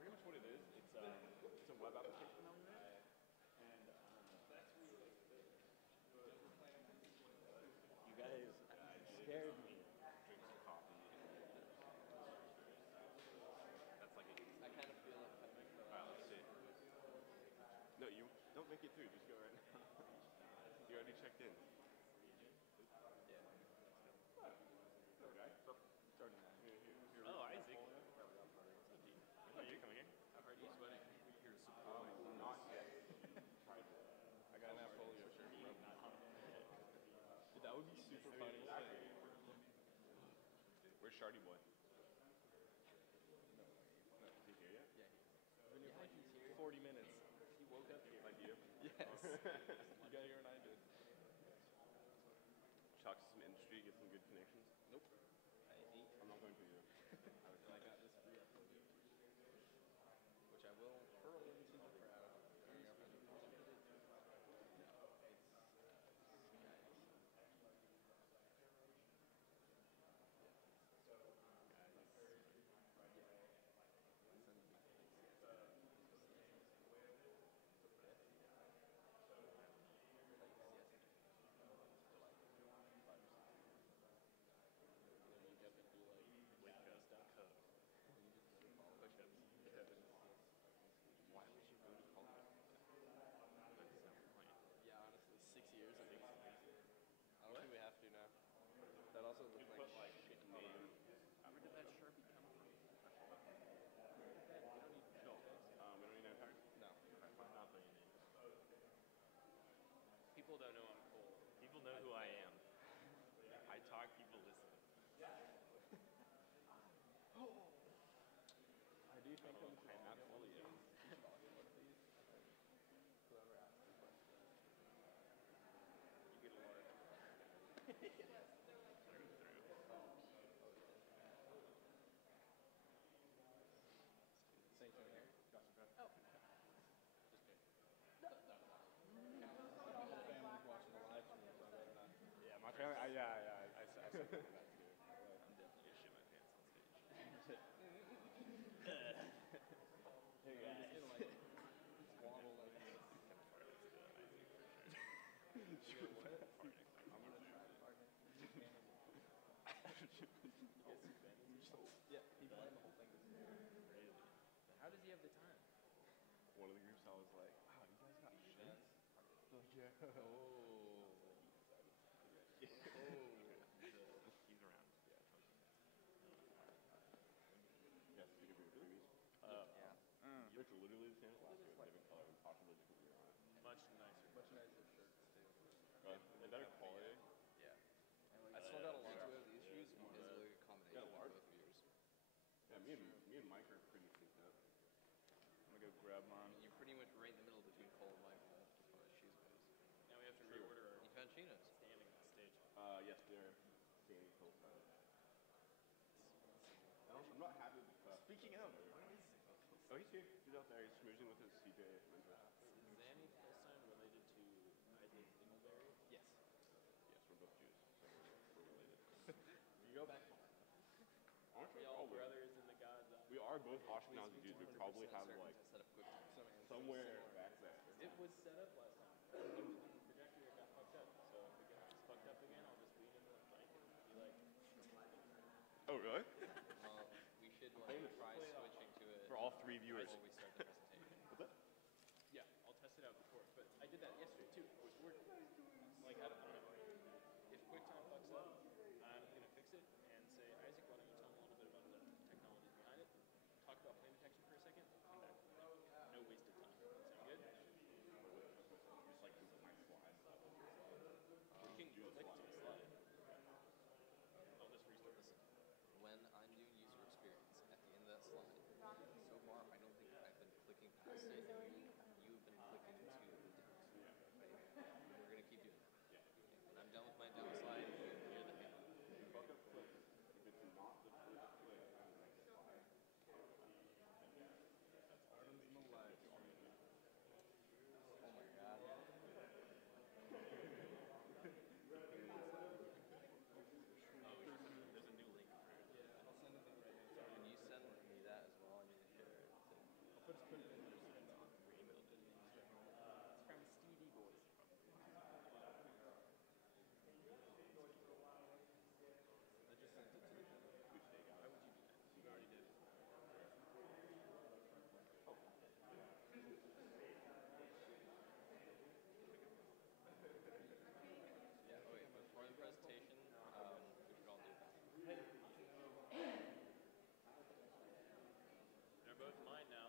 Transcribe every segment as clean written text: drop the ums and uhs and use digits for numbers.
pretty much what it is. It's a web application that we made, and you guys scared me. Drink some coffee. That's like it. I kind of feel like coming. Alright, let's see. No, you don't make it through. Just go right now. You already checked in. Yeah. What? Okay. Here, Oh, Isaac. Are you coming in? I've heard you sweating. Here's support. Not yet. I got an Appfolio shirt. Dude, that would be super funny. Where's Shardy Boy? Is he here yet? Yeah, been here Yeah, he's here. 40 minutes. He woke up here. Like you? Yes. You got here and I did. Talk to some industry, get some good connections. Nope. I'm not going to either. I got this free Appfolio, which I will hurl into the crowd. Why would you go to college? That's not the point. Yeah, honestly, 6 years. I think. I don't think we have to now. That also looks You like put like shit name. Where did that Sharpie come from? No. We don't need name tags? no. I'm not putting names. People don't know I'm cool. People know who I am. I talk, people listen. I do think I'm Appfolio. Whoever asked the question. You get a lot of Same thing here. Got some Oh. Just kidding. The whole family's watching the live stream, so I better not. Yeah, my family, I said that too. I'm definitely gonna shit my pants on stage. Hey guys. I'm just gonna like waddle like this. You know what? I'm gonna try to partner. You guys see Ben's? Yeah, he planned the whole thing this year. Really? How does he have the time? One of the groups I was like, wow, you guys got shit? Yeah. Oh. He's around. Yeah. Yes, you can read previews. Yeah. It's literally the same as last year, different color and possibly different year on it. Much nicer. Much nicer shirts too. Is that a quality? Yeah. I still got a lot of these shoes because of the combination of large? both years. Yeah, me and Mike are pretty synced up. I'm gonna go grab mine. You're pretty much right in the middle between Cole and Mike as far as shoes goes. Now we have to reorder our You found chinos. standing on stage. Yes, they're standing close by. I'm not happy with the cuff. Speaking of, Oh, he's here. He's out there. He's schmoozing with his CJ mentor. Is Zanny Pilstein related to Isaac Dingleberry? yes. Yes, we're both Jews, so we're related. You go back home. Aren't we? We all Oh, brothers in the God's eye. we are both Ashkenazi Jews. We probably have like Set up quick time. somewhere back there. It was set up last time. The projector got fucked up. So if it gets fucked up again, I'll just lean into the mic and be like, Oh, really? We should like try switching to it For all three viewers. before we start the presentation. What's that? yeah, I'll test it out before. But I did that yesterday too. It was working. Like, I don't know. If QuickTime fucks up, I'm going to fix it and say, Isaac, why don't you tell me a little bit about the technologies behind it? Talk about flame detection for a second. Come back. No wasted time. Sound good? Just like my slide. We can click to the slide. I'll just restart this. When I'm doing user experience at the end of that slide, so far I don't think I put it in there. So it's from Stevie Boys. I just sent it to the Tuesday guy. Why would you do that? You already did it. Yeah, oh wait, before the presentation, we should all do that. They're both mine now.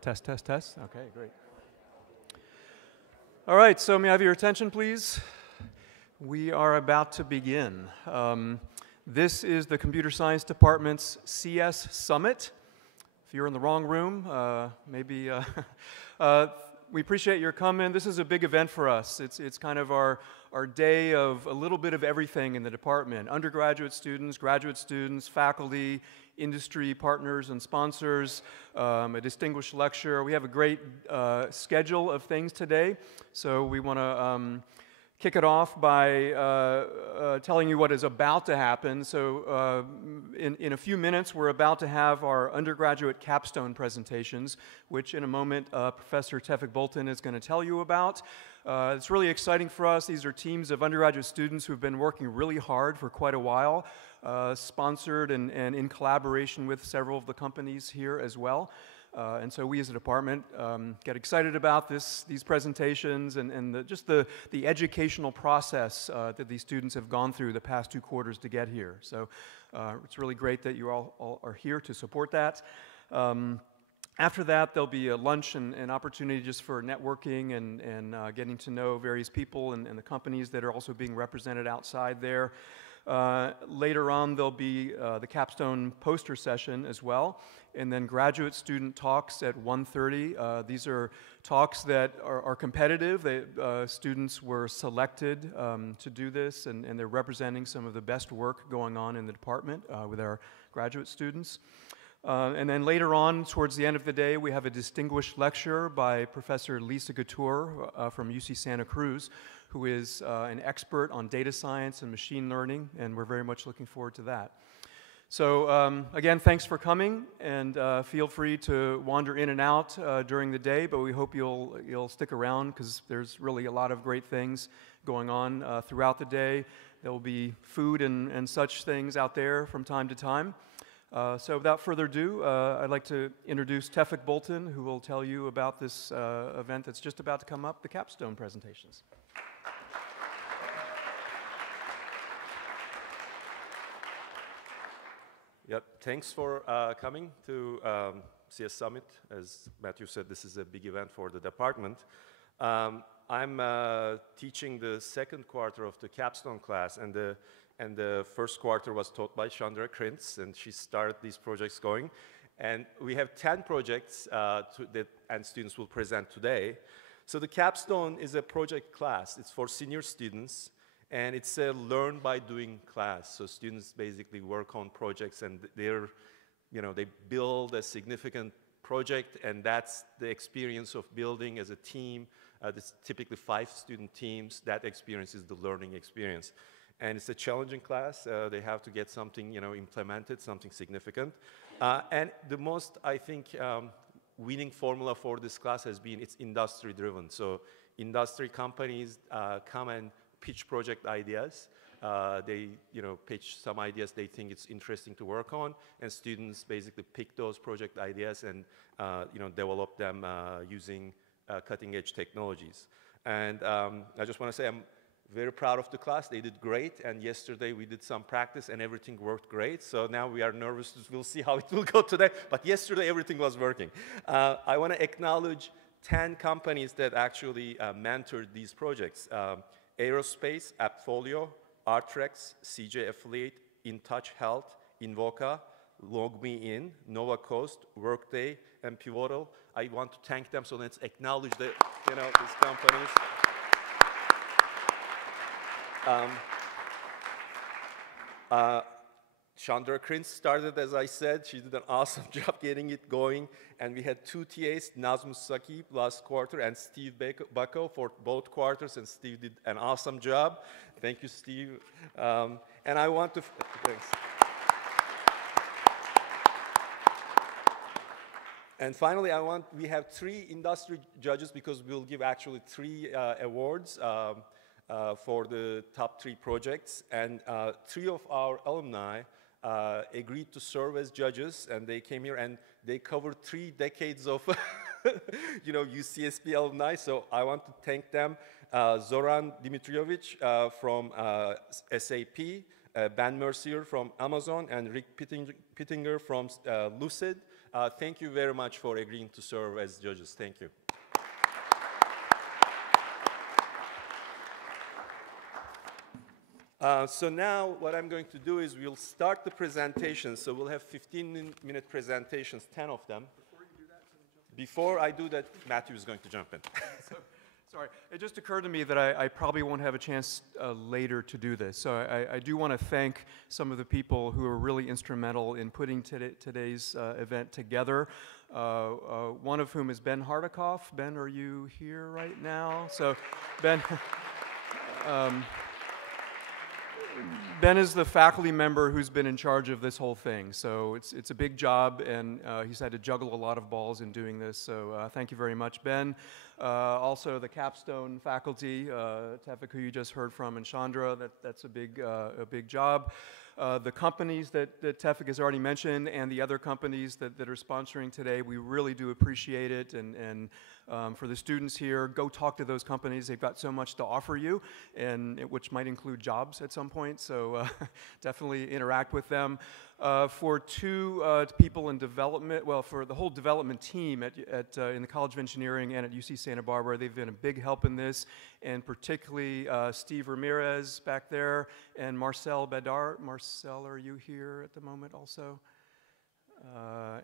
Test, test, test. Okay, great. All right, so may I have your attention, please? We are about to begin. This is the Computer Science Department's CS Summit. If you're in the wrong room, maybe we appreciate your coming. This is a big event for us. It's kind of our day of a little bit of everything in the department. Undergraduate students, graduate students, faculty, industry partners and sponsors, a distinguished lecture. We have a great schedule of things today, so we want to kick it off by telling you what is about to happen. So in a few minutes, we're about to have our undergraduate capstone presentations, which in a moment Professor Tevfik Bolton is going to tell you about. It's really exciting for us. These are teams of undergraduate students who've been working really hard for quite a while, sponsored and in collaboration with several of the companies here as well. And so we as a department get excited about these presentations and just the educational process that these students have gone through the past 2 quarters to get here. So it's really great that you all are here to support that. After that, there'll be a lunch and opportunity just for networking and getting to know various people and the companies that are also being represented outside there. Later on, there'll be the capstone poster session as well, and then graduate student talks at 1:30. These are talks that are competitive. Students were selected to do this, and they're representing some of the best work going on in the department with our graduate students. And then later on, towards the end of the day, we have a distinguished lecture by Professor Lise from UC Santa Cruz, who is an expert on data science and machine learning, and we're very much looking forward to that. So again, thanks for coming, and feel free to wander in and out during the day, but we hope you'll stick around because there's really a lot of great things going on throughout the day. There will be food and such things out there from time to time. So without further ado, I'd like to introduce Tevfik Bolton, who will tell you about this event that's just about to come up, the capstone presentations. Yep, thanks for coming to CS Summit. As Matthew said, this is a big event for the department. I'm teaching the second quarter of the capstone class, and the first quarter was taught by Chandra Krintz, and she started these projects going. And we have 10 projects and students will present today. So the capstone is a project class. It's for senior students, and it's a learn by doing class. So students basically work on projects, and they build a significant project, and that's the experience of building as a team. It's typically 5 student teams. That experience is the learning experience. And it's a challenging class. They have to get something, implemented, something significant. And the most, I think, winning formula for this class has been it's industry-driven. So industry companies come and pitch project ideas. They, pitch some ideas they think it's interesting to work on, and students basically pick those project ideas and, develop them using cutting-edge technologies. And I just want to say I'm very proud of the class. They did great, and yesterday we did some practice and everything worked great. So now we are nervous. We'll see how it will go today. But yesterday everything was working. I want to acknowledge 10 companies that actually mentored these projects. Aerospace, Appfolio, Artrex, CJ Affiliate, InTouch Health, Invoca, LogMeIn, Nova Coast, Workday, and Pivotal. I want to thank them, so let's acknowledge these companies. Chandra Krintz started, as I said. She did an awesome job getting it going. And we had 2 TAs, Nazmus Saki last quarter and Steve Bucko for both quarters. And Steve did an awesome job. Thank you, Steve. And I want to, thanks. And finally, we have 3 industry judges because we'll give actually 3 awards. For the top 3 projects, and 3 of our alumni agreed to serve as judges, and they came here and they covered 3 decades of UCSB alumni, so I want to thank them. Zoran Dimitrievich from SAP, Ben Mercier from Amazon, and Rick Pittinger from Lucid. Thank you very much for agreeing to serve as judges. Thank you. So now what I'm going to do is we'll start the presentation. So we'll have 15-minute presentations, 10 of them. Before I do that, Matthew is going to jump in. Sorry, it just occurred to me that I probably won't have a chance later to do this. So I do want to thank some of the people who are really instrumental in putting today's event together. One of whom is Ben Hardikoff. Ben, are you here right now? So Ben, Ben is the faculty member who's been in charge of this whole thing. So it's a big job, and he's had to juggle a lot of balls in doing this. So thank you very much, Ben. Also the Capstone faculty, Tefik, who you just heard from, and Chandra, that's a big job. The companies that Tefik has already mentioned and the other companies that are sponsoring today, we really do appreciate it. And for the students here, go talk to those companies. They've got so much to offer you, and which might include jobs at some point. So definitely interact with them. For two people in development, well, for the whole development team in the College of Engineering and at UC Santa Barbara, they've been a big help in this, and particularly Steve Ramirez back there and Marcel Bedard. Marcel, are you here at the moment also?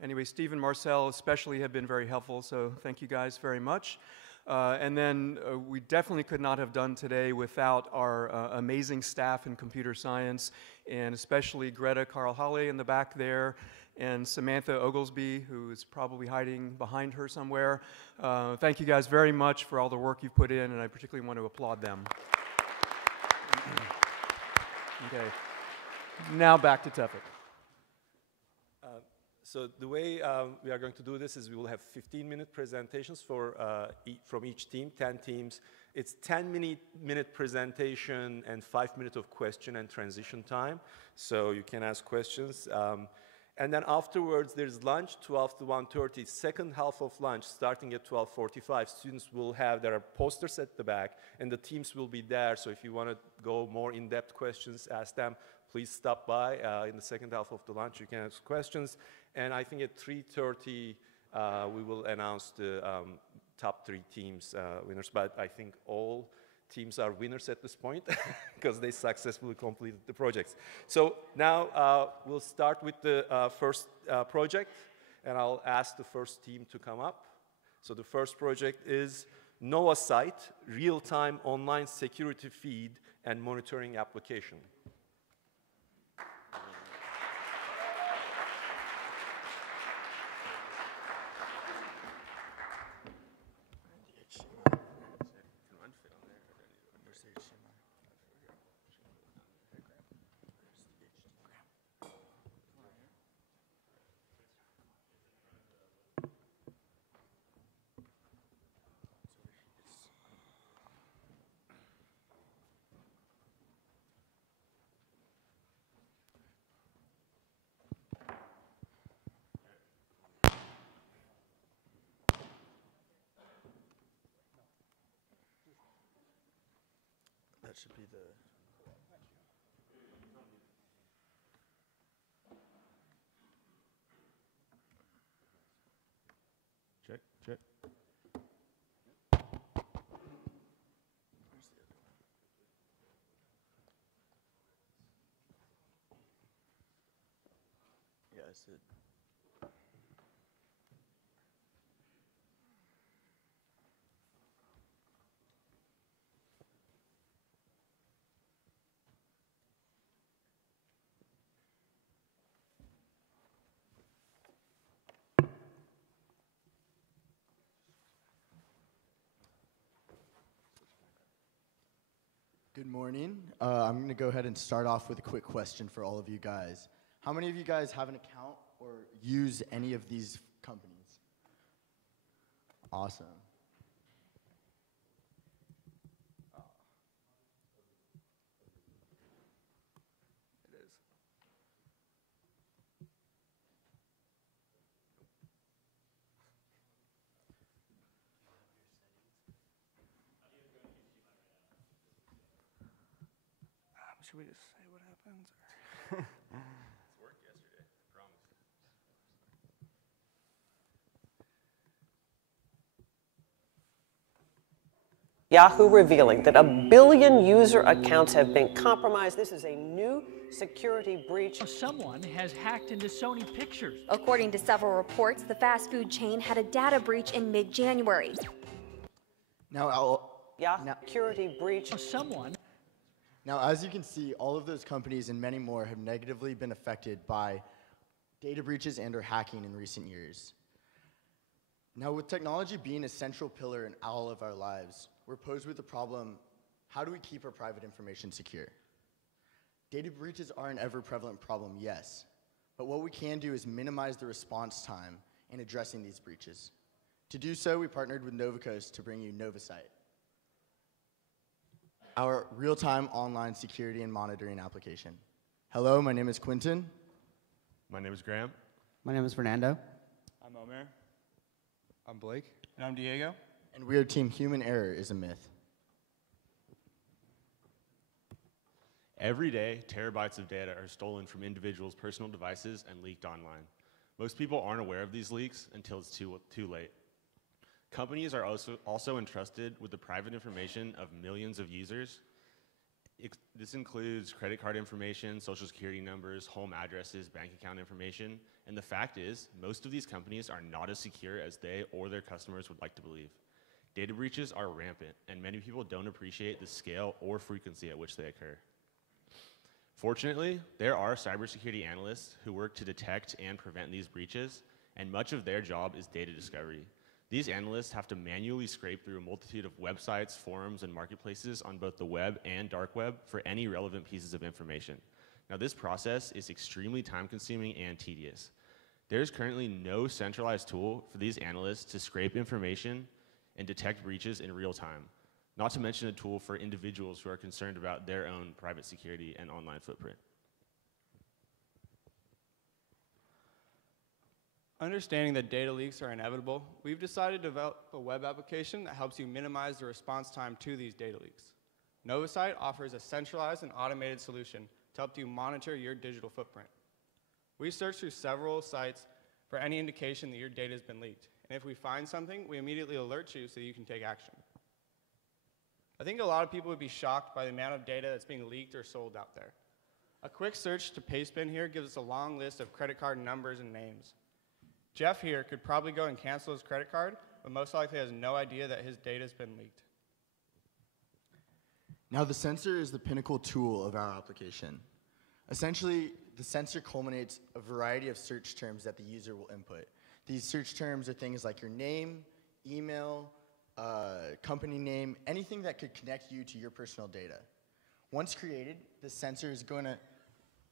Anyway, Steve and Marcel especially have been very helpful, so thank you guys very much. And then we definitely could not have done today without our amazing staff in computer science, and especially Greta Karl-Halle in the back there, and Samantha Oglesby, who is probably hiding behind her somewhere. Thank you guys very much for all the work you've put in, and I particularly want to applaud them. Okay, now back to Tefik. So the way we are going to do this is we will have 15-minute presentations from each team, 10 teams. It's 10-minute presentation and 5 minutes of question and transition time. So you can ask questions. And then afterwards, there's lunch, 12 to 1:30. Second half of lunch, starting at 12:45. Students will have their posters at the back, and the teams will be there. So if you want to go more in-depth questions, ask them. Please stop by in the second half of the lunch. You can ask questions. And I think at 3:30, we will announce the top 3 teams winners. But I think all teams are winners at this point because they successfully completed the projects. So now we'll start with the first project, and I'll ask the first team to come up. So the first project is NOAA Site, real-time online security feed and monitoring application. That should be the... Check, check. Where's the other one? Yeah, I said... Good morning. I'm going to go ahead and start off with a quick question for all of you guys. How many of you guys have an account or use any of these companies? Awesome. It is. Should we just say what happens? It's worked yesterday, I promise. Yahoo revealing that 1 billion user accounts have been compromised. This is a new security breach. Someone has hacked into Sony Pictures. According to several reports, the fast food chain had a data breach in mid-January. Security breach. Now, as you can see, all of those companies and many more have negatively been affected by data breaches and/or hacking in recent years. Now, with technology being a central pillar in all of our lives, we're posed with the problem, how do we keep our private information secure? Data breaches are an ever-prevalent problem, yes, but what we can do is minimize the response time in addressing these breaches. To do so, we partnered with NovaCoast to bring you NovaSite, our real-time online security and monitoring application. Hello, my name is Quentin. My name is Graham. My name is Fernando. I'm Omer. I'm Blake. And I'm Diego. And we are Team Human Error is a Myth. Every day, terabytes of data are stolen from individuals' personal devices and leaked online. Most people aren't aware of these leaks until it's too late. Companies are also entrusted with the private information of millions of users. This includes credit card information, social security numbers, home addresses, bank account information, and the fact is, most of these companies are not as secure as they or their customers would like to believe. Data breaches are rampant, and many people don't appreciate the scale or frequency at which they occur. Fortunately, there are cybersecurity analysts who work to detect and prevent these breaches, and much of their job is data discovery. These analysts have to manually scrape through a multitude of websites, forums, and marketplaces on both the web and dark web for any relevant pieces of information. Now, this process is extremely time-consuming and tedious. There is currently no centralized tool for these analysts to scrape information and detect breaches in real time, not to mention a tool for individuals who are concerned about their own private security and online footprint. Understanding that data leaks are inevitable, we've decided to develop a web application that helps you minimize the response time to these data leaks. NovaSite offers a centralized and automated solution to help you monitor your digital footprint. We search through several sites for any indication that your data has been leaked. And if we find something, we immediately alert you so you can take action. I think a lot of people would be shocked by the amount of data that's being leaked or sold out there. A quick search to Pastebin here gives us a long list of credit card numbers and names. Jeff here could probably go and cancel his credit card, but most likely has no idea that his data has been leaked. Now, the sensor is the pinnacle tool of our application. Essentially, the sensor culminates a variety of search terms that the user will input. These search terms are things like your name, email, company name, anything that could connect you to your personal data. Once created, the sensor is going to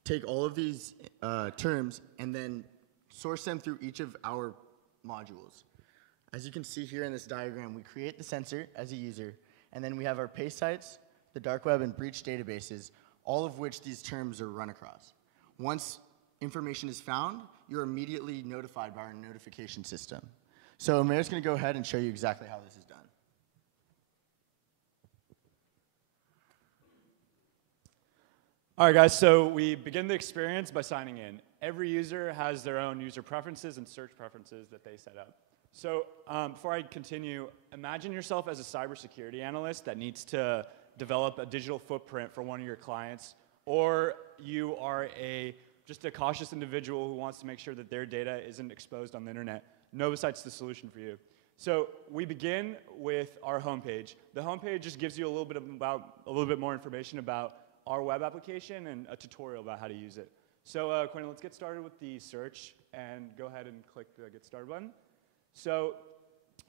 take all of these terms and then source them through each of our modules. As you can see here in this diagram, we create the sensor as a user, and then we have our paste sites, the dark web, and breach databases, all of which these terms are run across. Once information is found, you're immediately notified by our notification system. So Amir's going to go ahead and show you exactly how this is done. All right, guys, so we begin the experience by signing in. Every user has their own user preferences and search preferences that they set up. So before I continue, imagine yourself as a cybersecurity analyst that needs to develop a digital footprint for one of your clients, or you are just a cautious individual who wants to make sure that their data isn't exposed on the internet. NovaSite's the solution for you. So we begin with our homepage. The homepage just gives you a little bit more information about our web application and a tutorial about how to use it. So Quentin, let's get started with the search and go ahead and click the Get Started button. So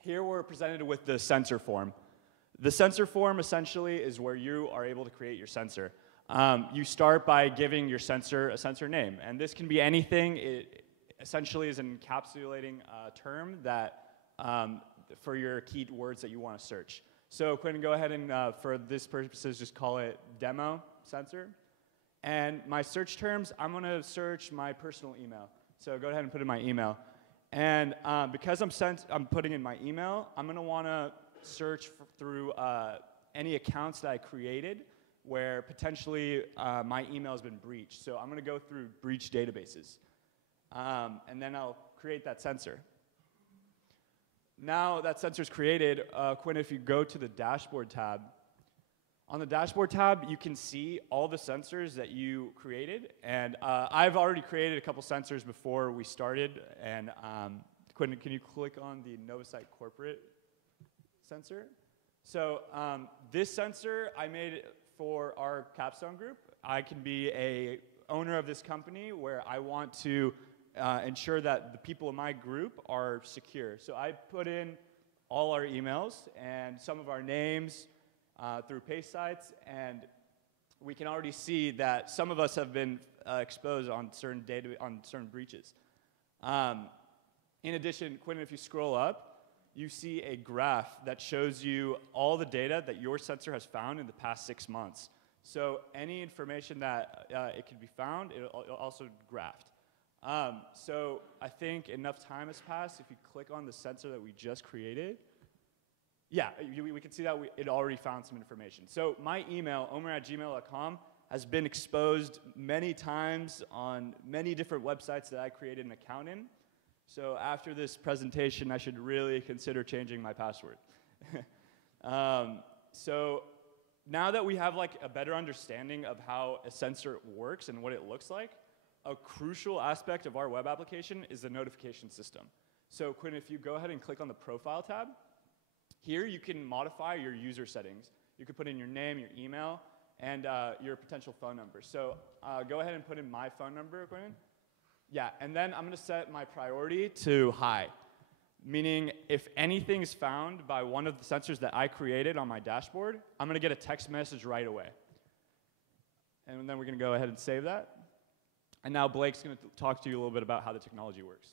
here we're presented with the sensor form. The sensor form essentially is where you are able to create your sensor. You start by giving your sensor a sensor name, and this can be anything. It essentially is an encapsulating term that for your keywords that you want to search. So Quentin, go ahead and for this purposes, just call it demo sensor. And my search terms, I'm going to search my personal email. So go ahead and put in my email. And because I'm putting in my email, I'm going to want to search through any accounts that I created where potentially my email has been breached. So I'm going to go through breach databases. And then I'll create that sensor. now that sensor's created, Quinn, if you go to the dashboard tab, on the dashboard tab, you can see all the sensors that you created. And I've already created a couple sensors before we started. And Quinn, can you click on the Novasite corporate sensor? So this sensor I made for our Capstone group. I can be a owner of this company where I want to ensure that the people in my group are secure. So I put in all our emails and some of our names through paste sites, and we can already see that some of us have been exposed on certain data, on certain breaches. In addition, Quinn, if you scroll up, you see a graph that shows you all the data that your sensor has found in the past 6 months. So any information that it can be found, it'll also graphed. So I think enough time has passed. If you click on the sensor that we just created, yeah, we can see that it already found some information. So my email, omer@gmail.com, has been exposed many times on many different websites that I created an account in. So after this presentation, I should really consider changing my password. So now that we have like a better understanding of how a sensor works and what it looks like, a crucial aspect of our web application is the notification system. So Quinn, if you go ahead and click on the profile tab, here you can modify your user settings. You can put in your name, your email, and your potential phone number. So go ahead and put in my phone number, Quinn. Yeah, and then I'm gonna set my priority to high, meaning if anything is found by one of the sensors that I created on my dashboard, I'm gonna get a text message right away. And then we're gonna go ahead and save that. And now Blake's gonna talk to you a little bit about how the technology works.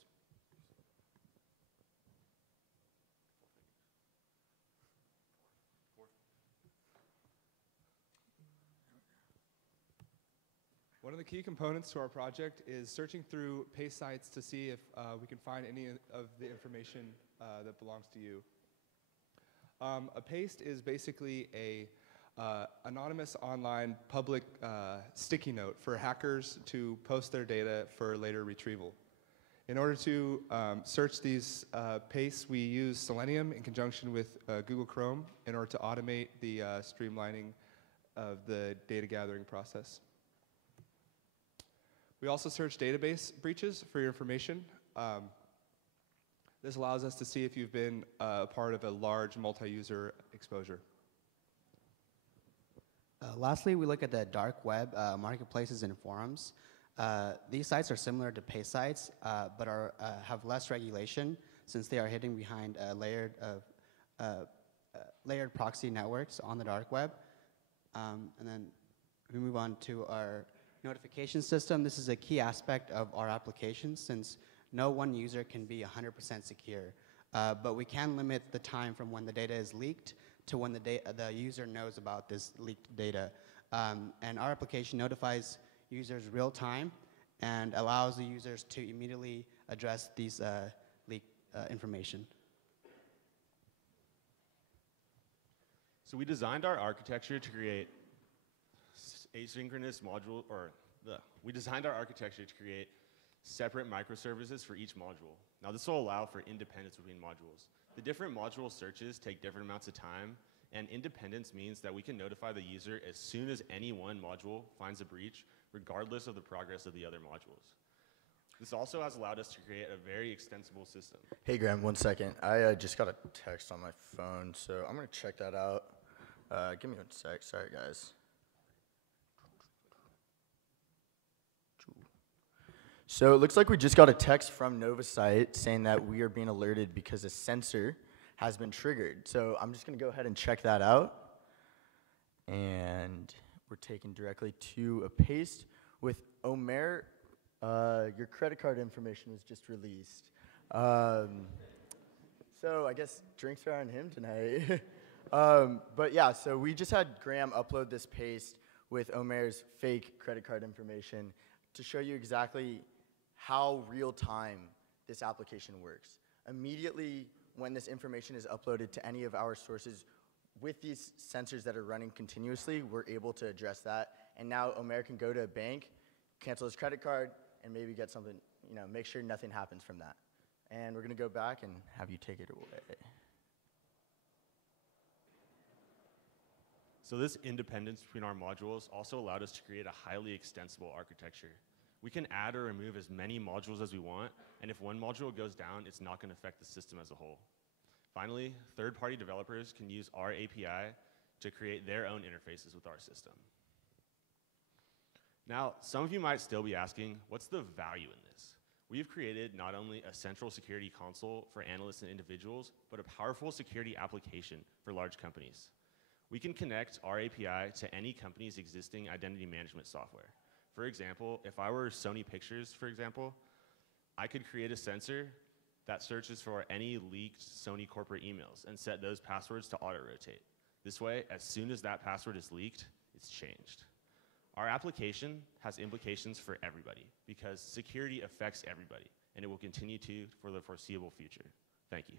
One of the key components to our project is searching through paste sites to see if we can find any of the information that belongs to you. A paste is basically a anonymous online public sticky note for hackers to post their data for later retrieval. In order to search these pastes, we use Selenium in conjunction with Google Chrome in order to automate the streamlining of the data gathering process. We also search database breaches for your information. This allows us to see if you've been a part of a large multi-user exposure. Lastly, we look at the dark web, marketplaces and forums. These sites are similar to pay sites, but have less regulation since they are hidden behind layered proxy networks on the dark web. And then we move on to our notification system. This is a key aspect of our application since no one user can be 100% secure. But we can limit the time from when the data is leaked to when the user knows about this leaked data. And our application notifies users real time and allows the users to immediately address these leaked information. So we designed our architecture to create asynchronous module, we designed our architecture to create separate microservices for each module. Now this will allow for independence between modules. The different module searches take different amounts of time, and independence means that we can notify the user as soon as any one module finds a breach, regardless of the progress of the other modules. This also has allowed us to create a very extensible system. Hey Graham, 1 second. I just got a text on my phone, so I'm gonna check that out. Give me 1 sec, sorry guys. So it looks like we just got a text from Novasite saying that we are being alerted because a sensor has been triggered. So I'm just gonna go ahead and check that out. And we're taken directly to a paste with Omer. Your credit card information was just released. So I guess drinks are on him tonight. But yeah, so we just had Graham upload this paste with Omer's fake credit card information to show you exactly how real time this application works. Immediately when this information is uploaded to any of our sources with these sensors that are running continuously, we're able to address that. And now Omer can go to a bank, cancel his credit card, and maybe get something, make sure nothing happens from that. and we're going to go back and have you take it away. So this independence between our modules also allowed us to create a highly extensible architecture. We can add or remove as many modules as we want, and if one module goes down, it's not going to affect the system as a whole. Finally, third-party developers can use our API to create their own interfaces with our system. Now, some of you might still be asking, what's the value in this? We've created not only a central security console for analysts and individuals, but a powerful security application for large companies. We can connect our API to any company's existing identity management software. For example, if I were Sony Pictures, for example, I could create a sensor that searches for any leaked Sony corporate emails and set those passwords to auto-rotate. This way, as soon as that password is leaked, it's changed. Our application has implications for everybody because security affects everybody, and it will continue to for the foreseeable future. Thank you.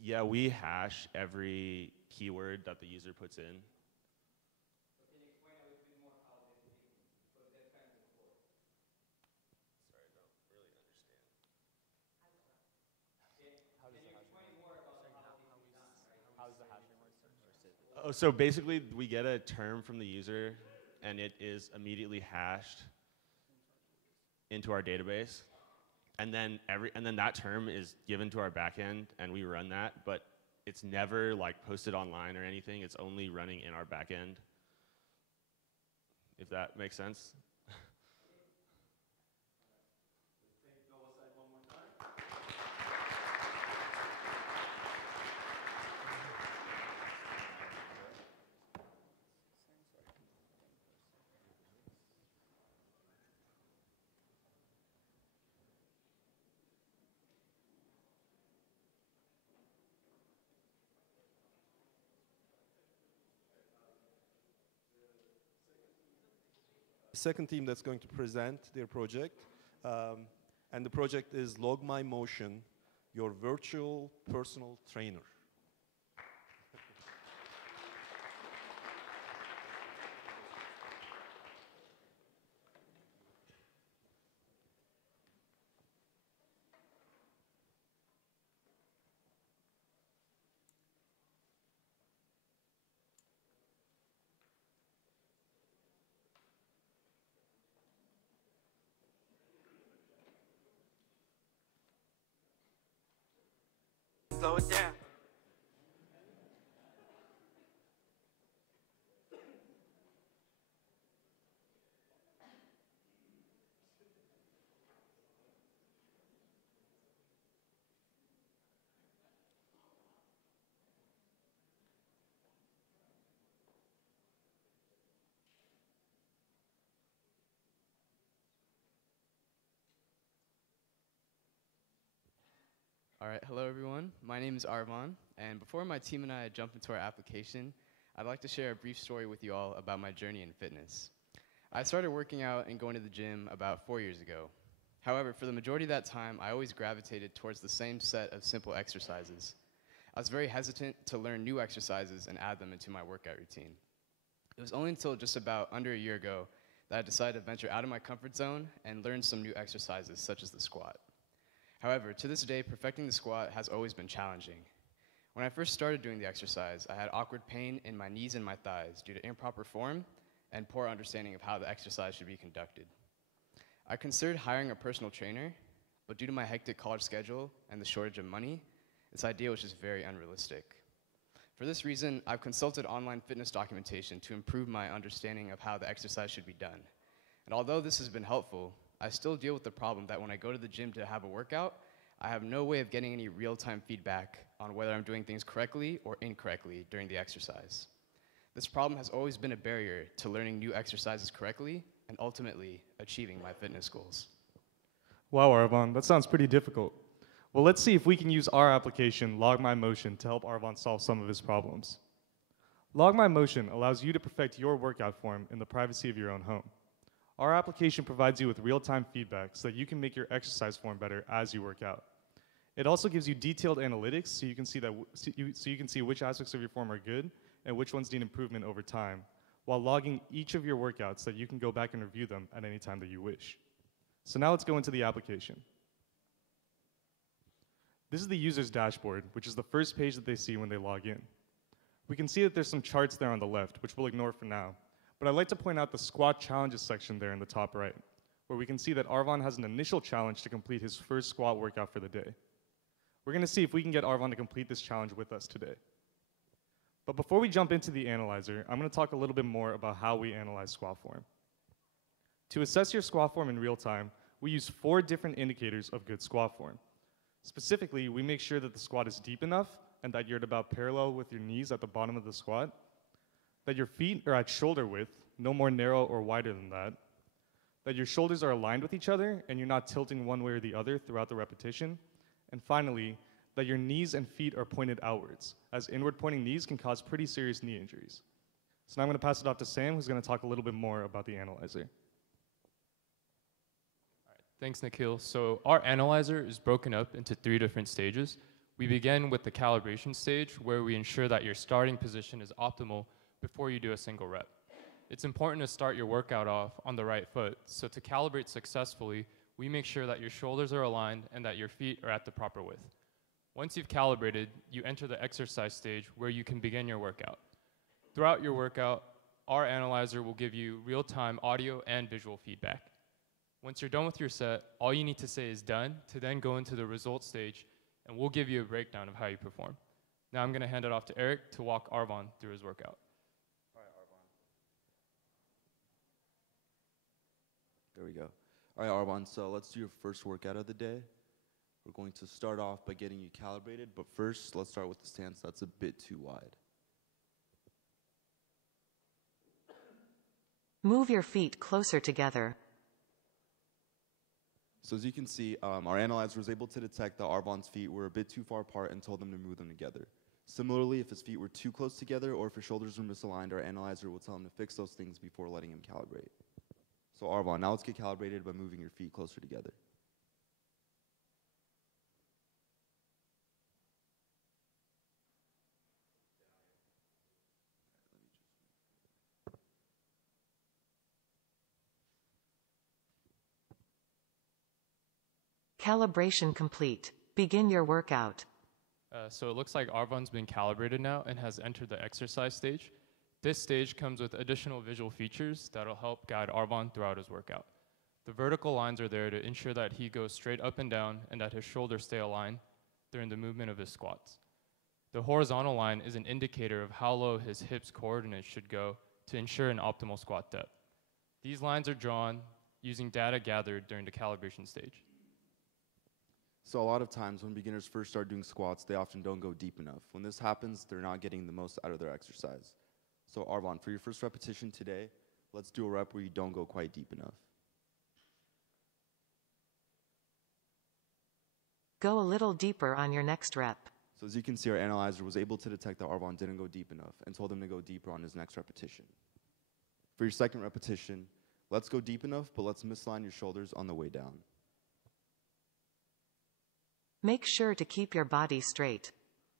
Yeah, we hash every keyword that the user puts in. Can you explain a little bit more how this is, because that kind of work? Sorry, I don't really understand. Can you explain more about how this is done, right? How does the hashing work? Oh, so basically, we get a term from the user, and it is immediately hashed into our database. And then that term is given to our backend, and we run that, but it's never like posted online or anything. It's only running in our backend, if that makes sense. Second team that's going to present their project. And the project is Log My Motion, your virtual personal trainer. Slow it down. All right, hello everyone. My name is Arvon, and before my team and I jump into our application, I'd like to share a brief story with you all about my journey in fitness. I started working out and going to the gym about 4 years ago. However, for the majority of that time, I always gravitated towards the same set of simple exercises. I was very hesitant to learn new exercises and add them into my workout routine. It was only until just about under a year ago that I decided to venture out of my comfort zone and learn some new exercises, such as the squat. However, to this day, perfecting the squat has always been challenging. When I first started doing the exercise, I had awkward pain in my knees and my thighs due to improper form and poor understanding of how the exercise should be conducted. I considered hiring a personal trainer, but due to my hectic college schedule and the shortage of money, this idea was just very unrealistic. For this reason, I've consulted online fitness documentation to improve my understanding of how the exercise should be done. And although this has been helpful, I still deal with the problem that when I go to the gym to have a workout, I have no way of getting any real-time feedback on whether I'm doing things correctly or incorrectly during the exercise. This problem has always been a barrier to learning new exercises correctly and ultimately achieving my fitness goals. Wow, Arvon, that sounds pretty difficult. Well, let's see if we can use our application, Log My Motion, to help Arvon solve some of his problems. Log My Motion allows you to perfect your workout form in the privacy of your own home. Our application provides you with real-time feedback so that you can make your exercise form better as you work out. It also gives you detailed analytics so you can see which aspects of your form are good and which ones need improvement over time, while logging each of your workouts so that you can go back and review them at any time that you wish. So now let's go into the application. This is the user's dashboard, which is the first page that they see when they log in. We can see that there's some charts there on the left, which we'll ignore for now. But I'd like to point out the squat challenges section there in the top right, where we can see that Arvon has an initial challenge to complete his first squat workout for the day. We're going to see if we can get Arvon to complete this challenge with us today. But before we jump into the analyzer, I'm going to talk a little bit more about how we analyze squat form. To assess your squat form in real time, we use 4 different indicators of good squat form. Specifically, we make sure that the squat is deep enough and that you're at about parallel with your knees at the bottom of the squat, that your feet are at shoulder width, no more narrow or wider than that your shoulders are aligned with each other and you're not tilting one way or the other throughout the repetition, and finally, that your knees and feet are pointed outwards, as inward-pointing knees can cause pretty serious knee injuries. So now I'm going to pass it off to Sam, who's going to talk a little bit more about the analyzer. Thanks, Nikhil. So our analyzer is broken up into 3 different stages. We begin with the calibration stage, where we ensure that your starting position is optimal before you do a single rep. It's important to start your workout off on the right foot, so to calibrate successfully, we make sure that your shoulders are aligned and that your feet are at the proper width. Once you've calibrated, you enter the exercise stage where you can begin your workout. Throughout your workout, our analyzer will give you real-time audio and visual feedback. Once you're done with your set, all you need to say is done to then go into the results stage, and we'll give you a breakdown of how you perform. Now I'm going to hand it off to Eric to walk Arvon through his workout. There we go. All right, Arvon, so let's do your first workout of the day. We're going to start off by getting you calibrated, but first, let's start with the stance that's a bit too wide. Move your feet closer together. So as you can see, our analyzer was able to detect that Arvon's feet were a bit too far apart and told them to move them together. Similarly, if his feet were too close together or if his shoulders were misaligned, our analyzer will tell him to fix those things before letting him calibrate. So Arvon, now let's get calibrated by moving your feet closer together. Calibration complete. Begin your workout. So it looks like Arvon's been calibrated now and has entered the exercise stage. This stage comes with additional visual features that'll help guide Arvon throughout his workout. The vertical lines are there to ensure that he goes straight up and down and that his shoulders stay aligned during the movement of his squats. The horizontal line is an indicator of how low his hips coordinates should go to ensure an optimal squat depth. These lines are drawn using data gathered during the calibration stage. So a lot of times when beginners first start doing squats, they often don't go deep enough. When this happens, they're not getting the most out of their exercise. So Arvon, for your first repetition today, let's do a rep where you don't go quite deep enough. Go a little deeper on your next rep. So as you can see, our analyzer was able to detect that Arvon didn't go deep enough and told him to go deeper on his next repetition. For your second repetition, let's go deep enough, but let's misalign your shoulders on the way down. Make sure to keep your body straight.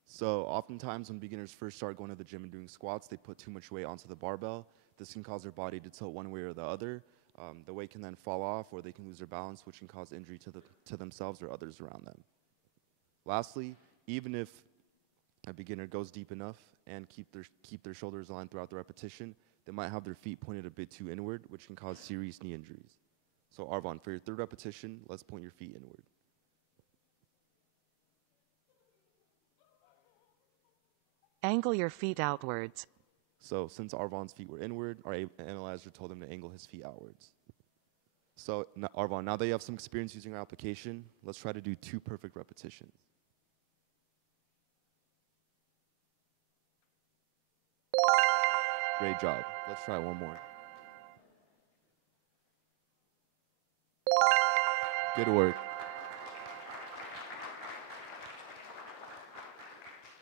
So oftentimes when beginners first start going to the gym and doing squats, they put too much weight onto the barbell. This can cause their body to tilt one way or the other. The weight can then fall off, or they can lose their balance, which can cause injury to themselves or others around them. Lastly, even if a beginner goes deep enough and keep their shoulders aligned throughout the repetition, they might have their feet pointed a bit too inward, which can cause serious knee injuries. So Arvon, for your third repetition, let's point your feet inward. Angle your feet outwards. So since Arvon's feet were inward, our analyzer told him to angle his feet outwards. So, Arvon, now that you have some experience using our application, let's try to do 2 perfect repetitions. Great job. Let's try one more. Good work.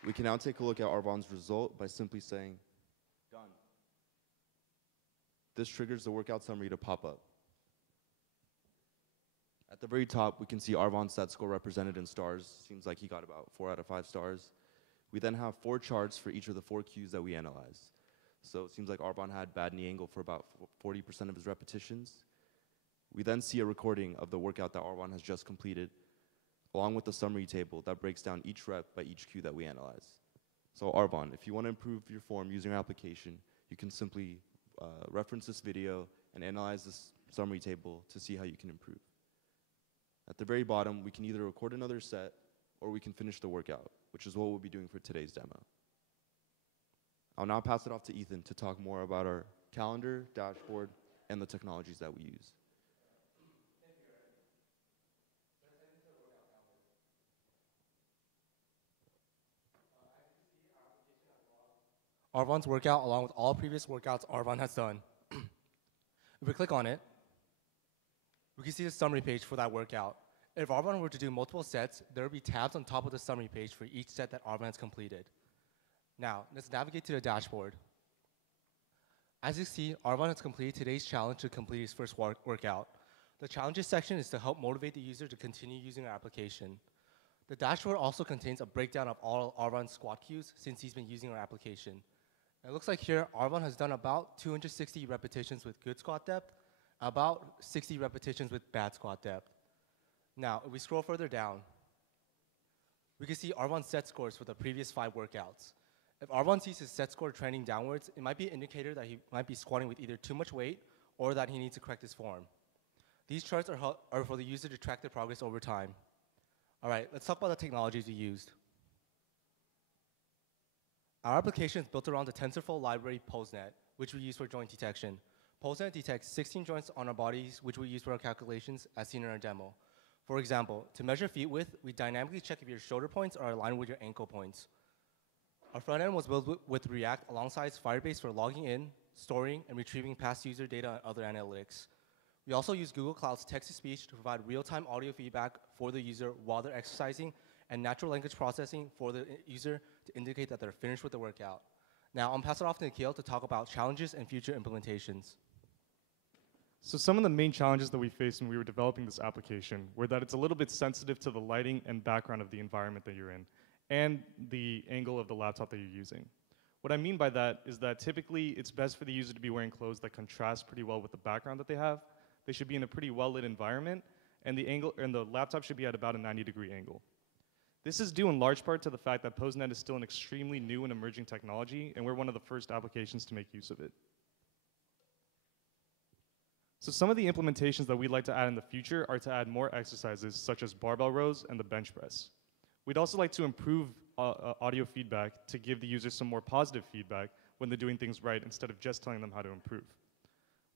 We can now take a look at Arvon's result by simply saying, done. This triggers the workout summary to pop up. At the very top, we can see Arvon's set score represented in stars. Seems like he got about 4 out of 5 stars. We then have 4 charts for each of the 4 cues that we analyzed. So it seems like Arvon had bad knee angle for about 40% of his repetitions. We then see a recording of the workout that Arvon has just completed, along with the summary table that breaks down each rep by each cue that we analyze. So Arvon, if you want to improve your form using our application, you can simply reference this video and analyze this summary table to see how you can improve. At the very bottom, we can either record another set or we can finish the workout, which is what we'll be doing for today's demo. I'll now pass it off to Ethan to talk more about our calendar, dashboard, and the technologies that we use. Arvon's workout along with all previous workouts Arvon has done. If we click on it, we can see the summary page for that workout. If Arvon were to do multiple sets, there would be tabs on top of the summary page for each set that Arvon has completed. Now, let's navigate to the dashboard. As you see, Arvon has completed today's challenge to complete his first workout. The challenges section is to help motivate the user to continue using our application. The dashboard also contains a breakdown of all Arvon's squat cues since he's been using our application. It looks like here, Arvon has done about 260 repetitions with good squat depth, about 60 repetitions with bad squat depth. Now, if we scroll further down, we can see Arvon's set scores for the previous 5 workouts. If Arvon sees his set score trending downwards, it might be an indicator that he might be squatting with either too much weight or that he needs to correct his form. These charts are for the user to track their progress over time. All right, let's talk about the technologies we used. Our application is built around the TensorFlow library PoseNet, which we use for joint detection. PoseNet detects 16 joints on our bodies, which we use for our calculations, as seen in our demo. For example, to measure feet width, we dynamically check if your shoulder points are aligned with your ankle points. Our front end was built with React alongside Firebase for logging in, storing, and retrieving past user data and other analytics. We also use Google Cloud's text-to-speech to provide real-time audio feedback for the user while they're exercising and natural language processing for the user to indicate that they're finished with the workout. Now, I'll pass it off to Nikhil to talk about challenges and future implementations. So some of the main challenges that we faced when we were developing this application were that it's a little bit sensitive to the lighting and background of the environment that you're in and the angle of the laptop that you're using. What I mean by that is that typically it's best for the user to be wearing clothes that contrast pretty well with the background that they have. They should be in a pretty well-lit environment, and the laptop should be at about a 90-degree angle. This is due in large part to the fact that PoseNet is still an extremely new and emerging technology, and we're one of the first applications to make use of it. So some of the implementations that we'd like to add in the future are to add more exercises such as barbell rows and the bench press. We'd also like to improve audio feedback to give the user some more positive feedback when they're doing things right instead of just telling them how to improve.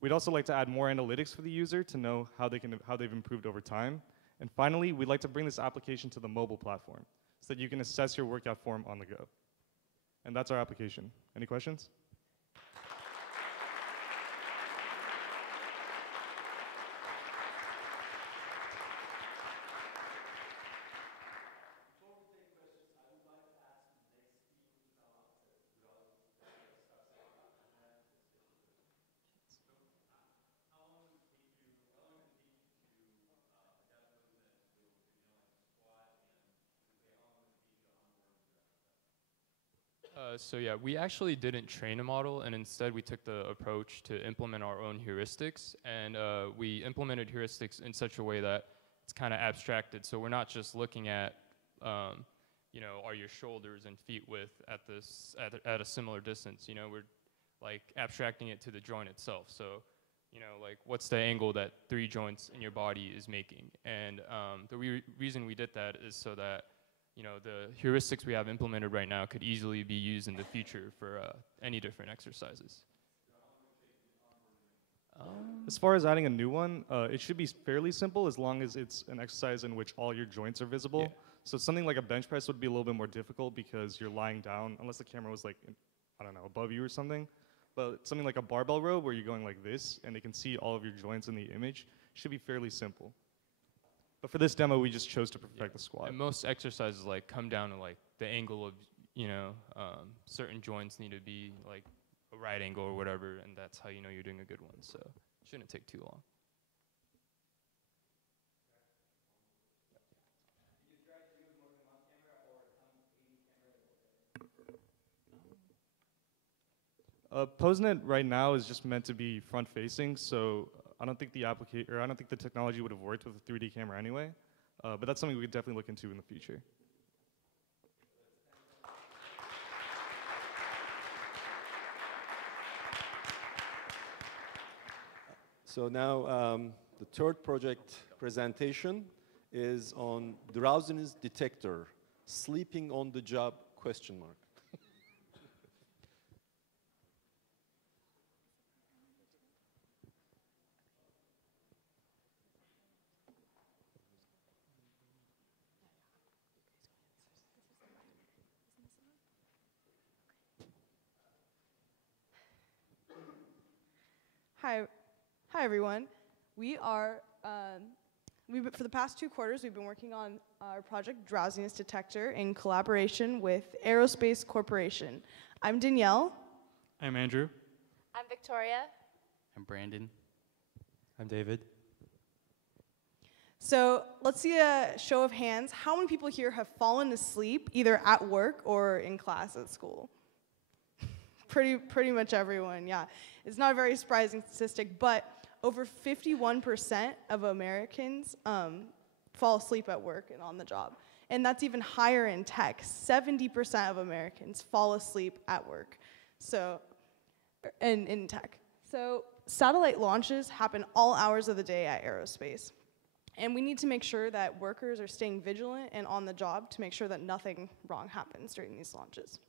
We'd also like to add more analytics for the user to know how they've improved over time. And finally, we'd like to bring this application to the mobile platform so that you can assess your workout form on the go. And that's our application. Any questions? So yeah, we actually didn't train a model, and instead we took the approach to implement our own heuristics, and we implemented heuristics in such a way that it's kind of abstracted. So we're not just looking at, you know, are your shoulders and feet width at a similar distance. You know, we're like abstracting it to the joint itself. So, you know, like what's the angle that 3 joints in your body is making? And the reason we did that is so that, you know, the heuristics we have implemented right now could easily be used in the future for any different exercises. As far as adding a new one, it should be fairly simple as long as it's an exercise in which all your joints are visible. So something like a bench press would be a little bit more difficult because you're lying down, unless the camera was like, I don't know, above you or something. But something like a barbell row where you're going like this and they can see all of your joints in the image should be fairly simple. But for this demo, we just chose to perfect the squat. And most exercises like come down to like the angle of, you know, certain joints need to be like a right angle or whatever, and that's how you know you're doing a good one. So it shouldn't take too long. PoseNet right now is just meant to be front-facing, so I don't think the technology would have worked with a 3D camera anyway. But that's something we could definitely look into in the future. So now the third project presentation is on drowsiness detector, sleeping on the job, question mark. Hi everyone. We are, for the past 2 quarters, we've been working on our project Drowsiness Detector in collaboration with Aerospace Corporation. I'm Danielle. I'm Andrew. I'm Victoria. I'm Brandon. I'm David. So let's see a show of hands. How many people here have fallen asleep either at work or in class at school? Pretty much everyone, yeah. It's not a very surprising statistic, but over 51% of Americans fall asleep at work and on the job. And that's even higher in tech. 70% of Americans fall asleep at work, so, in tech. So satellite launches happen all hours of the day at aerospace. And we need to make sure that workers are staying vigilant and on the job to make sure that nothing wrong happens during these launches.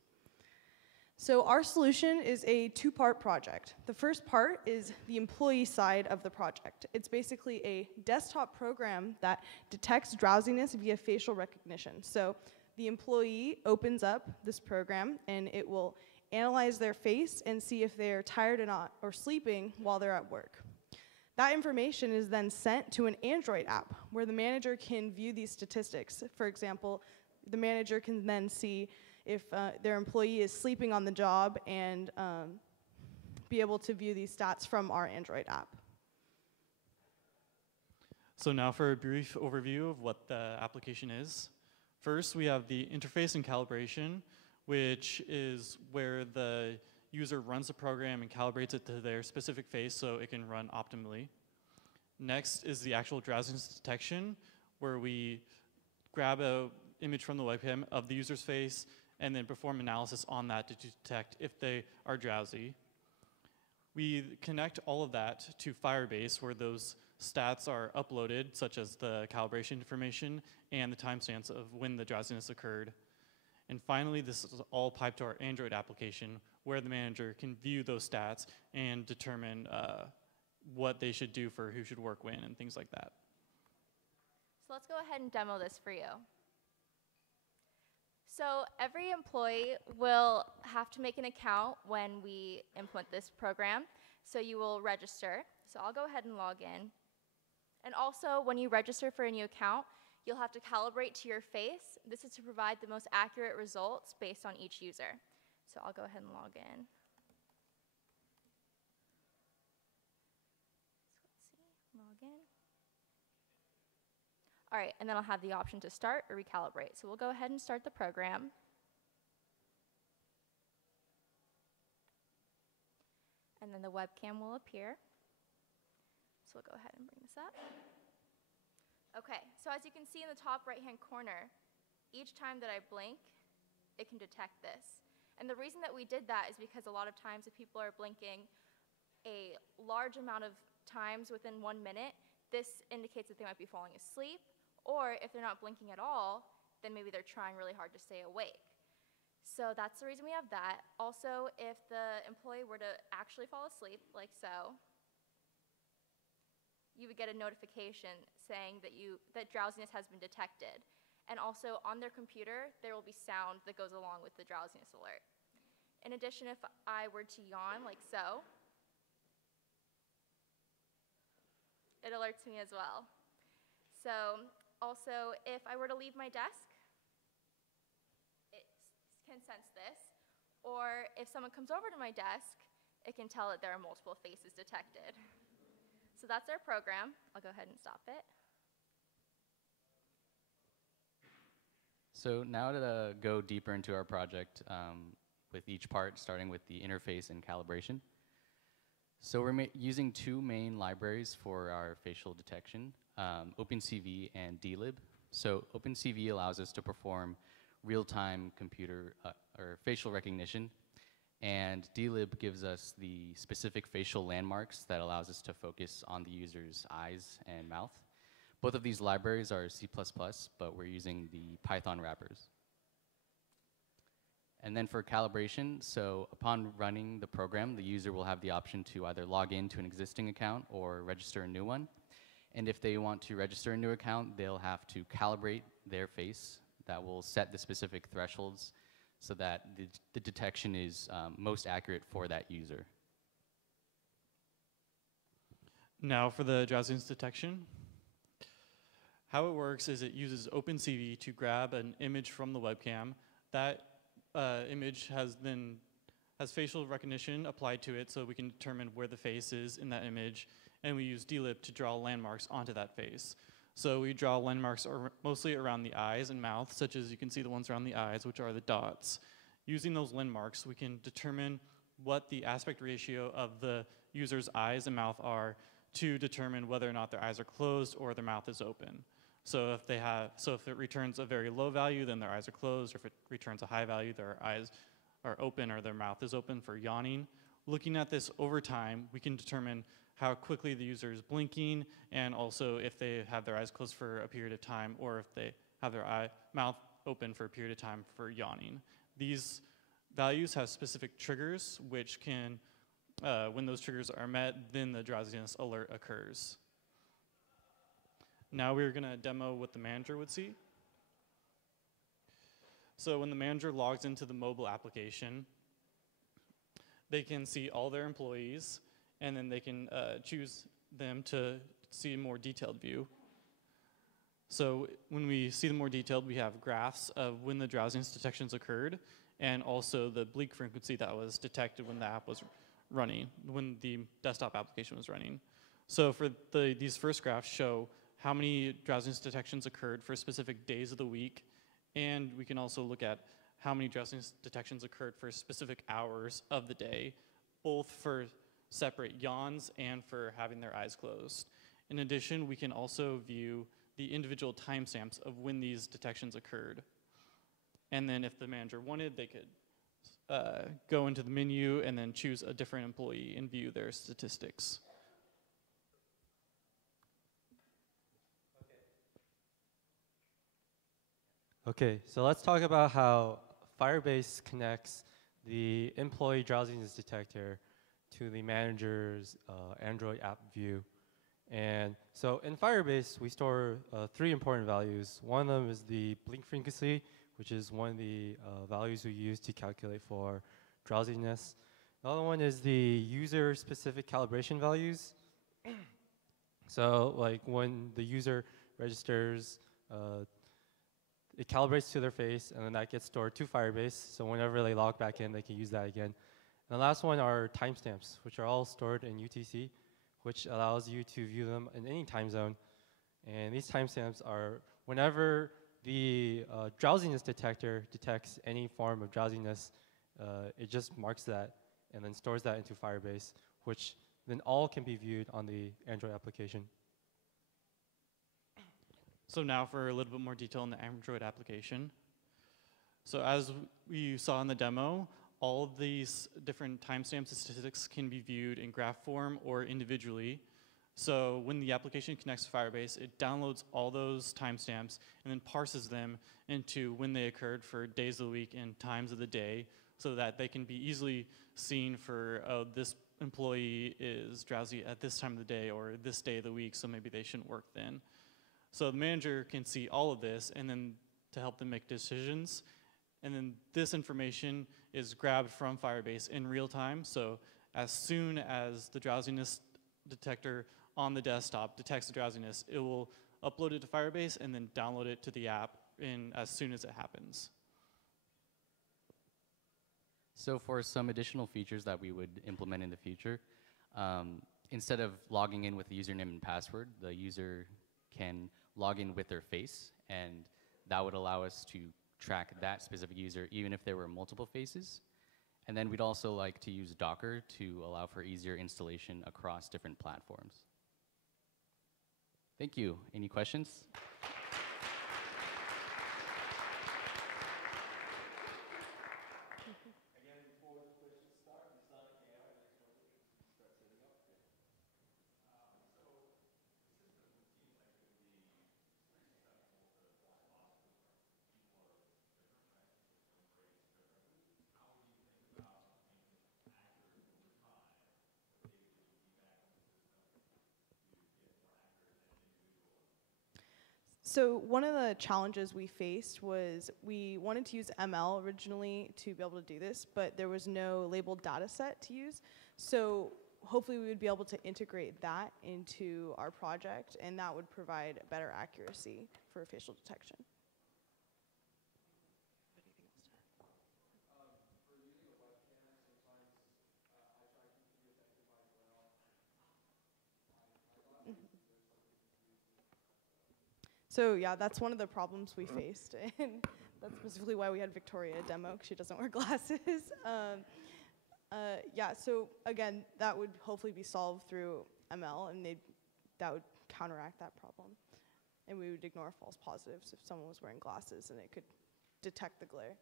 So our solution is a 2-part project. The first part is the employee side of the project. It's basically a desktop program that detects drowsiness via facial recognition. So the employee opens up this program and it will analyze their face and see if they're tired or not or sleeping while they're at work. That information is then sent to an Android app where the manager can view these statistics. For example, the manager can then see if their employee is sleeping on the job and be able to view these stats from our Android app. So now for a brief overview of what the application is. First, we have the interface and calibration, which is where the user runs the program and calibrates it to their specific face so it can run optimally. Next is the actual drowsiness detection, where we grab an image from the webcam of the user's face and then perform analysis on that to detect if they are drowsy. We connect all of that to Firebase, where those stats are uploaded, such as the calibration information and the timestamps of when the drowsiness occurred. And finally, this is all piped to our Android application, where the manager can view those stats and determine what they should do for who should work when and things like that. So let's go ahead and demo this for you. So every employee will have to make an account when we implement this program. So you will register. So I'll go ahead and log in. And also, when you register for a new account, you'll have to calibrate to your face. This is to provide the most accurate results based on each user. So I'll go ahead and log in. So let's see, log in. All right, and then I'll have the option to start or recalibrate. So we'll go ahead and start the program. And then the webcam will appear. So we'll go ahead and bring this up. Okay, so as you can see in the top right-hand corner, each time that I blink, it can detect this. And the reason that we did that is because a lot of times if people are blinking a large amount of times within 1 minute, this indicates that they might be falling asleep. Or if they're not blinking at all, then maybe they're trying really hard to stay awake. So that's the reason we have that. Also, if the employee were to actually fall asleep, like so, you would get a notification saying that drowsiness has been detected. And also on their computer, there will be sound that goes along with the drowsiness alert. In addition, if I were to yawn like so, it alerts me as well. So also, if I were to leave my desk, it can sense this. Or if someone comes over to my desk, it can tell that there are multiple faces detected. So that's our program. I'll go ahead and stop it. So now to go deeper into our project with each part, starting with the interface and calibration. So we're using two main libraries for our facial detection, OpenCV and DLib. So OpenCV allows us to perform real-time computer or facial recognition, and DLib gives us the specific facial landmarks that allows us to focus on the user's eyes and mouth. Both of these libraries are C++, but we're using the Python wrappers. And then for calibration, so upon running the program, the user will have the option to either log into an existing account or register a new one. And if they want to register a new account, they'll have to calibrate their face. That will set the specific thresholds so that the detection is most accurate for that user. Now for the drowsiness detection. How it works is it uses OpenCV to grab an image from the webcam. That image has facial recognition applied to it, so we can determine where the face is in that image, and we use DLib to draw landmarks onto that face. So we draw landmarks mostly around the eyes and mouth, such as you can see the ones around the eyes, which are the dots. Using those landmarks, we can determine what the aspect ratio of the user's eyes and mouth are to determine whether or not their eyes are closed or their mouth is open. So if it returns a very low value, then their eyes are closed, or if it returns a high value, their eyes are open or their mouth is open for yawning. Looking at this over time, we can determine how quickly the user is blinking, and also if they have their eyes closed for a period of time, or if they have their mouth open for a period of time for yawning. These values have specific triggers, which can, when those triggers are met, then the drowsiness alert occurs. Now we're going to demo what the manager would see. So when the manager logs into the mobile application, they can see all their employees, and then they can choose them to see a more detailed view. So when we see the more detailed, we have graphs of when the drowsiness detections occurred, and also the blink frequency that was detected when the app was running, when the desktop application was running. So for these first graphs show how many drowsiness detections occurred for specific days of the week, and we can also look at how many drowsiness detections occurred for specific hours of the day, both for separate yawns and for having their eyes closed. In addition, we can also view the individual timestamps of when these detections occurred. And then if the manager wanted, they could go into the menu and then choose a different employee and view their statistics. Okay, so let's talk about how Firebase connects the employee drowsiness detector to the manager's Android app view. And so in Firebase, we store 3 important values. One of them is the blink frequency, which is one of the values we use to calculate for drowsiness. The other one is the user-specific calibration values. So like when the user registers, it calibrates to their face, and then that gets stored to Firebase. So whenever they log back in, they can use that again. And the last one are timestamps, which are all stored in UTC, which allows you to view them in any time zone. And these timestamps are whenever the drowsiness detector detects any form of drowsiness, it just marks that and then stores that into Firebase, which then all can be viewed on the Android application. So now for a little bit more detail on the Android application. So as we saw in the demo, all of these different timestamps and statistics can be viewed in graph form or individually. So when the application connects to Firebase, it downloads all those timestamps and then parses them into when they occurred for days of the week and times of the day, so that they can be easily seen for, oh, this employee is drowsy at this time of the day or this day of the week, so maybe they shouldn't work then. So the manager can see all of this and then to help them make decisions. And then this information is grabbed from Firebase in real time. So as soon as the drowsiness detector on the desktop detects the drowsiness, it will upload it to Firebase and then download it to the app as soon as it happens. So for some additional features that we would implement in the future, instead of logging in with the username and password, the user can log in with their face, and that would allow us to track that specific user even if there were multiple faces. And then we'd also like to use Docker to allow for easier installation across different platforms. Thank you. Any questions? So one of the challenges we faced was we wanted to use ML originally to be able to do this, but there was no labeled data set to use. So hopefully we would be able to integrate that into our project, and that would provide better accuracy for facial detection. So yeah, that's one of the problems we faced, and that's specifically why we had Victoria demo, because she doesn't wear glasses. Yeah, so again, that would hopefully be solved through ML, and that would counteract that problem. And we would ignore false positives if someone was wearing glasses, and it could detect the glare.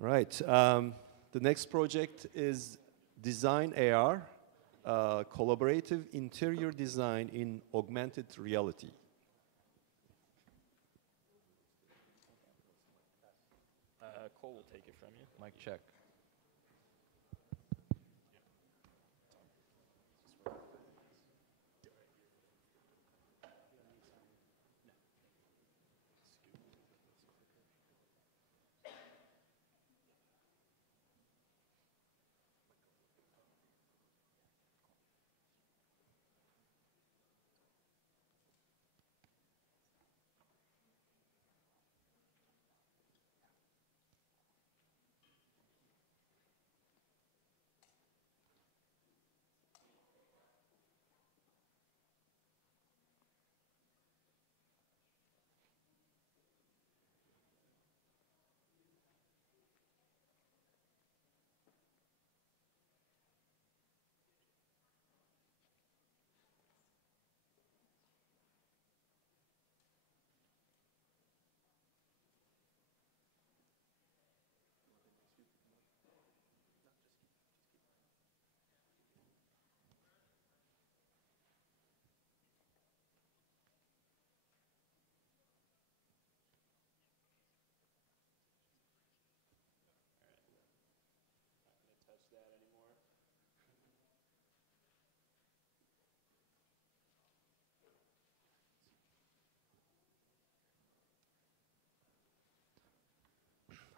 Right. The next project is Design AR, collaborative interior design in augmented reality. Cole will take it from you. Mic check.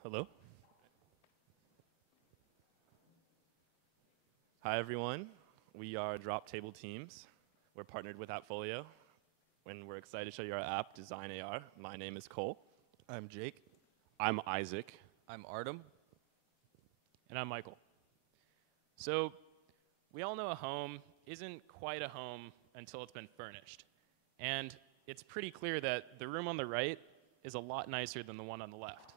Hello. Hi, everyone. We are Drop Table Teams. We're partnered with Appfolio, and we're excited to show you our app, Design AR. My name is Cole. I'm Jake. I'm Isaac. I'm Artem. And I'm Michael. So we all know a home isn't quite a home until it's been furnished. And it's pretty clear that the room on the right is a lot nicer than the one on the left.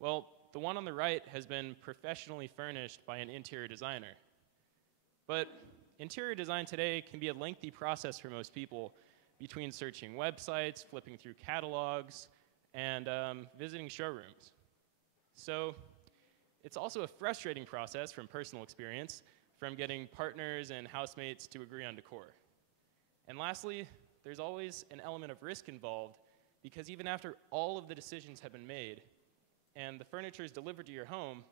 Well, the one on the right has been professionally furnished by an interior designer. But interior design today can be a lengthy process for most people, between searching websites, flipping through catalogs, and visiting showrooms. So it's also a frustrating process from personal experience, from getting partners and housemates to agree on decor. And lastly, there's always an element of risk involved, because even after all of the decisions have been made and the furniture is delivered to your home,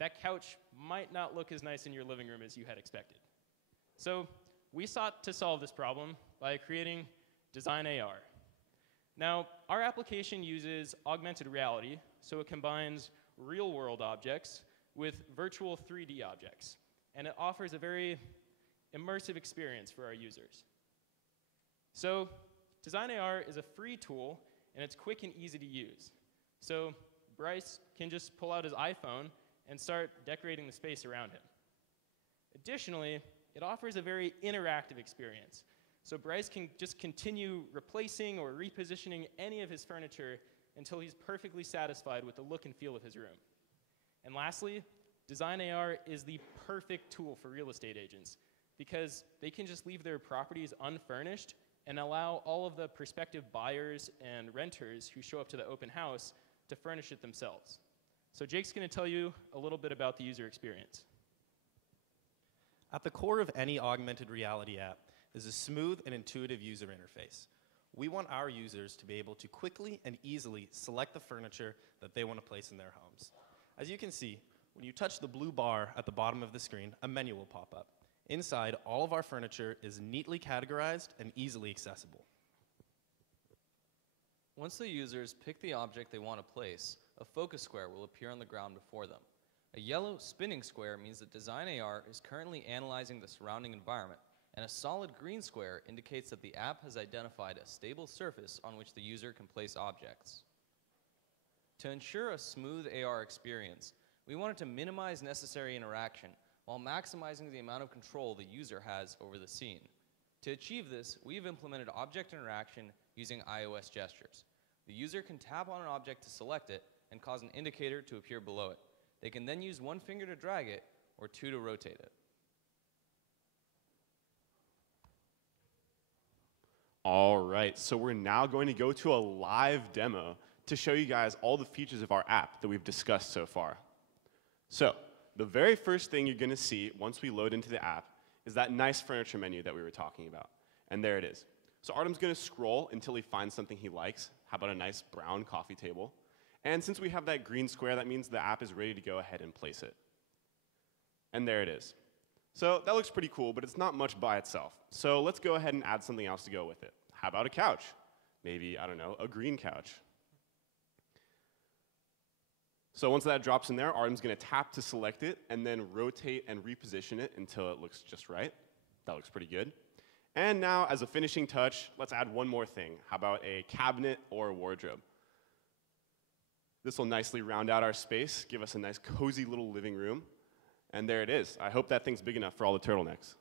that couch might not look as nice in your living room as you had expected. So we sought to solve this problem by creating Design AR. Now, our application uses augmented reality, so it combines real-world objects with virtual 3D objects, and it offers a very immersive experience for our users. So Design AR is a free tool, and it's quick and easy to use. So Bryce can just pull out his iPhone and start decorating the space around him. Additionally, it offers a very interactive experience. So Bryce can just continue replacing or repositioning any of his furniture until he's perfectly satisfied with the look and feel of his room. And lastly, Design AR is the perfect tool for real estate agents, because they can just leave their properties unfurnished and allow all of the prospective buyers and renters who show up to the open house to furnish it themselves. So Jake's going to tell you a little bit about the user experience. At the core of any augmented reality app is a smooth and intuitive user interface. We want our users to be able to quickly and easily select the furniture that they want to place in their homes. As you can see, when you touch the blue bar at the bottom of the screen, a menu will pop up. Inside, all of our furniture is neatly categorized and easily accessible. Once the users pick the object they want to place, a focus square will appear on the ground before them. A yellow spinning square means that Design AR is currently analyzing the surrounding environment, and a solid green square indicates that the app has identified a stable surface on which the user can place objects. To ensure a smooth AR experience, we wanted to minimize necessary interaction while maximizing the amount of control the user has over the scene. To achieve this, we've implemented object interaction using iOS gestures. The user can tap on an object to select it and cause an indicator to appear below it. They can then use one finger to drag it or two to rotate it. All right, so we're now going to go to a live demo to show you guys all the features of our app that we've discussed so far. So the very first thing you're going to see once we load into the app is that nice furniture menu that we were talking about. And there it is. So Artem's going to scroll until he finds something he likes. How about a nice brown coffee table? And since we have that green square, that means the app is ready to go ahead and place it. And there it is. So that looks pretty cool, but it's not much by itself. So let's go ahead and add something else to go with it. How about a couch? Maybe, I don't know, a green couch. So once that drops in there, Artem's going to tap to select it and then rotate and reposition it until it looks just right. That looks pretty good. And now, as a finishing touch, let's add one more thing. How about a cabinet or a wardrobe? This will nicely round out our space, give us a nice cozy little living room. And there it is. I hope that thing's big enough for all the turtlenecks.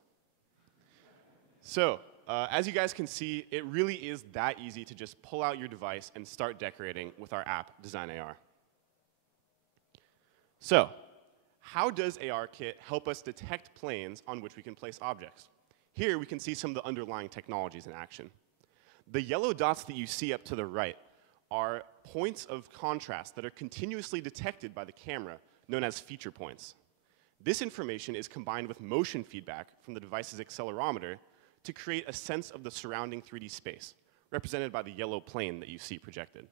So, as you guys can see, it really is that easy to just pull out your device and start decorating with our app, Design AR. So, how does ARKit help us detect planes on which we can place objects? Here we can see some of the underlying technologies in action. The yellow dots that you see up to the right are points of contrast that are continuously detected by the camera, known as feature points. This information is combined with motion feedback from the device's accelerometer to create a sense of the surrounding 3D space, represented by the yellow plane that you see projected.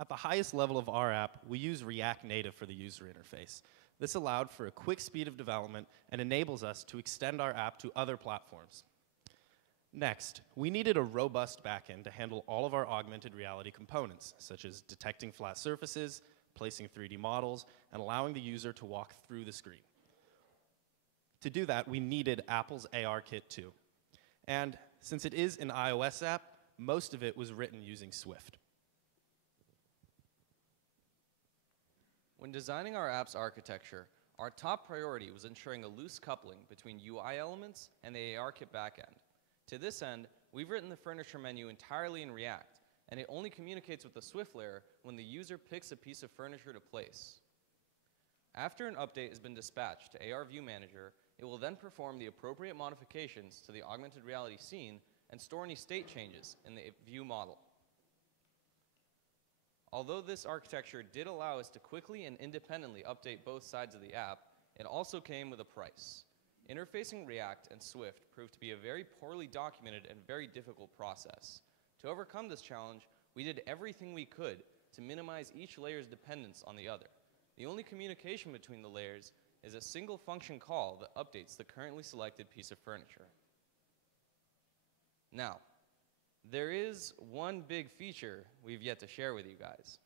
At the highest level of our app, we use React Native for the user interface. This allowed for a quick speed of development and enables us to extend our app to other platforms. Next, we needed a robust backend to handle all of our augmented reality components, such as detecting flat surfaces, placing 3D models, and allowing the user to walk through the screen. To do that, we needed Apple's ARKit 2. And since it is an iOS app, most of it was written using Swift. When designing our app's architecture, our top priority was ensuring a loose coupling between UI elements and the ARKit backend. To this end, we've written the furniture menu entirely in React, and it only communicates with the Swift layer when the user picks a piece of furniture to place. After an update has been dispatched to AR View Manager, it will then perform the appropriate modifications to the augmented reality scene and store any state changes in the view model. Although this architecture did allow us to quickly and independently update both sides of the app, it also came with a price. Interfacing React and Swift proved to be a very poorly documented and very difficult process. To overcome this challenge, we did everything we could to minimize each layer's dependence on the other. The only communication between the layers is a single function call that updates the currently selected piece of furniture. Now, there is one big feature we've yet to share with you guys.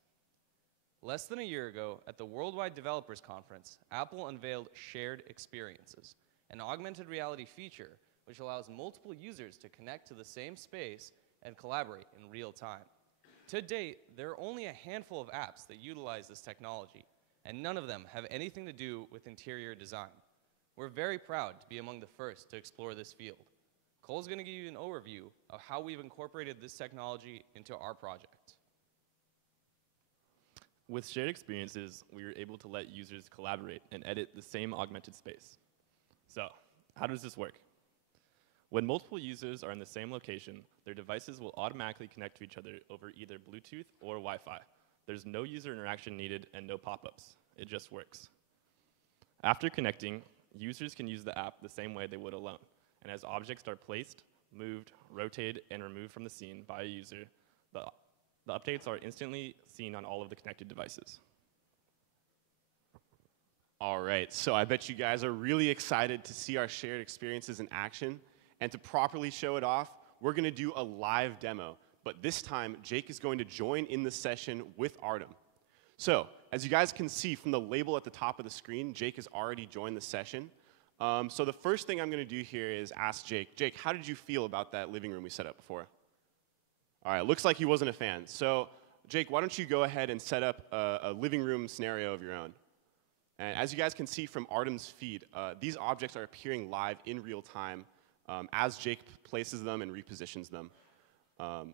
Less than a year ago, at the Worldwide Developers Conference, Apple unveiled Shared Experiences, an augmented reality feature which allows multiple users to connect to the same space and collaborate in real time. To date, there are only a handful of apps that utilize this technology, and none of them have anything to do with interior design. We're very proud to be among the first to explore this field. Cole's going to give you an overview of how we've incorporated this technology into our project. With shared experiences, we were able to let users collaborate and edit the same augmented space. So, how does this work? When multiple users are in the same location, their devices will automatically connect to each other over either Bluetooth or Wi-Fi. There's no user interaction needed and no pop-ups. It just works. After connecting, users can use the app the same way they would alone. And as objects are placed, moved, rotated, and removed from the scene by a user, the updates are instantly seen on all of the connected devices. All right, so I bet you guys are really excited to see our shared experiences in action. And to properly show it off, we're going to do a live demo. But this time, Jake is going to join in the session with Artem. So, as you guys can see from the label at the top of the screen, Jake has already joined the session. So the first thing I'm going to do here is ask Jake, Jake, how did you feel about that living room we set up before? All right, looks like he wasn't a fan. So, Jake, why don't you go ahead and set up a living room scenario of your own? And as you guys can see from Artem's feed, these objects are appearing live in real time as Jake places them and repositions them.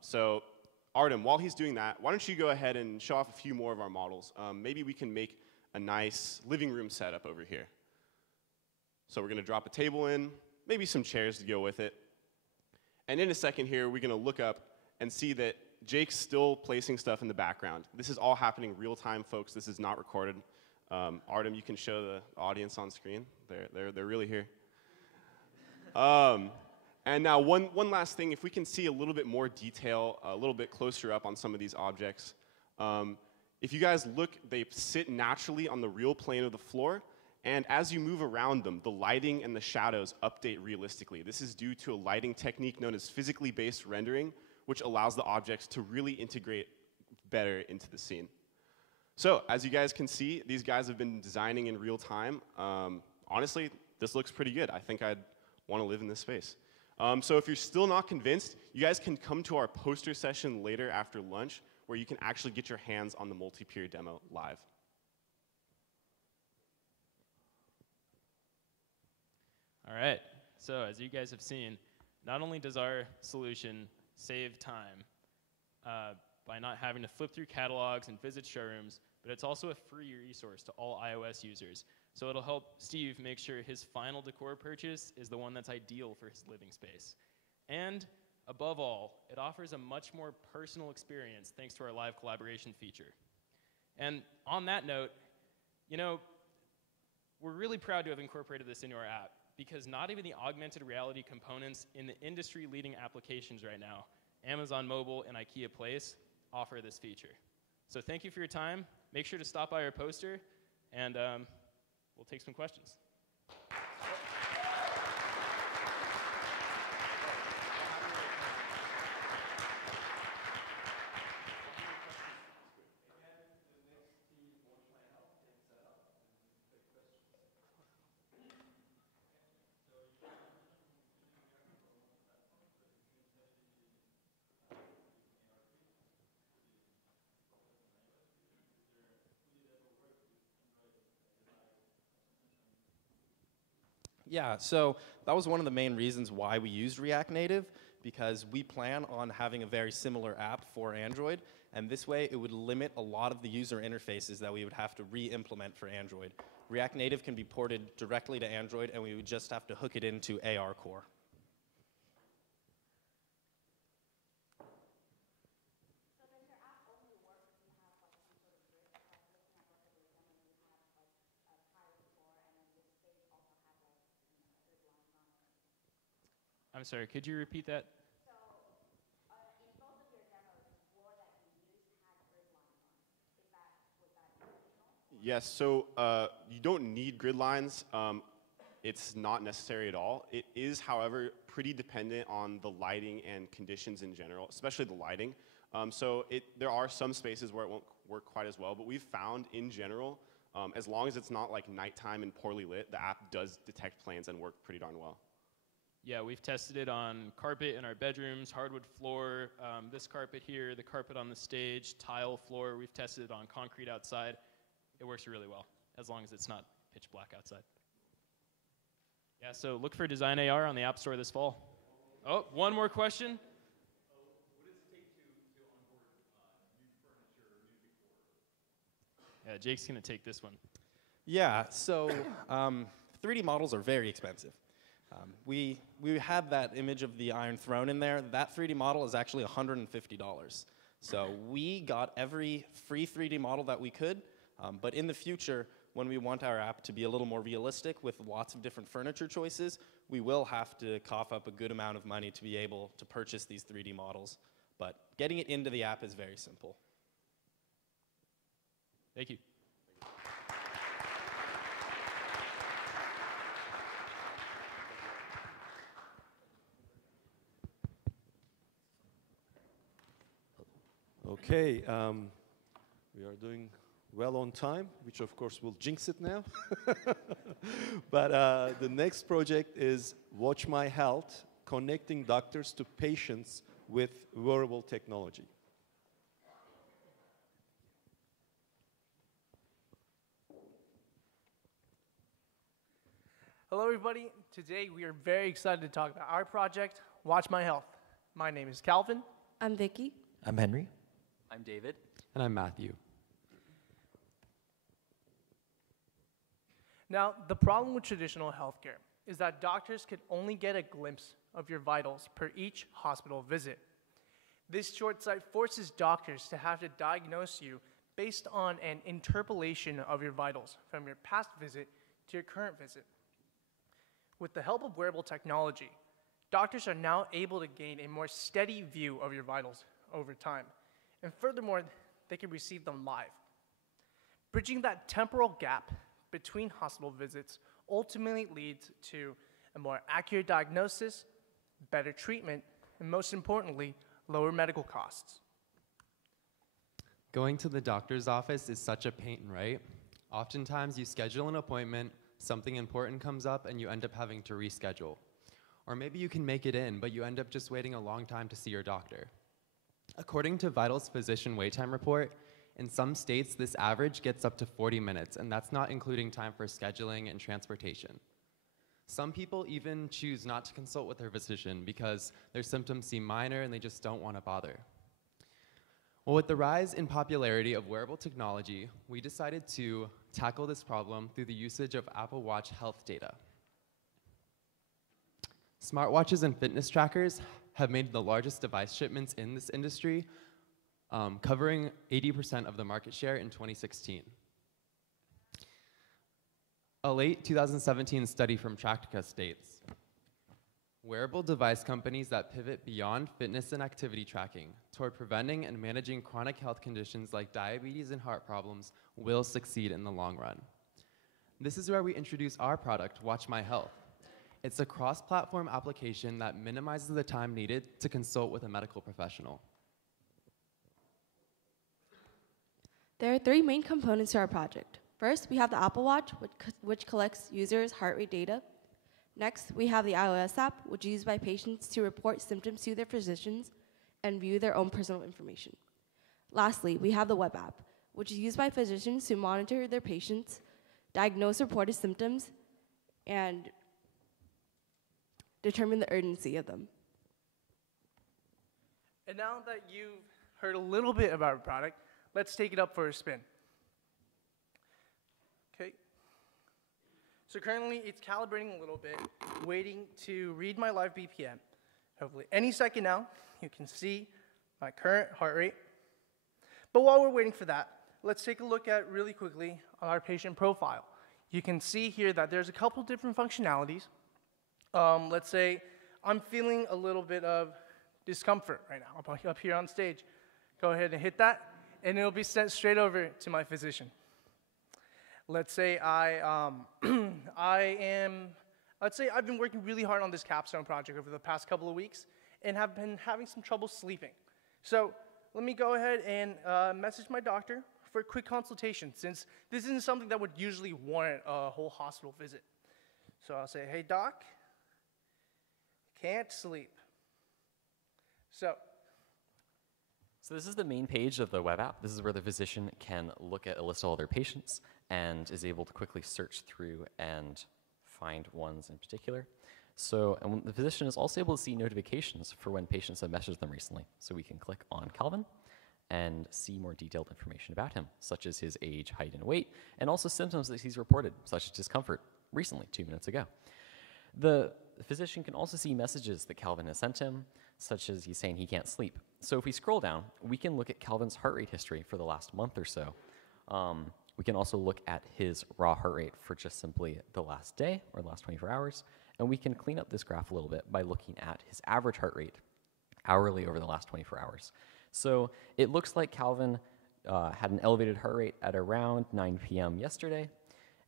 So Artem, while he's doing that, why don't you go ahead and show off a few more of our models. Maybe we can make a nice living room setup over here. So we're going to drop a table in, maybe some chairs to go with it. And in a second here, we're going to look up and see that Jake's still placing stuff in the background. This is all happening real time, folks. This is not recorded. Artem, you can show the audience on screen. They're really here. And now one last thing, if we can see a little bit more detail, a little bit closer up on some of these objects. If you guys look, they sit naturally on the real plane of the floor. And as you move around them, the lighting and the shadows update realistically. This is due to a lighting technique known as physically based rendering, which allows the objects to really integrate better into the scene. So as you guys can see, these guys have been designing in real time. Honestly, this looks pretty good. I think I'd want to live in this space. So if you're still not convinced, you guys can come to our poster session later after lunch, where you can actually get your hands on the multi-peer demo live. All right, so as you guys have seen, not only does our solution save time by not having to flip through catalogs and visit showrooms, but it's also a free resource to all iOS users. So it'll help Steve make sure his final decor purchase is the one that's ideal for his living space. And above all, it offers a much more personal experience thanks to our live collaboration feature. And on that note, you know, we're really proud to have incorporated this into our app, because not even the augmented reality components in the industry-leading applications right now, Amazon Mobile and IKEA Place, offer this feature. So thank you for your time. Make sure to stop by our poster, and we'll take some questions. Yeah, so that was one of the main reasons why we used React Native, because we plan on having a very similar app for Android, and this way it would limit a lot of the user interfaces that we would have to re-implement for Android. React Native can be ported directly to Android, and we would just have to hook it into AR Core. I'm sorry, could you repeat that? Yes, so you don't need grid lines. It's not necessary at all. It is, however, pretty dependent on the lighting and conditions in general, especially the lighting. There are some spaces where it won't work quite as well, but we've found in general, as long as it's not like nighttime and poorly lit, the app does detect planes and work pretty darn well. Yeah, we've tested it on carpet in our bedrooms, hardwood floor, this carpet here, the carpet on the stage, tile floor. We've tested it on concrete outside. It works really well, as long as it's not pitch black outside. Yeah, so look for Design AR on the App Store this fall. Oh, one more question. Yeah, Jake's gonna take this one. Yeah, so 3D models are very expensive. We had that image of the Iron Throne in there. That 3D model is actually $150. So we got every free 3D model that we could, but in the future, when we want our app to be a little more realistic with lots of different furniture choices, we will have to cough up a good amount of money to be able to purchase these 3D models. But getting it into the app is very simple. Thank you. Okay, we are doing well on time, which of course will jinx it now. But the next project is Watch My Health, connecting doctors to patients with wearable technology. Hello everybody, today we are very excited to talk about our project, Watch My Health. My name is Calvin. I'm Vicky. I'm Henry. I'm David. And I'm Matthew. Now, the problem with traditional healthcare is that doctors can only get a glimpse of your vitals per each hospital visit. This short sight forces doctors to have to diagnose you based on an interpolation of your vitals from your past visit to your current visit. With the help of wearable technology, doctors are now able to gain a more steady view of your vitals over time. And furthermore, they can receive them live. Bridging that temporal gap between hospital visits ultimately leads to a more accurate diagnosis, better treatment, and most importantly, lower medical costs. Going to the doctor's office is such a pain, right? Oftentimes you schedule an appointment, something important comes up, and you end up having to reschedule. Or maybe you can make it in, but you end up just waiting a long time to see your doctor. According to Vital's physician wait time report, in some states this average gets up to 40 minutes, and that's not including time for scheduling and transportation. Some people even choose not to consult with their physician because their symptoms seem minor and they just don't want to bother. Well, with the rise in popularity of wearable technology, we decided to tackle this problem through the usage of Apple Watch health data. Smartwatches and fitness trackers have made the largest device shipments in this industry, covering 80% of the market share in 2016. A late 2017 study from Tractica states, wearable device companies that pivot beyond fitness and activity tracking toward preventing and managing chronic health conditions like diabetes and heart problems will succeed in the long run. This is where we introduce our product, Watch My Health. It's a cross-platform application that minimizes the time needed to consult with a medical professional. There are three main components to our project. First, we have the Apple Watch, which collects users' heart rate data. Next, we have the iOS app, which is used by patients to report symptoms to their physicians and view their own personal information. Lastly, we have the web app, which is used by physicians to monitor their patients, diagnose reported symptoms, and determine the urgency of them. And now that you've heard a little bit about our product, let's take it up for a spin. Okay. So currently it's calibrating a little bit, waiting to read my live BPM. Hopefully any second now, you can see my current heart rate. But while we're waiting for that, let's take a look at really quickly on our patient profile. You can see here that there's a couple different functionalities. Let's say I'm feeling a little bit of discomfort right now up here on stage. Go ahead and hit that, and it'll be sent straight over to my physician. Let's say let's say I've been working really hard on this capstone project over the past couple of weeks and have been having some trouble sleeping. So let me go ahead and message my doctor for a quick consultation, since this isn't something that would usually warrant a whole hospital visit. So I'll say, hey doc, can't sleep. So this is the main page of the web app. This is where the physician can look at a list of all their patients and is able to quickly search through and find ones in particular. So, and the physician is also able to see notifications for when patients have messaged them recently. So we can click on Calvin and see more detailed information about him, such as his age, height, and weight, and also symptoms that he's reported, such as discomfort, recently, 2 minutes ago. The physician can also see messages that Calvin has sent him, such as he's saying he can't sleep. So if we scroll down, we can look at Calvin's heart rate history for the last month or so. We can also look at his raw heart rate for just simply the last day or the last 24 hours. And we can clean up this graph a little bit by looking at his average heart rate hourly over the last 24 hours. So it looks like Calvin had an elevated heart rate at around 9 p.m. yesterday.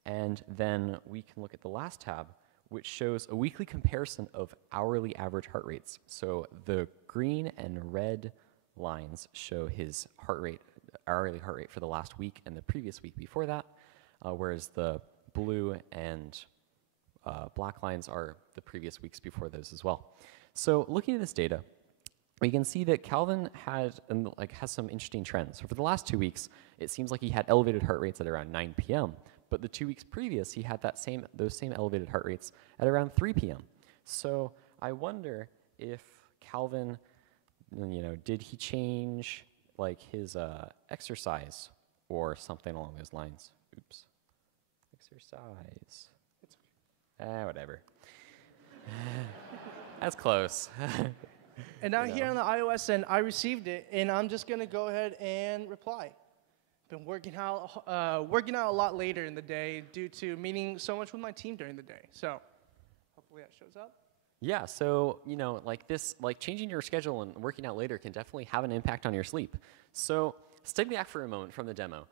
And then we can look at the last tab, which shows a weekly comparison of hourly average heart rates. So the green and red lines show his heart rate, hourly heart rate for the last week and the previous week before that, whereas the blue and black lines are the previous weeks before those as well. So looking at this data, we can see that Calvin has some interesting trends. So for the last 2 weeks, it seems like he had elevated heart rates at around 9 p.m., but the 2 weeks previous, he had those same elevated heart rates at around 3 p.m. So I wonder if Calvin, did he change like his exercise or something along those lines? Oops. Exercise. Whatever. That's close. And now here on the iOS end, I received it, and I'm just gonna go ahead and reply. Been working out a lot later in the day due to meeting so much with my team during the day. So hopefully that shows up. Yeah, so, changing your schedule and working out later can definitely have an impact on your sleep. So step back for a moment from the demo.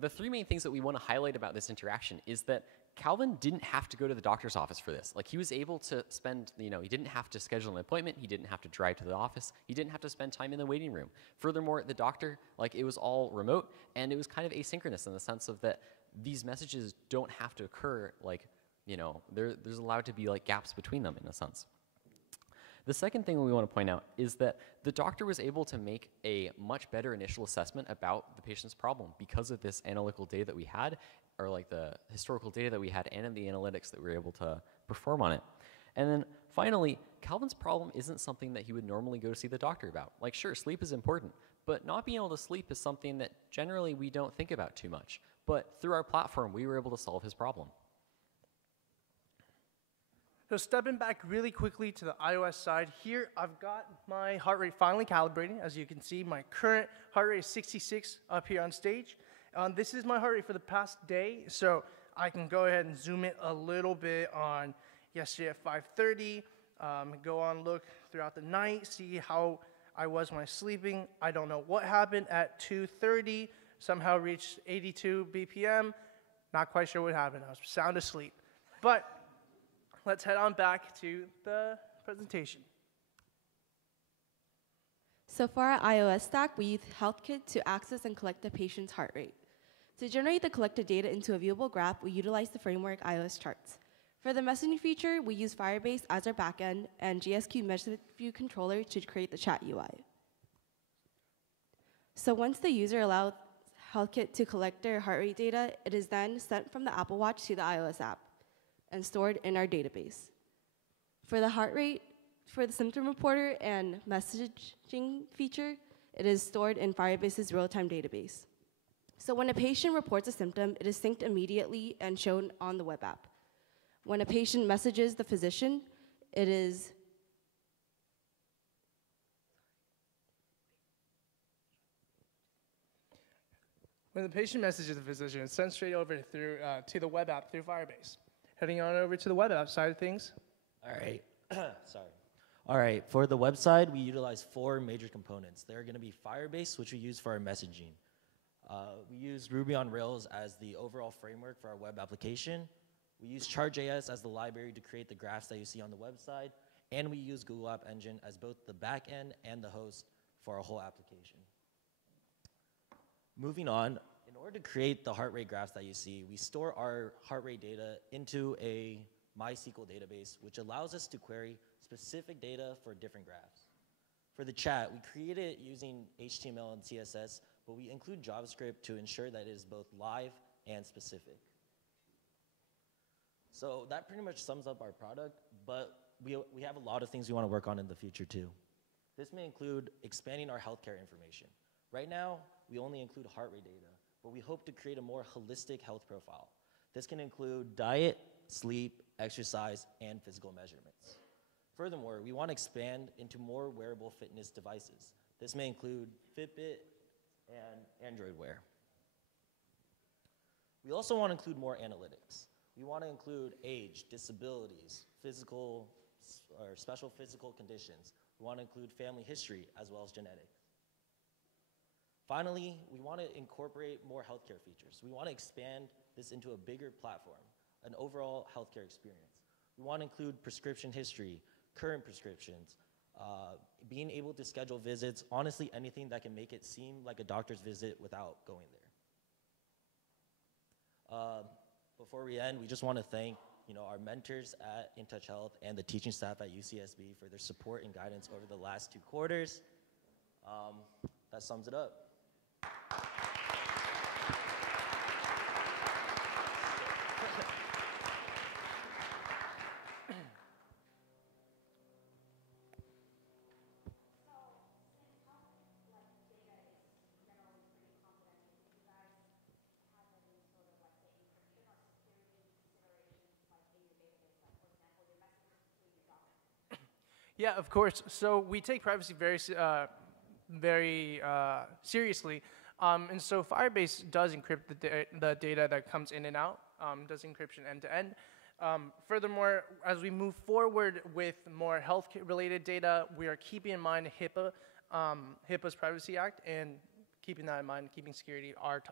The three main things that we want to highlight about this interaction is that Calvin didn't have to go to the doctor's office for this. He was able to spend, he didn't have to schedule an appointment. He didn't have to drive to the office. He didn't have to spend time in the waiting room. Furthermore, the doctor, it was all remote, and it was kind of asynchronous in the sense of that these messages don't have to occur, there's allowed to be, gaps between them in a sense. The second thing we want to point out is that the doctor was able to make a much better initial assessment about the patient's problem because of this analytical data that we had, or the historical data that we had, and the analytics that we were able to perform on it. And then finally, Calvin's problem isn't something that he would normally go see the doctor about. Sure, sleep is important, but not being able to sleep is something that generally we don't think about too much. But through our platform, we were able to solve his problem. So stepping back really quickly to the iOS side, here I've got my heart rate finally calibrating. As you can see, my current heart rate is 66 up here on stage. This is my heart rate for the past day, so I can go ahead and zoom in a little bit on yesterday at 5:30, go on, look throughout the night, see how I was when I was sleeping. I don't know what happened at 2:30, somehow reached 82 BPM. Not quite sure what happened. I was sound asleep. But let's head on back to the presentation. So for our iOS stack, we use HealthKit to access and collect the patient's heart rate. To generate the collected data into a viewable graph, we utilize the framework iOS charts. For the messaging feature, we use Firebase as our backend and GSQ Message View controller to create the chat UI. So once the user allows HealthKit to collect their heart rate data, it is then sent from the Apple Watch to the iOS app and stored in our database. For the heart rate, for the symptom reporter and messaging feature, it is stored in Firebase's real-time database. So when a patient reports a symptom, it is synced immediately and shown on the web app. When a patient messages the physician, it is When the patient messages the physician, it's sent straight over through to the web app through Firebase. Heading on over to the web app side of things. All right. Sorry. All right, for the website, we utilize 4 major components. They're going to be Firebase, which we use for our messaging. We use Ruby on Rails as the overall framework for our web application. We use Chart.js as the library to create the graphs that you see on the website. And we use Google App Engine as both the backend and the host for our whole application. Moving on, in order to create the heart rate graphs that you see, we store our heart rate data into a MySQL database, which allows us to query specific data for different graphs. For the chat, we create it using HTML and CSS, but we include JavaScript to ensure that it is both live and specific. So that pretty much sums up our product, but we have a lot of things we want to work on in the future too. This may include expanding our healthcare information. Right now, we only include heart rate data, but we hope to create a more holistic health profile. This can include diet, sleep, exercise, and physical measurements. Furthermore, we want to expand into more wearable fitness devices. This may include Fitbit and Android Wear. We also want to include more analytics. We want to include age, disabilities, physical or special physical conditions. We want to include family history as well as genetics. Finally, we want to incorporate more healthcare features. We want to expand this into a bigger platform, an overall healthcare experience. We want to include prescription history, current prescriptions, being able to schedule visits, honestly anything that can make it seem like a doctor's visit without going there. Before we end, we just want to thank our mentors at InTouch Health and the teaching staff at UCSB for their support and guidance over the last 2 quarters. That sums it up. Yeah, of course. So we take privacy very seriously. And so Firebase does encrypt the data that comes in and out, does encryption end to end. Furthermore, as we move forward with more health-related data, we are keeping in mind HIPAA, HIPAA's Privacy Act, and keeping that in mind, keeping security our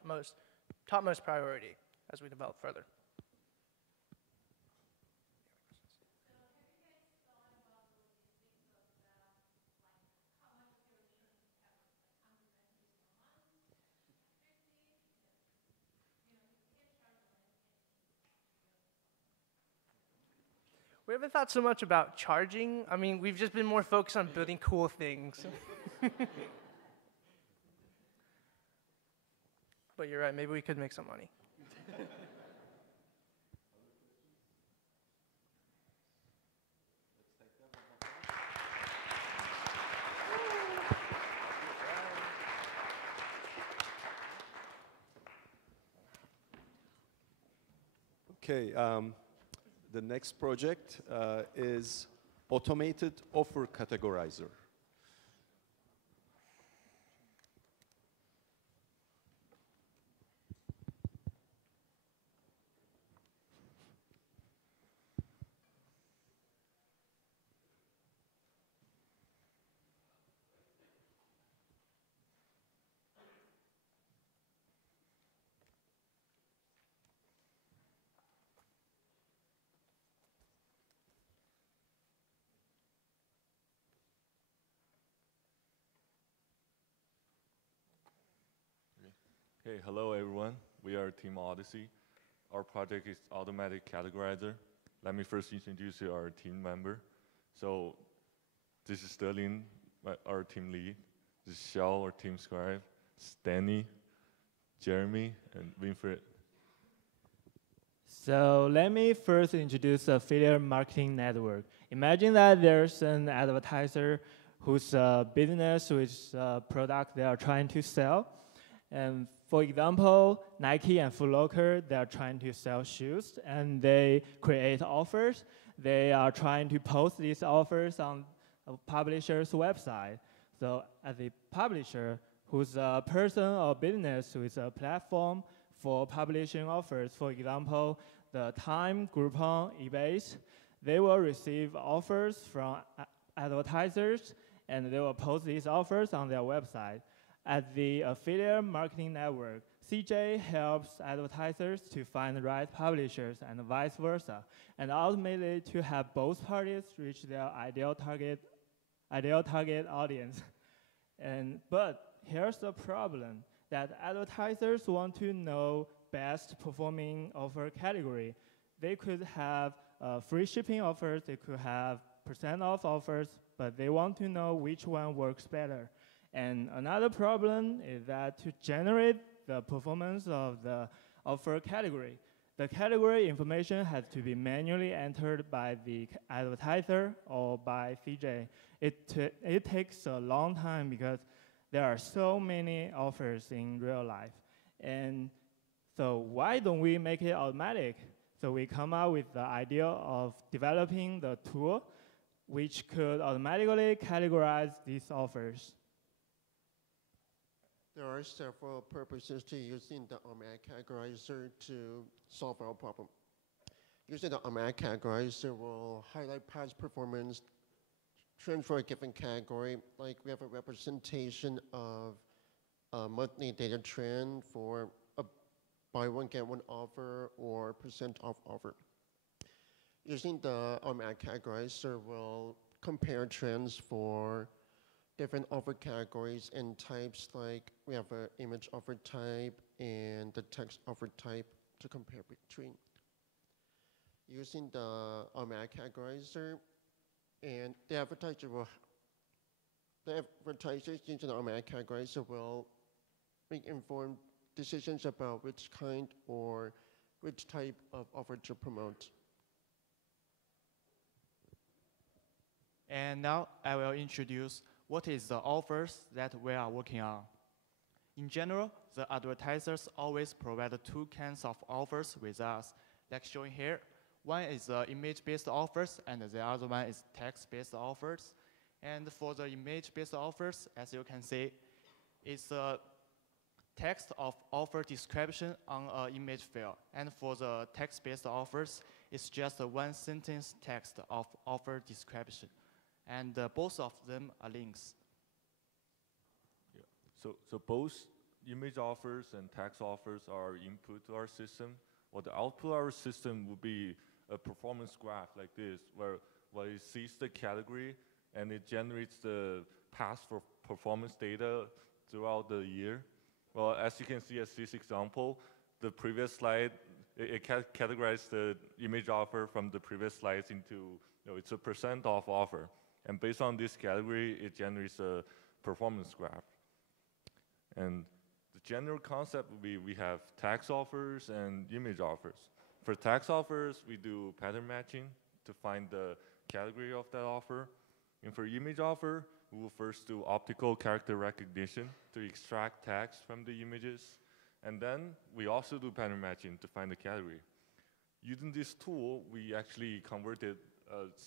topmost priority as we develop further. We haven't thought so much about charging. I mean, we've just been more focused on building cool things. But you're right, maybe we could make some money. Okay. The next project is Automated Offer Categorizer. Hey, hello everyone. We are Team Odyssey. Our project is Automatic Categorizer. Let me first introduce you our team member. So this is Sterling, our team lead. This is Xiao, our team scribe. Stanley, Jeremy, and Winfred. So let me first introduce the affiliate marketing network. Imagine that there's an advertiser whose business with a product they are trying to sell. And for example, Nike and Foot Locker, they are trying to sell shoes and they create offers. They are trying to post these offers on a publisher's website. So as a publisher who's a person or business with a platform for publishing offers, for example, the Time, Groupon, eBay, they will receive offers from advertisers, and they will post these offers on their website. At the Affiliate Marketing Network, CJ helps advertisers to find the right publishers and vice versa, and ultimately to have both parties reach their ideal target audience. But here's the problem, that advertisers want to know best performing offer category. They could have free shipping offers, they could have % off offers, but they want to know which one works better. And another problem is that to generate the performance of the offer category, the category information has to be manually entered by the advertiser or by CJ. It takes a long time because there are so many offers in real life. And so why don't we make it automatic? So we come up with the idea of developing the tool which could automatically categorize these offers. There are several purposes to using the automatic categorizer to solve our problem. Using the automatic categorizer will highlight past performance trends for a given category. Like we have a representation of a monthly data trend for a buy one, get one offer or % off offer. Using the automatic categorizer will compare trends for different offer categories and types, like we have an image offer type and the text offer type to compare between. Using the automatic categorizer, and the advertisers using the automatic categorizer will make informed decisions about which kind or which type of offer to promote. And now I will introduce what is the offers that we are working on. In general, the advertisers always provide two kinds of offers with us, like shown here. One is image-based offers, and the other one is text-based offers. And for the image-based offers, as you can see, it's a text of offer description on an image file. And for the text-based offers, it's just a one-sentence text of offer description. And both of them are links. Yeah. So both image offers and text offers are input to our system. Well, the output of our system will be a performance graph like this, where it sees the category and it generates the past for performance data throughout the year. Well, as you can see as this example, the previous slide, it categorized the image offer from the previous slides into, it's a % off offer. And based on this category, it generates a performance graph. And the general concept would be we have text offers and image offers. For text offers, we do pattern matching to find the category of that offer. And for image offer, we will first do optical character recognition to extract text from the images. And then we also do pattern matching to find the category. Using this tool, we actually converted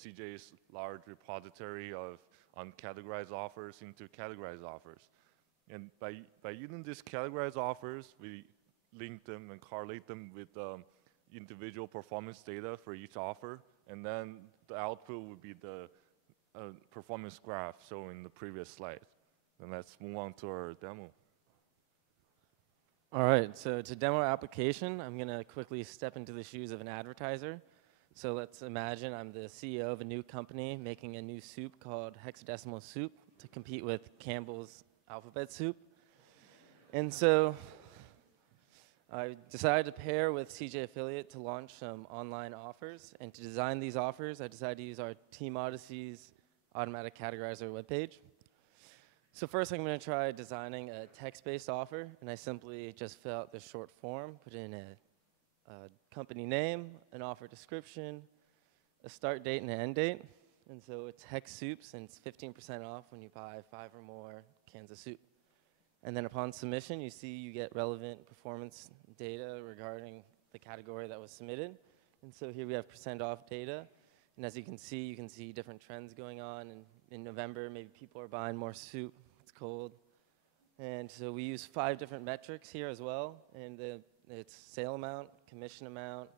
CJ's large repository of uncategorized offers into categorized offers. And by using these categorized offers, we link them and correlate them with individual performance data for each offer. And then the output would be the performance graph shown in the previous slide. And let's move on to our demo. All right, so to demo our application, I'm going to quickly step into the shoes of an advertiser. So let's imagine I'm the CEO of a new company making a new soup called hexadecimal soup to compete with Campbell's alphabet soup. And so I decided to pair with CJ Affiliate to launch some online offers. And to design these offers, I decided to use our Team Odyssey's automatic categorizer webpage. So first I'm going to try designing a text-based offer, and I simply just fill out the short form, put in a company name, an offer description, a start date and an end date. And so it's Hex Soups, and it's 15% off when you buy 5 or more cans of soup. And then upon submission, you see you get relevant performance data regarding the category that was submitted. And so here we have % off data. And as you can see different trends going on. And in November, maybe people are buying more soup. It's cold. And so we use 5 different metrics here as well. And it's sale amount, commission amount,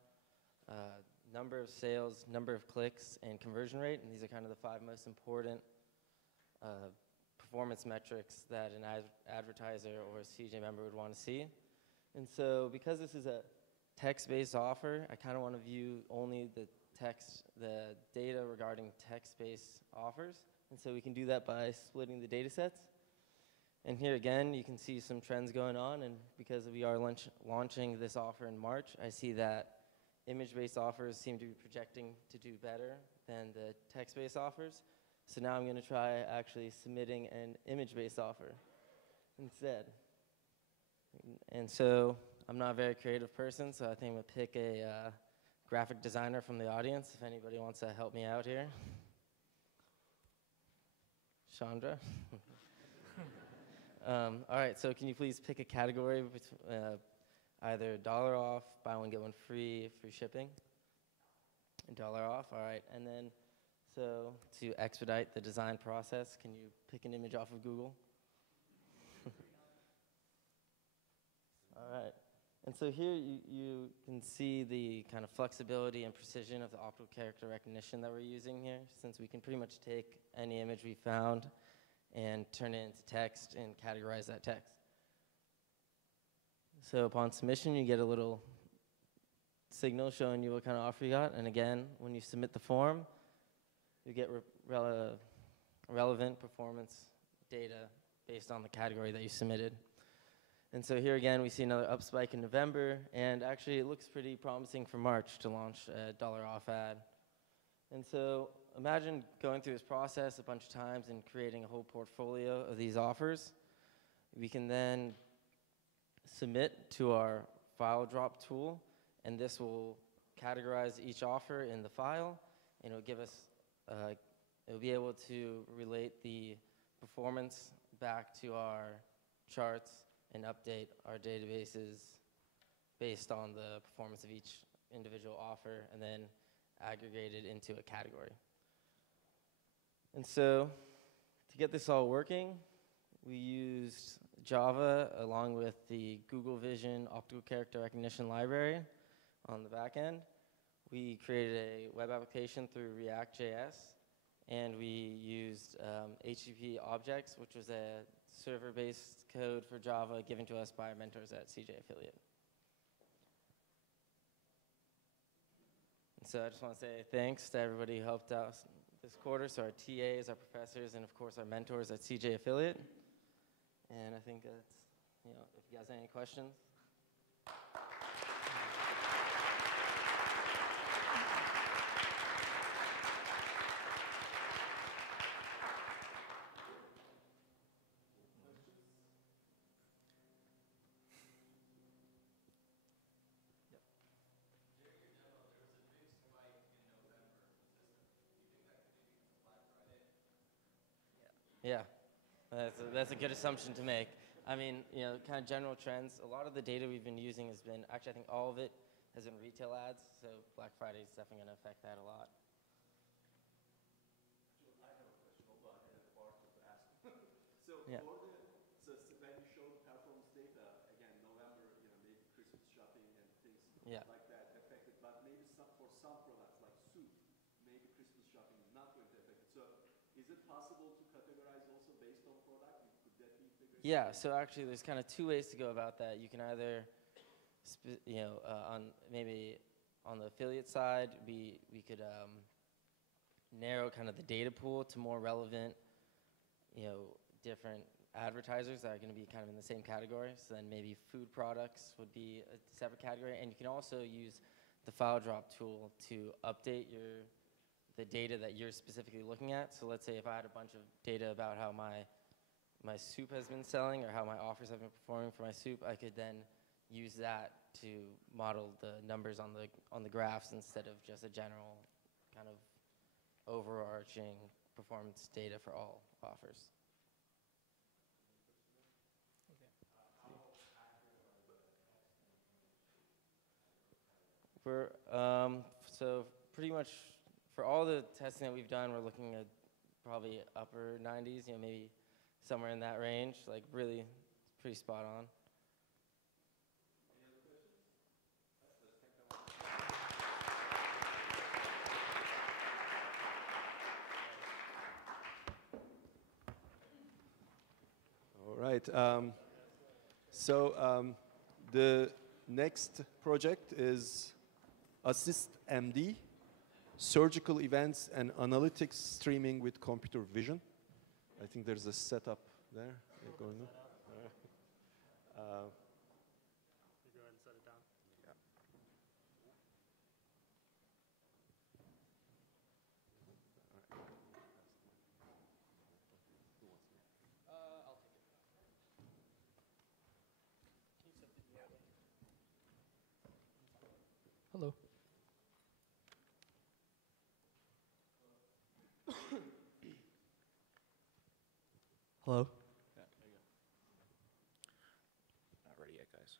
number of sales, number of clicks, and conversion rate. And these are kind of the 5 most important performance metrics that an advertiser or a CJ member would want to see. And so because this is a text-based offer, I kind of want to view only the data regarding text-based offers. And so we can do that by splitting the data sets. And here again, you can see some trends going on. And because we are launching this offer in March, I see that image-based offers seem to be projecting to do better than the text-based offers. So now I'm going to try actually submitting an image-based offer instead. And so I'm not a very creative person, so I think I'm going to pick a graphic designer from the audience, if anybody wants to help me out here. Chandra. All right, so can you please pick a category, either $1 off, buy one, get one free, free shipping? $1 off, all right. And then, so to expedite the design process, can you pick an image off of Google? All right. And so here you can see the kind of flexibility and precision of the optical character recognition that we're using here, since we can pretty much take any image we found and turn it into text and categorize that text. So upon submission, you get a little signal showing you what kind of offer you got. And again, when you submit the form, you get relevant performance data based on the category that you submitted. And so here again, we see another up spike in November, and actually it looks pretty promising for March to launch a $1 off ad. And so imagine going through this process a bunch of times and creating a whole portfolio of these offers. We can then submit to our file drop tool, and this will categorize each offer in the file, and it'll give us, it'll be able to relate the performance back to our charts and update our databases based on the performance of each individual offer, and then aggregate it into a category. And so to get this all working, we used Java along with the Google Vision optical character recognition library on the back end. We created a web application through React.js, and we used HTTP objects, which was a server-based code for Java given to us by our mentors at CJ Affiliate. And so I just want to say thanks to everybody who helped us this quarter, so our TAs, our professors, and of course our mentors at CJ Affiliate. And I think that's, if you guys have any questions. Yeah, that's a good assumption to make. I mean, kind of general trends. A lot of the data we've been using has been, actually I think all of it has been retail ads, so Black Friday is definitely going to affect that a lot. I have a question, although I had a part to ask. So Yeah. when you show the performance data, again, November, maybe Christmas shopping and things like that affected, but maybe for some products like soup, maybe Christmas shopping is not going to affect it. So is it possible to categorize also based on product? Could that be integrated? Yeah, so actually there's kind of 2 ways to go about that. You can either, maybe on the affiliate side, we could narrow kind of the data pool to more relevant, different advertisers that are going to be kind of in the same category. So then maybe food products would be a separate category. And you can also use the file drop tool to update the data that you're specifically looking at. So let's say if I had a bunch of data about how my soup has been selling or how my offers have been performing for my soup, I could then use that to model the numbers on the graphs instead of just a general kind of overarching performance data for all offers. So pretty much for all the testing that we've done, we're looking at probably upper 90s, maybe somewhere in that range, like really pretty spot on. Right. The next project is Assist MD, surgical events and analytics streaming with computer vision. I think there's a setup there going on. You go ahead and set it down. Hello. Hello. Yeah, there you go. Not ready yet, guys. Sorry.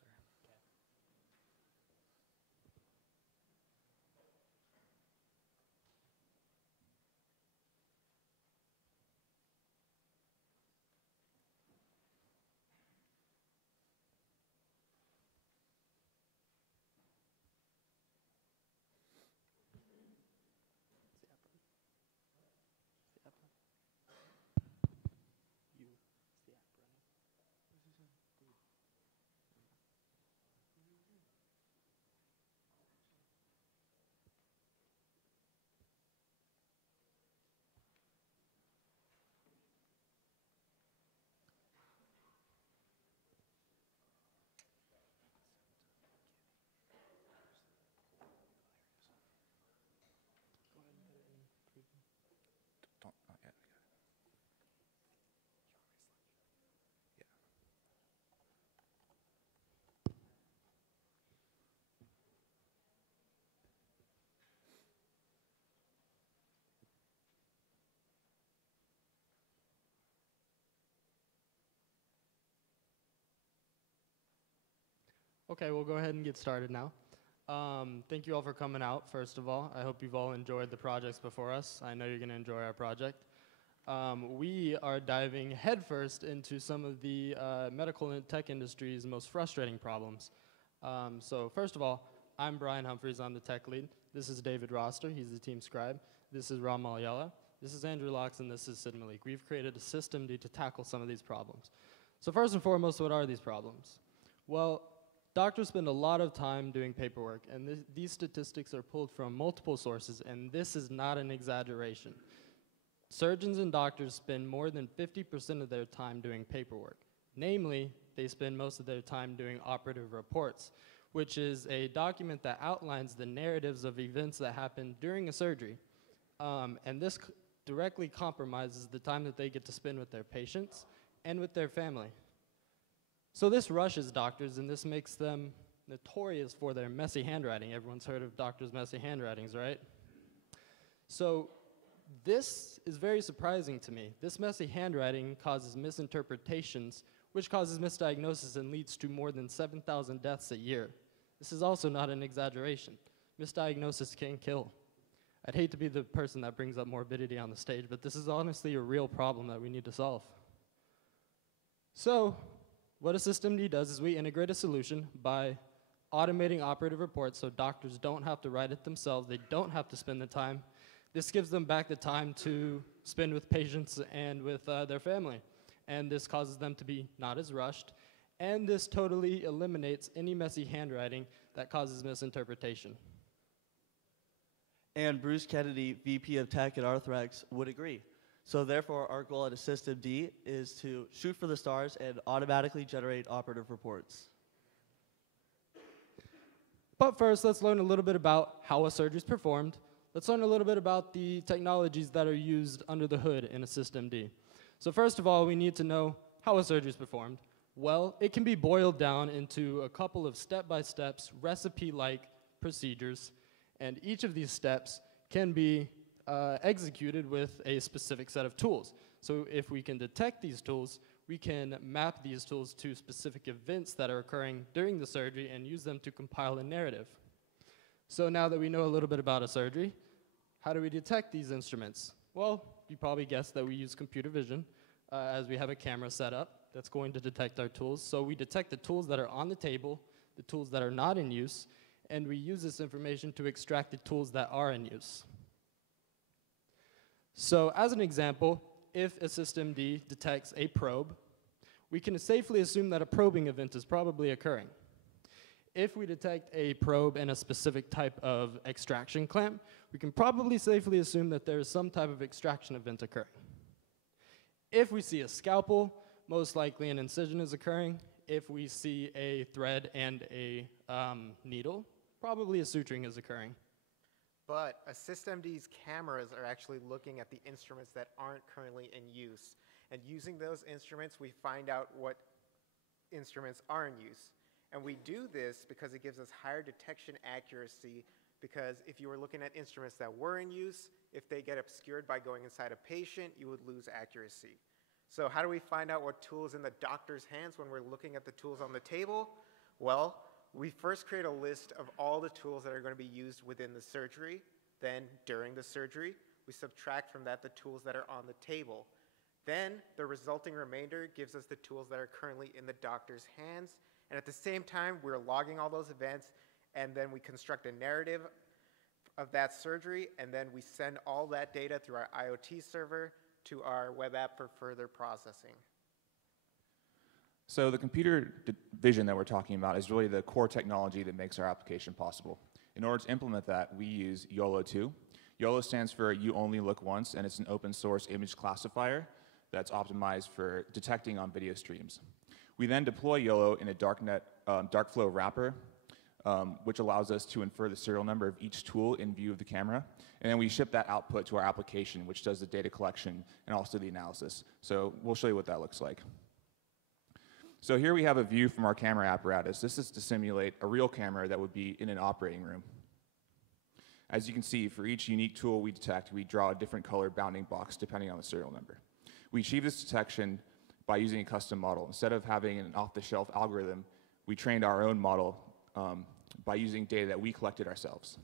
Don't, not yet. Yeah. Okay, we'll go ahead and get started now. Thank you all for coming out, first of all. I hope you've all enjoyed the projects before us. I know you're going to enjoy our project. We are diving headfirst into some of the medical and tech industry's most frustrating problems. So first of all, I'm Brian Humphreys, I'm the tech lead. This is David Roster, he's the team scribe. This is Ram Malyala. This is Andrew Locks, and this is Sid Malik. We've created a system to tackle some of these problems. So first and foremost, what are these problems? Well, doctors spend a lot of time doing paperwork, and these statistics are pulled from multiple sources, and this is not an exaggeration. Surgeons and doctors spend more than 50% of their time doing paperwork. Namely, they spend most of their time doing operative reports, which is a document that outlines the narratives of events that happen during a surgery. And this directly compromises the time that they get to spend with their patients and with their family. So this rushes doctors, and this makes them notorious for their messy handwriting. Everyone's heard of doctors' messy handwritings, right? So this is very surprising to me. This messy handwriting causes misinterpretations, which causes misdiagnosis and leads to more than 7,000 deaths a year. This is also not an exaggeration. Misdiagnosis can kill. I'd hate to be the person that brings up morbidity on the stage, but this is honestly a real problem that we need to solve. So what a systemd does is we integrate a solution by automating operative reports so doctors don't have to write it themselves. They don't have to spend the time. This gives them back the time to spend with patients and with their family. And this causes them to be not as rushed. And this totally eliminates any messy handwriting that causes misinterpretation. And Bruce Kennedy, VP of Tech at Arthrex, would agree. So therefore, our goal at a systemd is to shoot for the stars and automatically generate operative reports. But first, let's learn a little bit about how a surgery is performed. Let's learn a little bit about the technologies that are used under the hood in a systemd. So first of all, we need to know how a surgery is performed. Well, it can be boiled down into a couple of step-by-steps, recipe-like procedures, and each of these steps can be executed with a specific set of tools. So if we can detect these tools, we can map these tools to specific events that are occurring during the surgery and use them to compile a narrative. So now that we know a little bit about a surgery, how do we detect these instruments? Well, you probably guessed that we use computer vision as we have a camera set up that's going to detect our tools. So we detect the tools that are on the table, the tools that are not in use, and we use this information to extract the tools that are in use. So as an example, if a systemd detects a probe, we can safely assume that a probing event is probably occurring. If we detect a probe in a specific type of extraction clamp, we can probably safely assume that there is some type of extraction event occurring. If we see a scalpel, most likely an incision is occurring. If we see a thread and a needle, probably a suturing is occurring. But AssistMD's cameras are actually looking at the instruments that aren't currently in use. And using those instruments, we find out what instruments are in use. And we do this because it gives us higher detection accuracy, because if you were looking at instruments that were in use, if they get obscured by going inside a patient, you would lose accuracy. So how do we find out what tool is in the doctor's hands when we're looking at the tools on the table? Well, we first create a list of all the tools that are going to be used within the surgery. Then, during the surgery, we subtract from that the tools that are on the table. Then, the resulting remainder gives us the tools that are currently in the doctor's hands. And at the same time, we're logging all those events, and then we construct a narrative of that surgery, and then we send all that data through our IoT server to our web app for further processing. So the computer vision that we're talking about is really the core technology that makes our application possible. In order to implement that, we use YOLO 2. YOLO stands for You Only Look Once, and it's an open source image classifier that's optimized for detecting on video streams. We then deploy YOLO in a Darkflow wrapper, which allows us to infer the serial number of each tool in view of the camera. And then we ship that output to our application, which does the data collection and also the analysis. So we'll show you what that looks like. So here we have a view from our camera apparatus. This is to simulate a real camera that would be in an operating room. As you can see, for each unique tool we detect, we draw a different color bounding box depending on the serial number. We achieve this detection by using a custom model. Instead of having an off-the-shelf algorithm, we trained our own model by using data that we collected ourselves.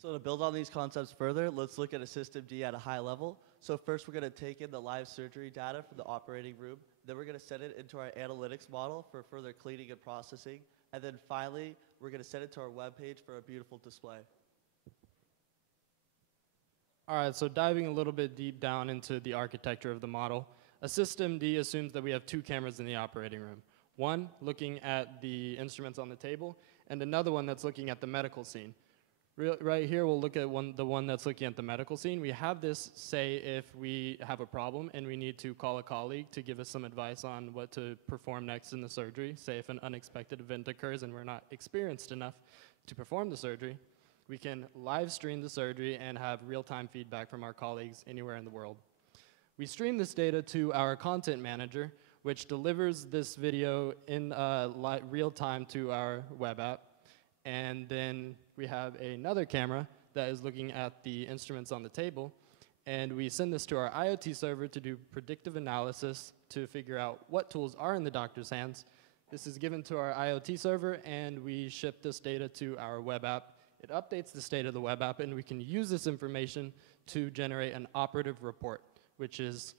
So to build on these concepts further, let's look at AssistMD at a high level. So first we're going to take in the live surgery data from the operating room. Then we're going to send it into our analytics model for further cleaning and processing. And then finally, we're going to send it to our web page for a beautiful display. All right, so diving a little bit deep down into the architecture of the model, AssistMD assumes that we have two cameras in the operating room. One looking at the instruments on the table, and another one that's looking at the medical scene. Right here, we'll look at the one that's looking at the medical scene. We have this say if we have a problem and we need to call a colleague to give us some advice on what to perform next in the surgery. Say if an unexpected event occurs and we're not experienced enough to perform the surgery, we can live stream the surgery and have real-time feedback from our colleagues anywhere in the world. We stream this data to our content manager, which delivers this video in real time to our web app. And then we have another camera that is looking at the instruments on the table. And we send this to our IoT server to do predictive analysis to figure out what tools are in the doctor's hands. This is given to our IoT server, and we ship this data to our web app. It updates the state of the web app, and we can use this information to generate an operative report, which is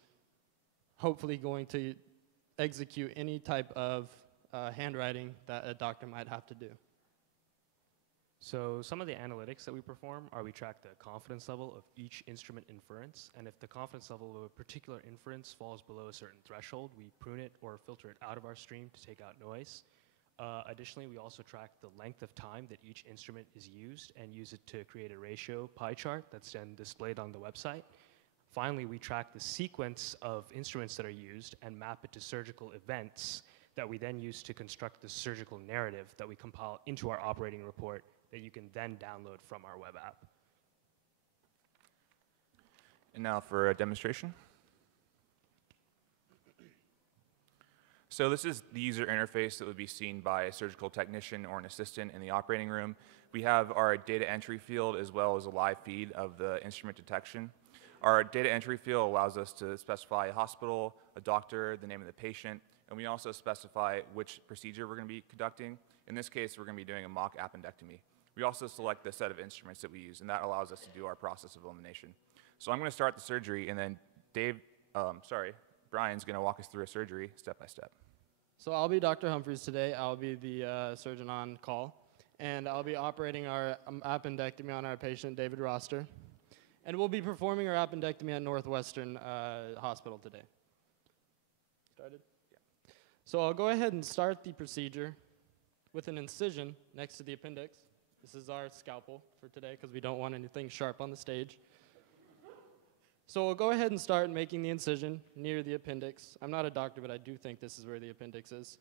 hopefully going to execute any type of handwriting that a doctor might have to do. So some of the analytics that we perform are we track the confidence level of each instrument inference, and if the confidence level of a particular inference falls below a certain threshold, we prune it or filter it out of our stream to take out noise. Additionally, we also track the length of time that each instrument is used and use it to create a ratio pie chart that's then displayed on the website. Finally, we track the sequence of instruments that are used and map it to surgical events that we then use to construct the surgical narrative that we compile into our operating report that you can then download from our web app. And now for a demonstration. So this is the user interface that would be seen by a surgical technician or an assistant in the operating room. We have our data entry field as well as a live feed of the instrument detection. Our data entry field allows us to specify a hospital, a doctor, the name of the patient, and we also specify which procedure we're going to be conducting. In this case, we're going to be doing a mock appendectomy. We also select the set of instruments that we use, and that allows us to do our process of elimination. So I'm going to start the surgery, and then Brian's going to walk us through a surgery step by step. So I'll be Dr. Humphreys today. I'll be the surgeon on call, and I'll be operating our appendectomy on our patient, David Roster. And we'll be performing our appendectomy at Northwestern Hospital today. Started? Yeah. So I'll go ahead and start the procedure with an incision next to the appendix. This is our scalpel for today because we don't want anything sharp on the stage. So we'll go ahead and start making the incision near the appendix. I'm not a doctor, but I do think this is where the appendix is.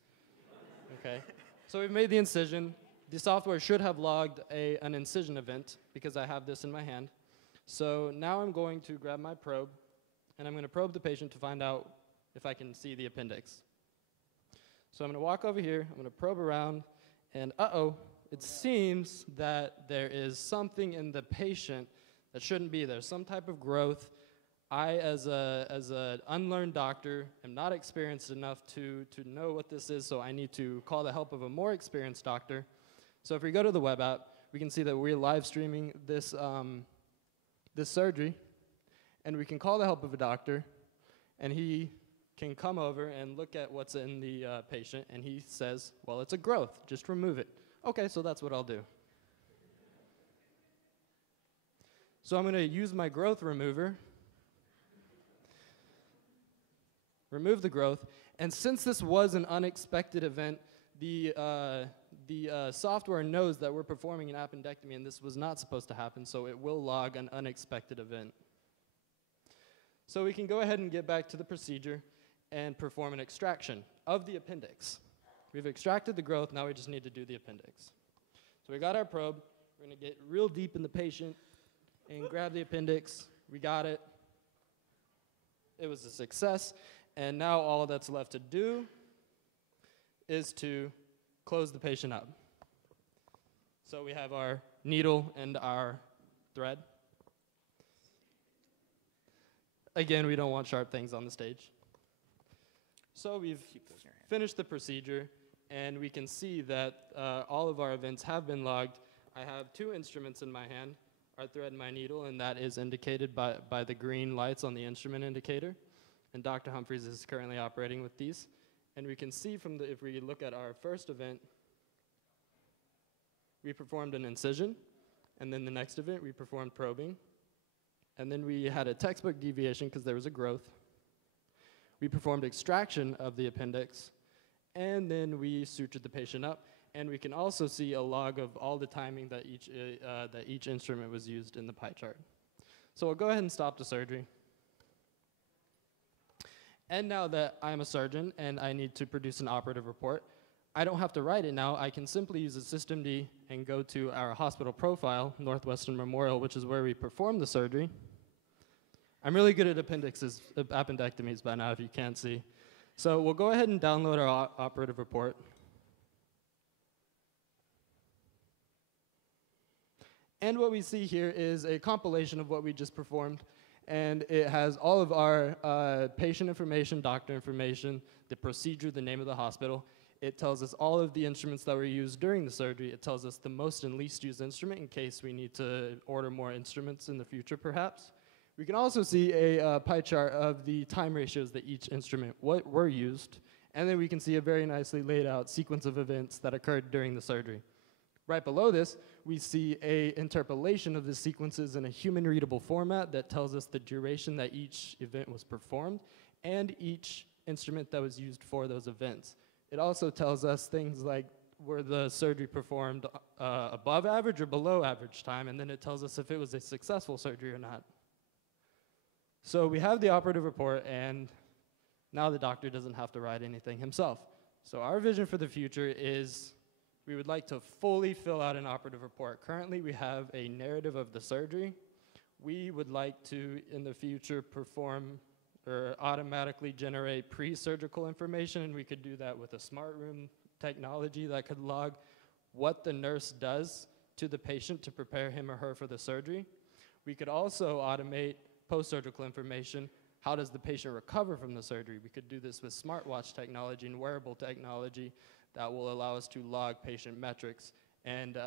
Okay. So we've made the incision. The software should have logged an incision event because I have this in my hand. So now I'm going to grab my probe, and I'm going to probe the patient to find out if I can see the appendix. So I'm going to walk over here. I'm going to probe around, and uh-oh, it seems that there is something in the patient that shouldn't be there, some type of growth. I, as an unlearned doctor, am not experienced enough to know what this is, so I need to call the help of a more experienced doctor. So if we go to the web app, we can see that we're live streaming this, this surgery, and we can call the help of a doctor, and he can come over and look at what's in the patient, and he says, well, it's a growth, just remove it. Okay, so that's what I'll do. So I'm going to use my growth remover, remove the growth, and since this was an unexpected event, the software knows that we're performing an appendectomy and this was not supposed to happen, so it will log an unexpected event. So we can go ahead and get back to the procedure and perform an extraction of the appendix. We've extracted the growth, now we just need to do the appendix. So we got our probe, we're going to get real deep in the patient and grab the appendix. We got it. It was a success. And now all that's left to do is to close the patient up. So we have our needle and our thread. Again, we don't want sharp things on the stage. So we've finished the procedure, and we can see that all of our events have been logged. I have two instruments in my hand, our thread and my needle, and that is indicated by the green lights on the instrument indicator. And Dr. Humphreys is currently operating with these. And we can see from if we look at our first event, we performed an incision, and then the next event we performed probing, and then we had a textbook deviation because there was a growth. We performed extraction of the appendix, and then we sutured the patient up, and we can also see a log of all the timing that each instrument was used in the pie chart. So we'll go ahead and stop the surgery. And now that I'm a surgeon and I need to produce an operative report, I don't have to write it now. I can simply use a systemd and go to our hospital profile, Northwestern Memorial, which is where we perform the surgery. I'm really good at appendectomies by now, if you can't see. So we'll go ahead and download our operative report. And what we see here is a compilation of what we just performed. And it has all of our patient information, doctor information, the procedure, the name of the hospital. It tells us all of the instruments that were used during the surgery. It tells us the most and least used instrument in case we need to order more instruments in the future, perhaps. We can also see a pie chart of the time ratios that each instrument were used. And then we can see a very nicely laid out sequence of events that occurred during the surgery. Right below this, we see an interpolation of the sequences in a human-readable format that tells us the duration that each event was performed and each instrument that was used for those events. It also tells us things like were the surgery performed above average or below average time, and then it tells us if it was a successful surgery or not. So we have the operative report, and now the doctor doesn't have to write anything himself. So our vision for the future is we would like to fully fill out an operative report. Currently, we have a narrative of the surgery. We would like to, in the future, perform or automatically generate pre-surgical information, and we could do that with a smart room technology that could log what the nurse does to the patient to prepare him or her for the surgery. We could also automate post-surgical information. How does the patient recover from the surgery? We could do this with smartwatch technology and wearable technology that will allow us to log patient metrics and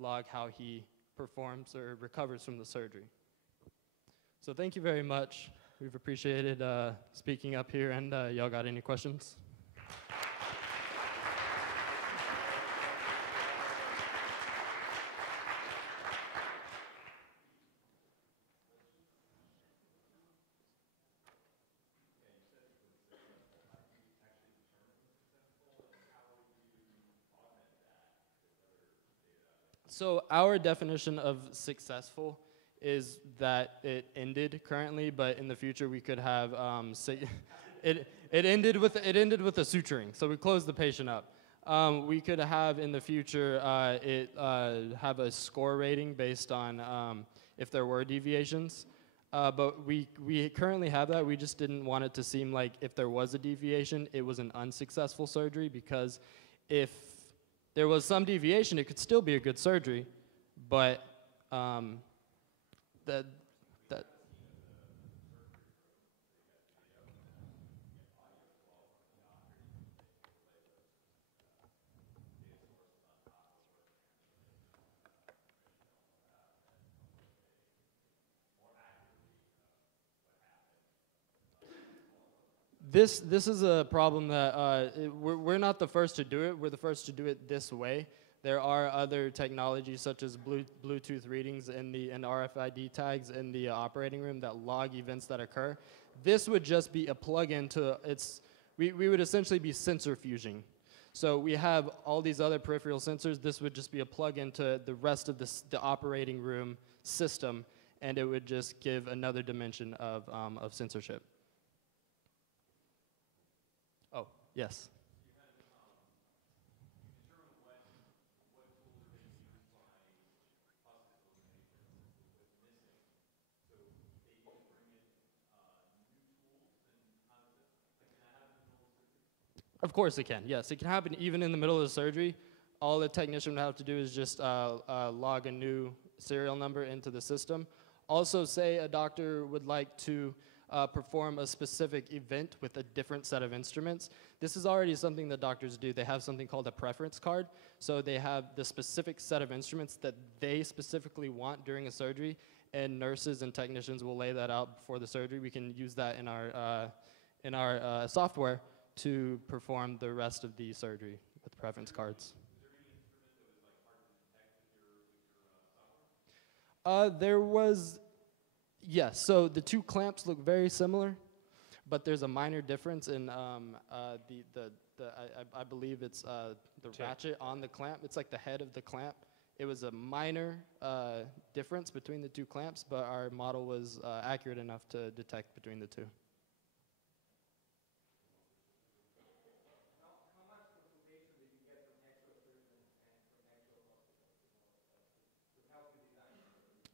log how he performs or recovers from the surgery. So thank you very much. We've appreciated speaking up here, and y'all got any questions? So our definition of successful is that it ended currently, but in the future we could have it ended with a suturing. So we closed the patient up. We could have in the future have a score rating based on if there were deviations. But we currently have that. We just didn't want it to seem like if there was a deviation, it was an unsuccessful surgery, because if there was some deviation, it could still be a good surgery, but that This is a problem that we're not the first to do it. We're the first to do it this way. There are other technologies such as Bluetooth readings and RFID tags in the operating room that log events that occur. This would just be a plug-in to we would essentially be sensor fusing. So we have all these other peripheral sensors. This would just be a plug-in to the rest of the operating room system, and it would just give another dimension of censorship. Oh, yes. Of course it can, yes. It can happen even in the middle of the surgery. All the technician would have to do is just log a new serial number into the system. Also, say a doctor would like to perform a specific event with a different set of instruments. This is already something that doctors do. They have something called a preference card. So they have the specific set of instruments that they specifically want during a surgery, and nurses and technicians will lay that out before the surgery. We can use that in our software to perform the rest of the surgery with preference cards. There was, yes, so the two clamps look very similar, but there's a minor difference in I believe it's the ratchet on the clamp. It's like the head of the clamp. It was a minor difference between the two clamps, but our model was accurate enough to detect between the two.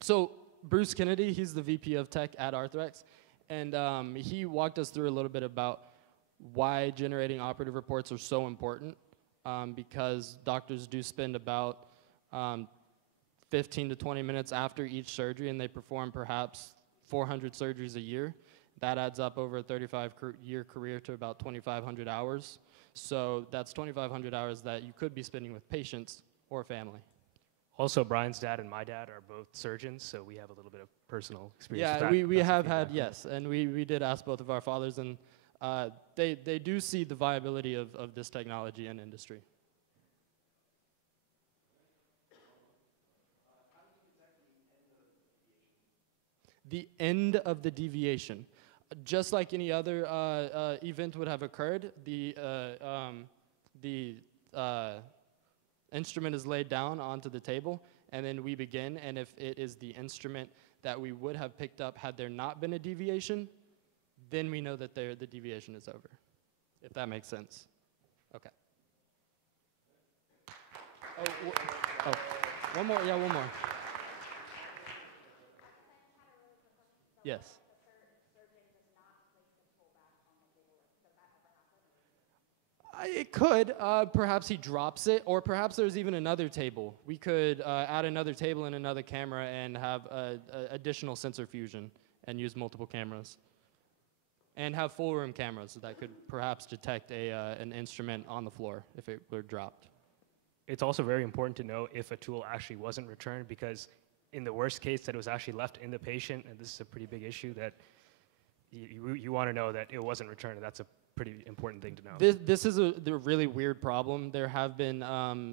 So Bruce Kennedy, he's the VP of Tech at Arthrex, and he walked us through a little bit about why generating operative reports are so important, because doctors do spend about 15 to 20 minutes after each surgery, and they perform perhaps 400 surgeries a year. That adds up over a 35-year career to about 2,500 hours. So that's 2,500 hours that you could be spending with patients or family. Also, Brian's dad and my dad are both surgeons, so we have a little bit of personal experience with that. Yeah, we have had, yes, and we did ask both of our fathers, and they do see the viability of this technology in industry. The end of the deviation. Just like any other event would have occurred, the instrument is laid down onto the table, and then we begin, and if it is the instrument that we would have picked up had there not been a deviation, then we know that the deviation is over, if that makes sense. Okay. One more, yeah, one more. Yes. It could. Perhaps he drops it, or perhaps there's even another table. We could add another table and another camera and have additional sensor fusion and use multiple cameras. And have full room cameras that could perhaps detect an instrument on the floor if it were dropped. It's also very important to know if a tool actually wasn't returned, because in the worst case that it was actually left in the patient, and this is a pretty big issue, that you want to know that it wasn't returned, and that's a pretty important thing to know. This is a really weird problem. There have been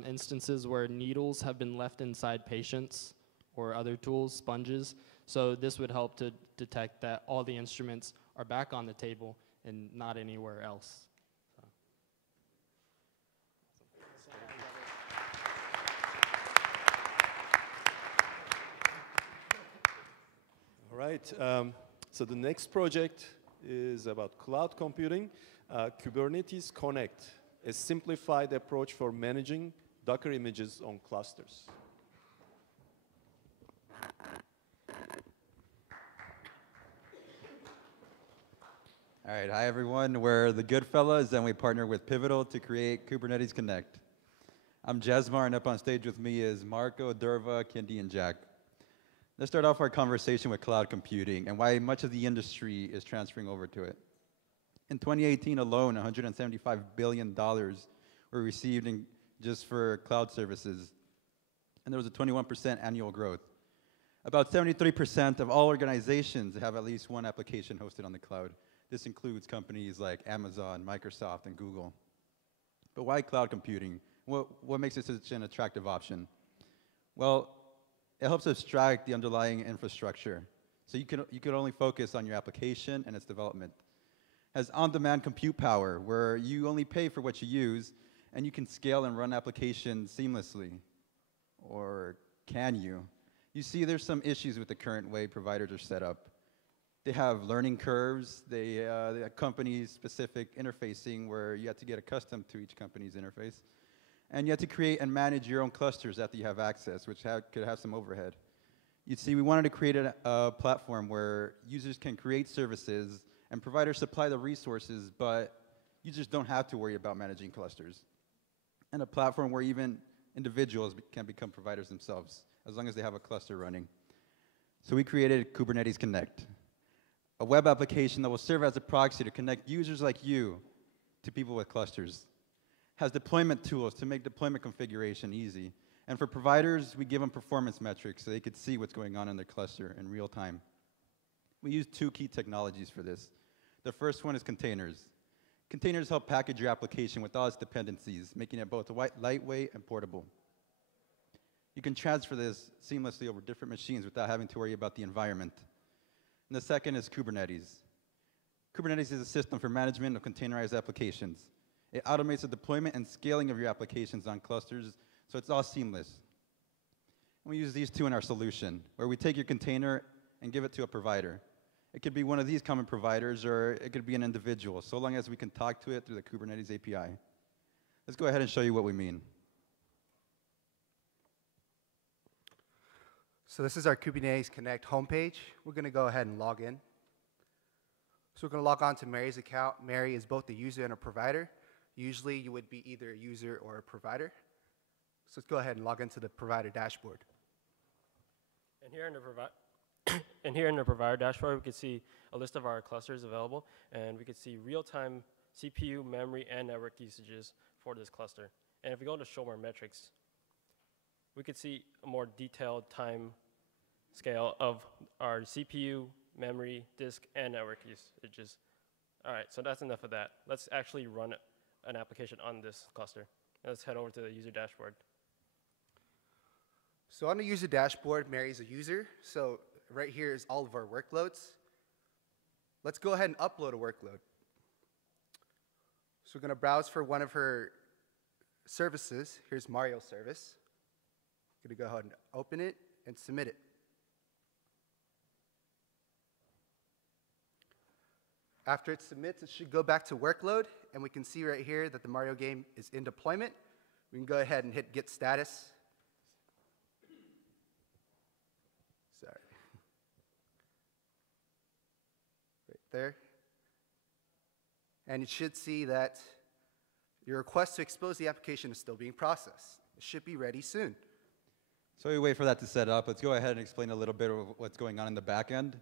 instances where needles have been left inside patients or other tools, sponges. So this would help to detect that all the instruments are back on the table and not anywhere else. So. All right. So the next project is about cloud computing. Kubernetes Connect, a simplified approach for managing Docker images on clusters. All right, hi everyone. We're the Goodfellas, and we partner with Pivotal to create Kubernetes Connect. I'm Jesmar, and up on stage with me is Marco, Durva, Kendi, and Jack. Let's start off our conversation with cloud computing and why much of the industry is transferring over to it. In 2018 alone, $175 billion were received just for cloud services, and there was a 21% annual growth. About 73% of all organizations have at least one application hosted on the cloud. This includes companies like Amazon, Microsoft, and Google. But why cloud computing? What makes it such an attractive option? Well, it helps abstract the underlying infrastructure. So you can only focus on your application and its development. It has on-demand compute power, where you only pay for what you use, and you can scale and run applications seamlessly. Or can you? You see, there's some issues with the current way providers are set up. They have learning curves. They have company-specific interfacing where you have to get accustomed to each company's interface. And you have to create and manage your own clusters after you have access, which could have some overhead. You see, we wanted to create a platform where users can create services and providers supply the resources, but users don't have to worry about managing clusters. And a platform where even individuals can become providers themselves, as long as they have a cluster running. So we created Kubernetes Connect, a web application that will serve as a proxy to connect users like you to people with clusters. Has deployment tools to make deployment configuration easy. And for providers, we give them performance metrics so they could see what's going on in their cluster in real time. We use two key technologies for this. The first one is containers. Containers help package your application with all its dependencies, making it both lightweight and portable. You can transfer this seamlessly over different machines without having to worry about the environment. And the second is Kubernetes. Kubernetes is a system for management of containerized applications. It automates the deployment and scaling of your applications on clusters, so it's all seamless. And we use these two in our solution, where we take your container and give it to a provider. It could be one of these common providers, or it could be an individual, so long as we can talk to it through the Kubernetes API. Let's go ahead and show you what we mean. So this is our Kubernetes Connect homepage. We're going to go ahead and log in. So we're going to log on to Mary's account. Mary is both a user and a provider. Usually you would be either a user or a provider. So let's go ahead and log into the provider dashboard. And here in the provider dashboard, we can see a list of our clusters available, and we can see real-time CPU, memory, and network usages for this cluster. And if we go to show more metrics, we could see a more detailed time scale of our CPU, memory, disk, and network usages. All right, so that's enough of that. Let's actually run an application on this cluster. Let's head over to the user dashboard. So on the user dashboard, Mary's a user. So right here is all of our workloads. Let's go ahead and upload a workload. So we're going to browse for one of her services. Here's Mario's service. I'm going to go ahead and open it and submit it. After it submits, it should go back to workload, and we can see right here that the Mario game is in deployment. We can go ahead and hit get status. Sorry. Right there. And you should see that your request to expose the application is still being processed. It should be ready soon. So we wait for that to set up. Let's go ahead and explain a little bit of what's going on in the back end.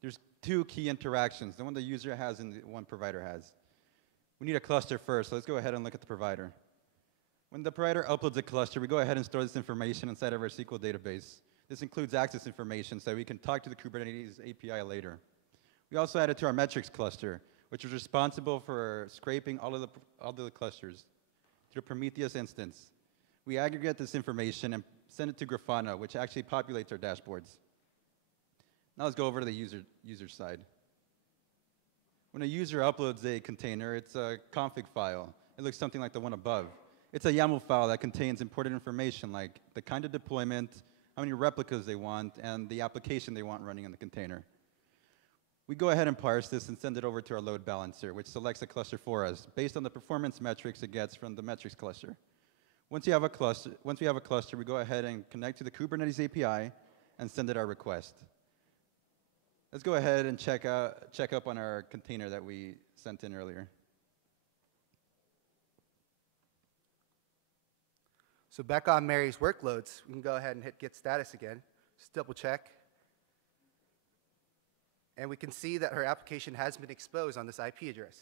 There's two key interactions, the one the user has and the one provider has. We need a cluster first, so let's go ahead and look at the provider. When the provider uploads a cluster, we go ahead and store this information inside of our SQL database. This includes access information, so we can talk to the Kubernetes API later. We also added to our metrics cluster, which is responsible for scraping all of the clusters through a Prometheus instance. We aggregate this information and send it to Grafana, which actually populates our dashboards. Now let's go over to the user side. When a user uploads a container, it's a config file. It looks something like the one above. It's a YAML file that contains important information like the kind of deployment, how many replicas they want, and the application they want running in the container. We go ahead and parse this and send it over to our load balancer, which selects a cluster for us based on the performance metrics it gets from the metrics cluster. Once we have a cluster, we go ahead and connect to the Kubernetes API and send it our request. Let's go ahead and check up on our container that we sent in earlier. So back on Mary's workloads, we can go ahead and hit get status again. Just double check. And we can see that her application has been exposed on this IP address.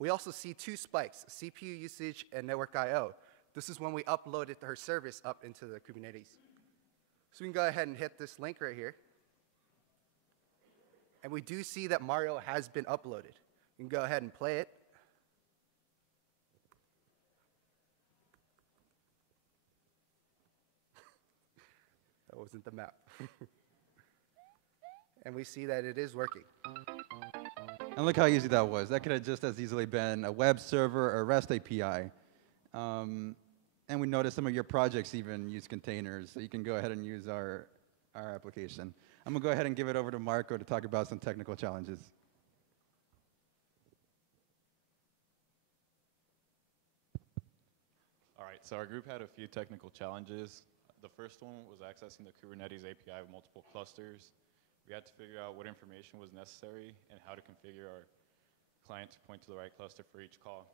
We also see two spikes, CPU usage and network I/O. This is when we uploaded her service up into the Kubernetes. So we can go ahead and hit this link right here. And we do see that Mario has been uploaded. You can go ahead and play it. That wasn't the map. And we see that it is working. And look how easy that was. That could have just as easily been a web server or a REST API. And we noticed some of your projects even use containers, so you can go ahead and use our application. I'm going to go ahead and give it over to Marco to talk about some technical challenges. All right, so our group had a few technical challenges. The first one was accessing the Kubernetes API of multiple clusters. We had to figure out what information was necessary and how to configure our client to point to the right cluster for each call.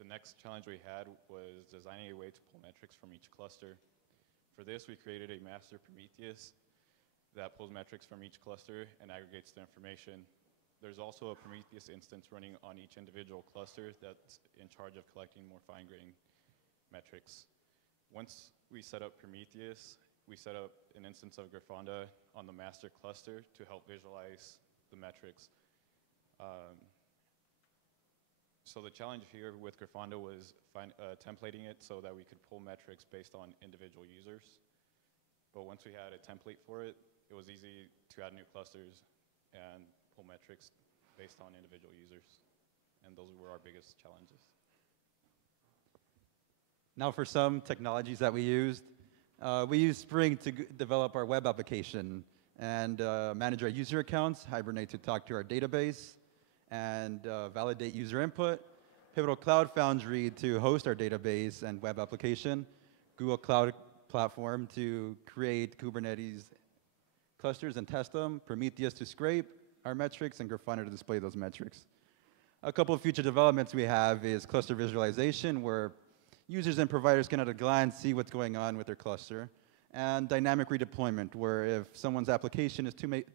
The next challenge we had was designing a way to pull metrics from each cluster. For this, we created a master Prometheus that pulls metrics from each cluster and aggregates the information. There's also a Prometheus instance running on each individual cluster that's in charge of collecting more fine-grained metrics. Once we set up Prometheus, we set up an instance of Grafana on the master cluster to help visualize the metrics. So the challenge here with Grafana was templating it so that we could pull metrics based on individual users. But once we had a template for it, it was easy to add new clusters and pull metrics based on individual users. And those were our biggest challenges. Now for some technologies that we used Spring to develop our web application and manage our user accounts, Hibernate to talk to our database, and validate user input. Pivotal Cloud Foundry to host our database and web application. Google Cloud Platform to create Kubernetes clusters and test them. Prometheus to scrape our metrics, and Grafana to display those metrics. A couple of future developments we have is cluster visualization, where users and providers can at a glance see what's going on with their cluster, and dynamic redeployment, where if someone's application is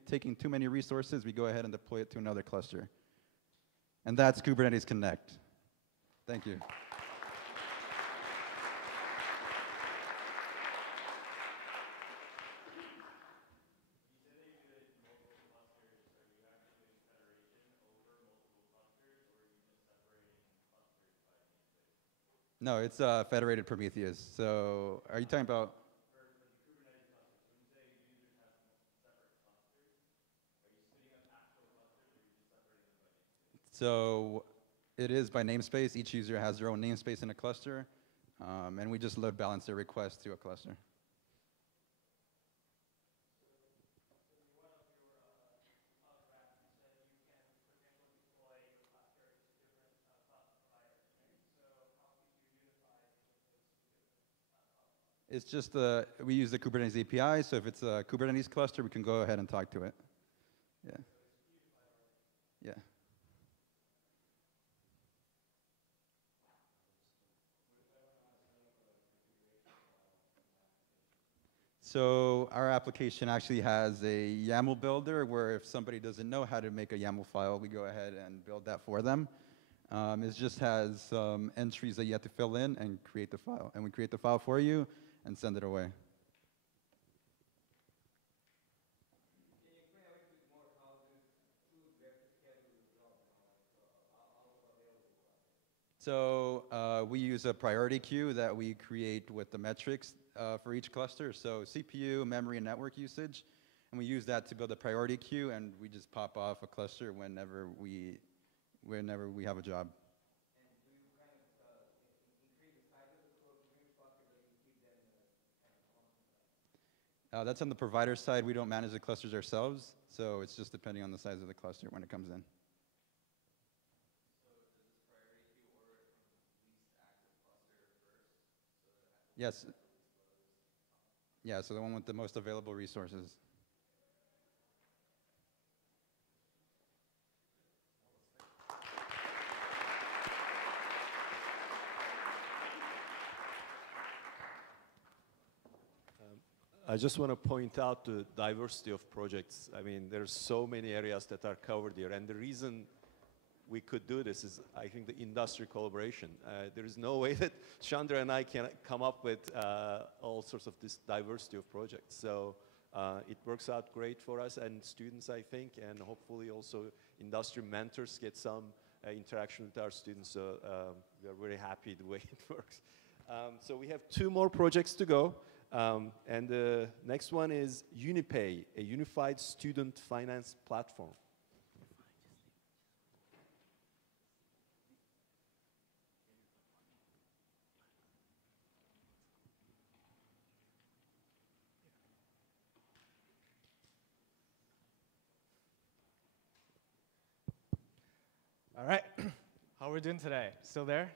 taking too many resources, we go ahead and deploy it to another cluster. And that's Kubernetes Connect. Thank you. No, it's federated Prometheus. So are you talking about? So it is by namespace. Each user has their own namespace in a cluster, and we just load balance their request to a cluster. It's just we use the Kubernetes API, so if it's a Kubernetes cluster, we can go ahead and talk to it. Yeah. Yeah. So our application actually has a YAML builder where if somebody doesn't know how to make a YAML file, we go ahead and build that for them. It just has some entries that you have to fill in and create the file. And we create the file for you and send it away. So we use a priority queue that we create with the metrics for each cluster. So CPU, memory, and network usage. And we use that to build a priority queue, and we just pop off a cluster whenever we have a job. That's on the provider side. We don't manage the clusters ourselves, so it's just depending on the size of the cluster when it comes in. Yes. Yeah, so the one with the most available resources. I just want to point out the diversity of projects. I mean, there's so many areas that are covered here, and the reason we could do this is, I think, the industry collaboration. There is no way that Chandra and I can come up with all sorts of this diversity of projects. So it works out great for us and students, I think, and hopefully also industry mentors get some interaction with our students. So we are very happy the way it works. So we have 2 more projects to go. And the next one is UniPay, a unified student finance platform. All right, how are we doing today? Still there?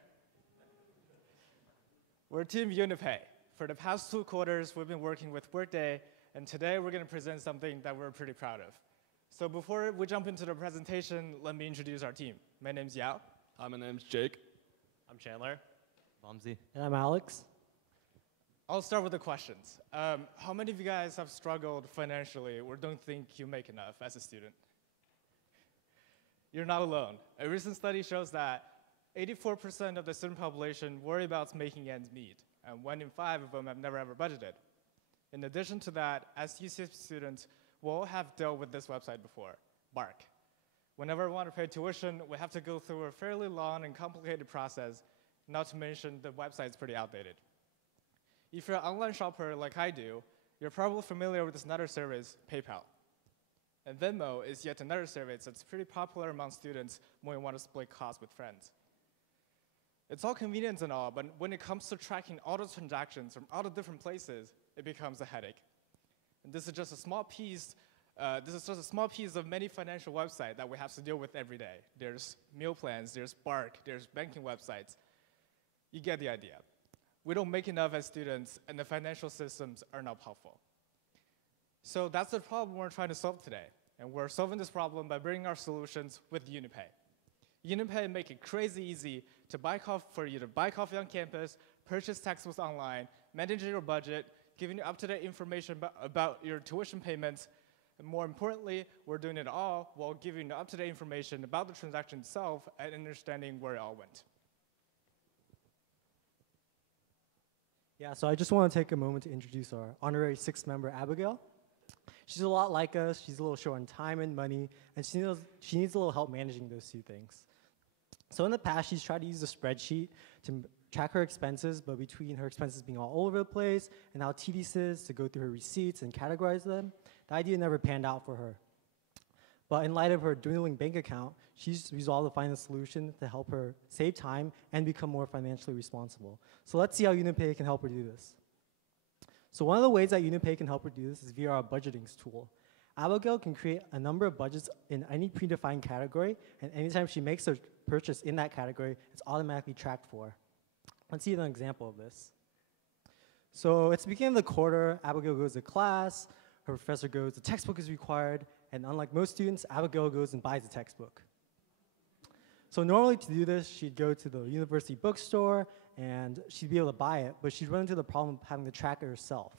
We're Team UniPay. For the past 2 quarters, we've been working with Workday, and today we're going to present something that we're pretty proud of. So before we jump into the presentation, let me introduce our team. My name's Yao. Hi, my name's Jake. I'm Chandler. Vamsi. And I'm Alex. I'll start with the questions. How many of you guys have struggled financially or don't think you make enough as a student? You're not alone. A recent study shows that 84% of the student population worry about making ends meet, and 1 in 5 of them have never ever budgeted. In addition to that, as UCF students, we all have dealt with this website before, Bark. Whenever we want to pay tuition, we have to go through a fairly long and complicated process, not to mention the website's pretty outdated. If you're an online shopper like I do, you're probably familiar with this another service, PayPal. And Venmo is yet another service that's pretty popular among students when we want to split costs with friends. It's all convenient and all, but when it comes to tracking all the transactions from all the different places, it becomes a headache. And this is just a small piece. Of many financial websites that we have to deal with every day. There's meal plans, there's Bark, there's banking websites. You get the idea. We don't make enough as students, and the financial systems are not helpful. So that's the problem we're trying to solve today. And we're solving this problem by bringing our solutions with UniPay. UniPay make it crazy easy to buy coffee for you to buy coffee on campus, purchase textbooks online, manage your budget, giving you up-to-date information about your tuition payments, and more importantly, we're doing it all while giving you up-to-date information about the transaction itself and understanding where it all went. Yeah, so I just want to take a moment to introduce our honorary 6th member, Abigail. She's a lot like us. She's a little short on time and money, and she needs a little help managing those 2 things. So in the past, she's tried to use a spreadsheet to track her expenses, but between her expenses being all over the place and how tedious it is to go through her receipts and categorize them, the idea never panned out for her. But in light of her dwindling bank account, she's resolved to find a solution to help her save time and become more financially responsible. So let's see how UniPay can help her do this. So one of the ways that UniPay can help her do this is via our budgeting tool. Abigail can create a number of budgets in any predefined category, and anytime she makes a purchase in that category, it's automatically tracked for. Let's see an example of this. So it's the beginning of the quarter, Abigail goes to class, her professor goes, the textbook is required, and unlike most students, Abigail goes and buys a textbook. So normally to do this, she'd go to the university bookstore, and she'd be able to buy it, but she'd run into the problem of having to track it herself.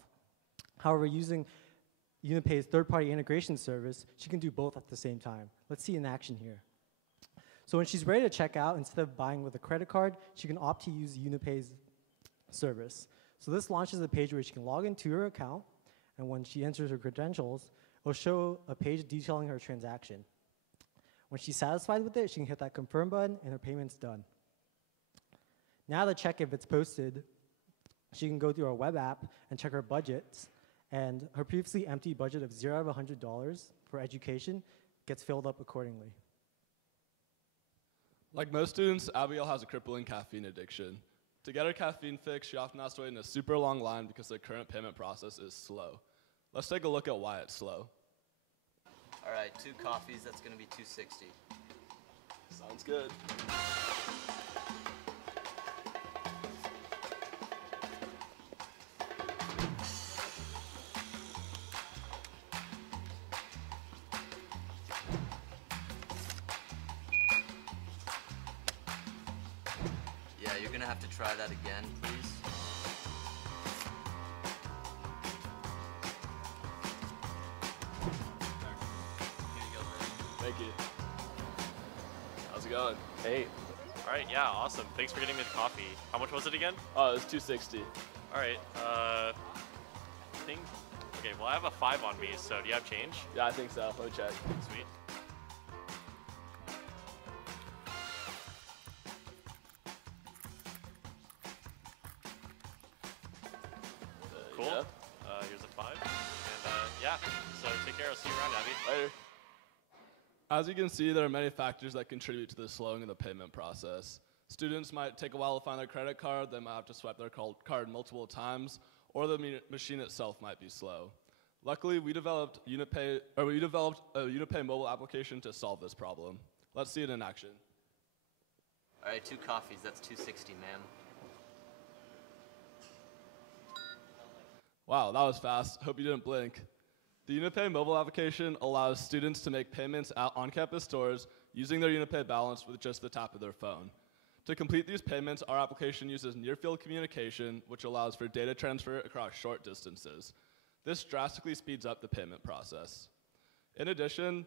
However, using UniPay's third-party integration service, she can do both at the same time. Let's see in action here. So when she's ready to check out, instead of buying with a credit card, she can opt to use UniPay's service. So this launches a page where she can log into her account, and when she enters her credentials, it'll show a page detailing her transaction. When she's satisfied with it, she can hit that confirm button, and her payment's done. Now to check if it's posted, she can go through our web app and check her budgets, and her previously empty budget of $0 out of $100 for education gets filled up accordingly. Like most students, Abigail has a crippling caffeine addiction. To get her caffeine fix, she often has to wait in a super long line because the current payment process is slow. Let's take a look at why it's slow. All right, 2 coffees, that's gonna be 260. Sounds good. Yeah, you're gonna have to try that again, please. Thank you. How's it going? Hey. All right, yeah, awesome. Thanks for getting me the coffee. How much was it again? Oh, it's 260. All right, I think, okay, well, I have a 5 on me, so do you have change? Yeah, I think so. Let me check. Sweet. Cool. Here's a 5. And yeah, so take care. I'll see you around, Abby. Later. As you can see, there are many factors that contribute to the slowing of the payment process. Students might take a while to find their credit card, they might have to swipe their card multiple times, or the machine itself might be slow. Luckily, we developed a Unipay mobile application to solve this problem. Let's see it in action. All right, 2 coffees, that's 260, ma'am. Wow, that was fast. Hope you didn't blink. The Unipay mobile application allows students to make payments at on-campus stores using their Unipay balance with just the tap of their phone. To complete these payments, our application uses near-field communication, which allows for data transfer across short distances. This drastically speeds up the payment process. In addition,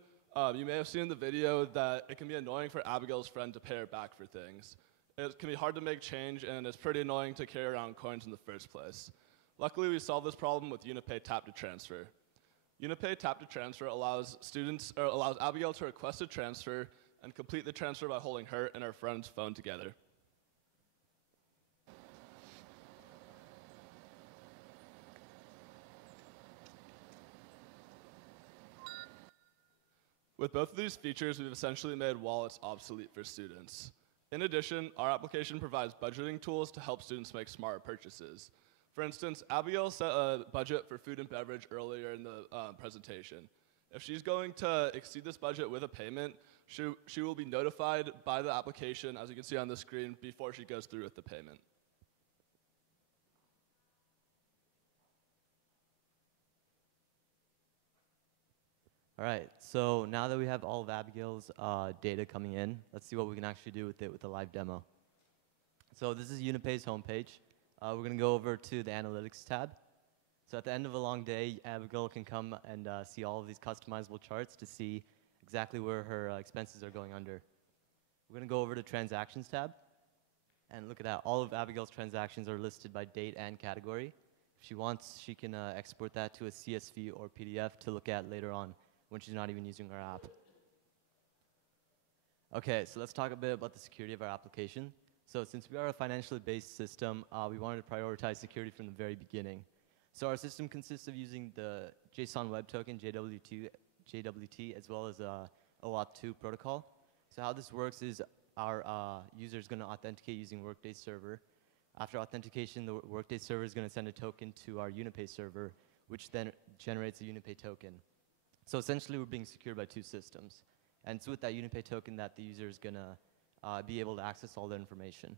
you may have seen in the video that it can be annoying for Abigail's friend to pay her back for things. It can be hard to make change, and it's pretty annoying to carry around coins in the first place. Luckily, we solved this problem with Unipay Tap to Transfer. Unipay Tap to Transfer allows Abigail to request a transfer and complete the transfer by holding her and her friend's phone together. With both of these features, we've essentially made wallets obsolete for students. In addition, our application provides budgeting tools to help students make smarter purchases. For instance, Abigail set a budget for food and beverage earlier in the presentation. If she's going to exceed this budget with a payment, she will be notified by the application, as you can see on the screen, before she goes through with the payment. All right, so now that we have all of Abigail's data coming in, let's see what we can actually do with it with a live demo. So this is Unipay's homepage. We're going to go over to the Analytics tab. So at the end of a long day, Abigail can come and see all of these customizable charts to see exactly where her expenses are going under. We're going to go over to Transactions tab. And look at that. All of Abigail's transactions are listed by date and category. If she wants, she can export that to a CSV or PDF to look at later on when she's not even using our app. Okay, so let's talk a bit about the security of our application. So since we are a financially based system, we wanted to prioritize security from the very beginning. So our system consists of using the JSON Web Token, JWT, as well as OAuth 2 protocol. So how this works is our user is going to authenticate using Workday server. After authentication, the Workday server is going to send a token to our Unipay server, which then generates a Unipay token. So essentially, we're being secured by 2 systems. And it's with that Unipay token that the user is going to be able to access all the information.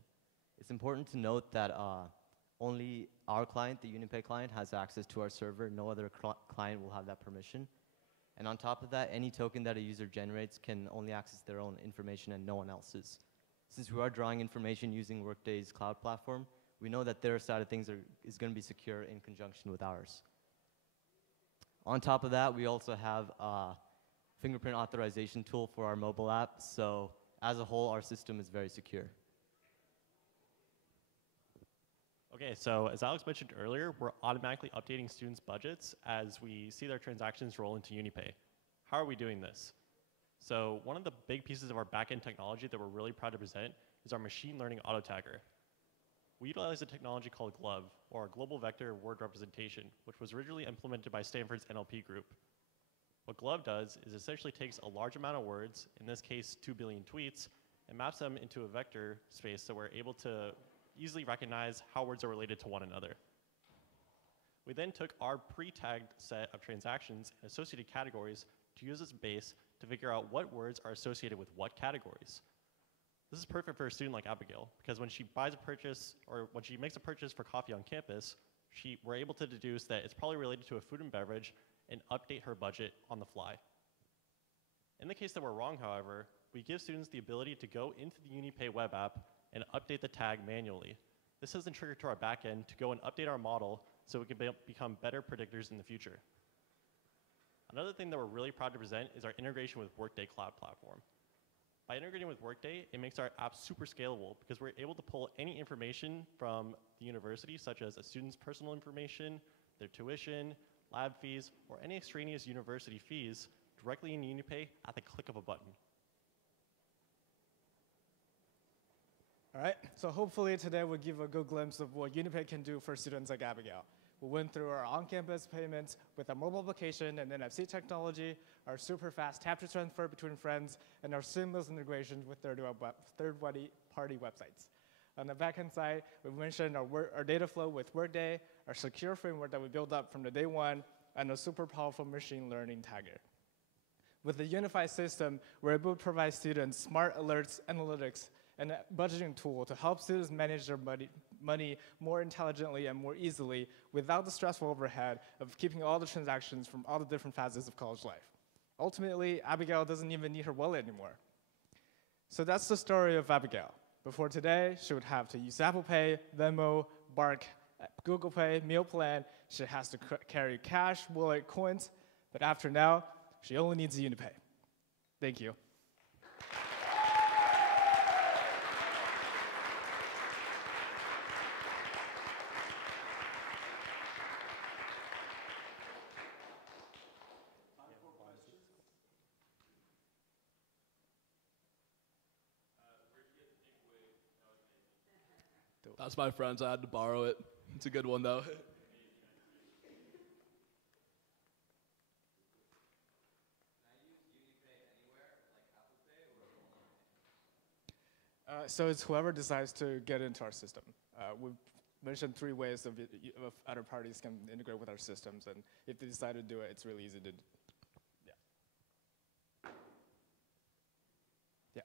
It's important to note that only our client, the Unipay client, has access to our server. No other client will have that permission. And on top of that, any token that a user generates can only access their own information and no one else's. Since we are drawing information using Workday's cloud platform, we know that their side of things is going to be secure in conjunction with ours. On top of that, we also have a fingerprint authorization tool for our mobile app. So as a whole, our system is very secure. Okay, so as Alex mentioned earlier, we're automatically updating students' budgets as we see their transactions roll into Unipay. How are we doing this? So one of the big pieces of our backend technology that we're really proud to present is our machine learning auto tagger. We utilize a technology called GLOVE, or Global Vector Word Representation, which was originally implemented by Stanford's NLP group. What GLOVE does is essentially takes a large amount of words, in this case 2 billion tweets, and maps them into a vector space so we're able to easily recognize how words are related to one another. We then took our pre-tagged set of transactions and associated categories to use as a base to figure out what words are associated with what categories. This is perfect for a student like Abigail, because when she buys a purchase, or when she makes a purchase for coffee on campus, we're able to deduce that it's probably related to a food and beverage and update her budget on the fly. In the case that we're wrong, however, we give students the ability to go into the UniPay web app and update the tag manually. This has then triggered to our backend to go and update our model so we can become better predictors in the future. Another thing that we're really proud to present is our integration with Workday Cloud Platform. By integrating with Workday, it makes our app super scalable because we're able to pull any information from the university, such as a student's personal information, their tuition, lab fees, or any extraneous university fees directly in UniPay at the click of a button. All right, so hopefully today we'll give a good glimpse of what UniPay can do for students like Abigail. We went through our on-campus payments with our mobile application and NFC technology, our super fast tap to transfer between friends, and our seamless integration with third-party websites. On the backend side, we mentioned our data flow with Workday, our secure framework that we built up from the day one, and a super powerful machine learning tagger. With the unified system, we're able to provide students smart alerts, analytics, and a budgeting tool to help students manage their money more intelligently and more easily without the stressful overhead of keeping all the transactions from all the different facets of college life. Ultimately, Abigail doesn't even need her wallet anymore. So that's the story of Abigail. Before today, she would have to use Apple Pay, Venmo, Bark, Google Pay, meal plan. She has to carry cash, wallet, coins. But after now, she only needs a UniPay. Thank you. That's my friend's. I had to borrow it. It's a good one, though. So it's whoever decides to get into our system. We've mentioned 3 ways of other parties can integrate with our systems, and if they decide to do it, it's really easy to do. Yeah.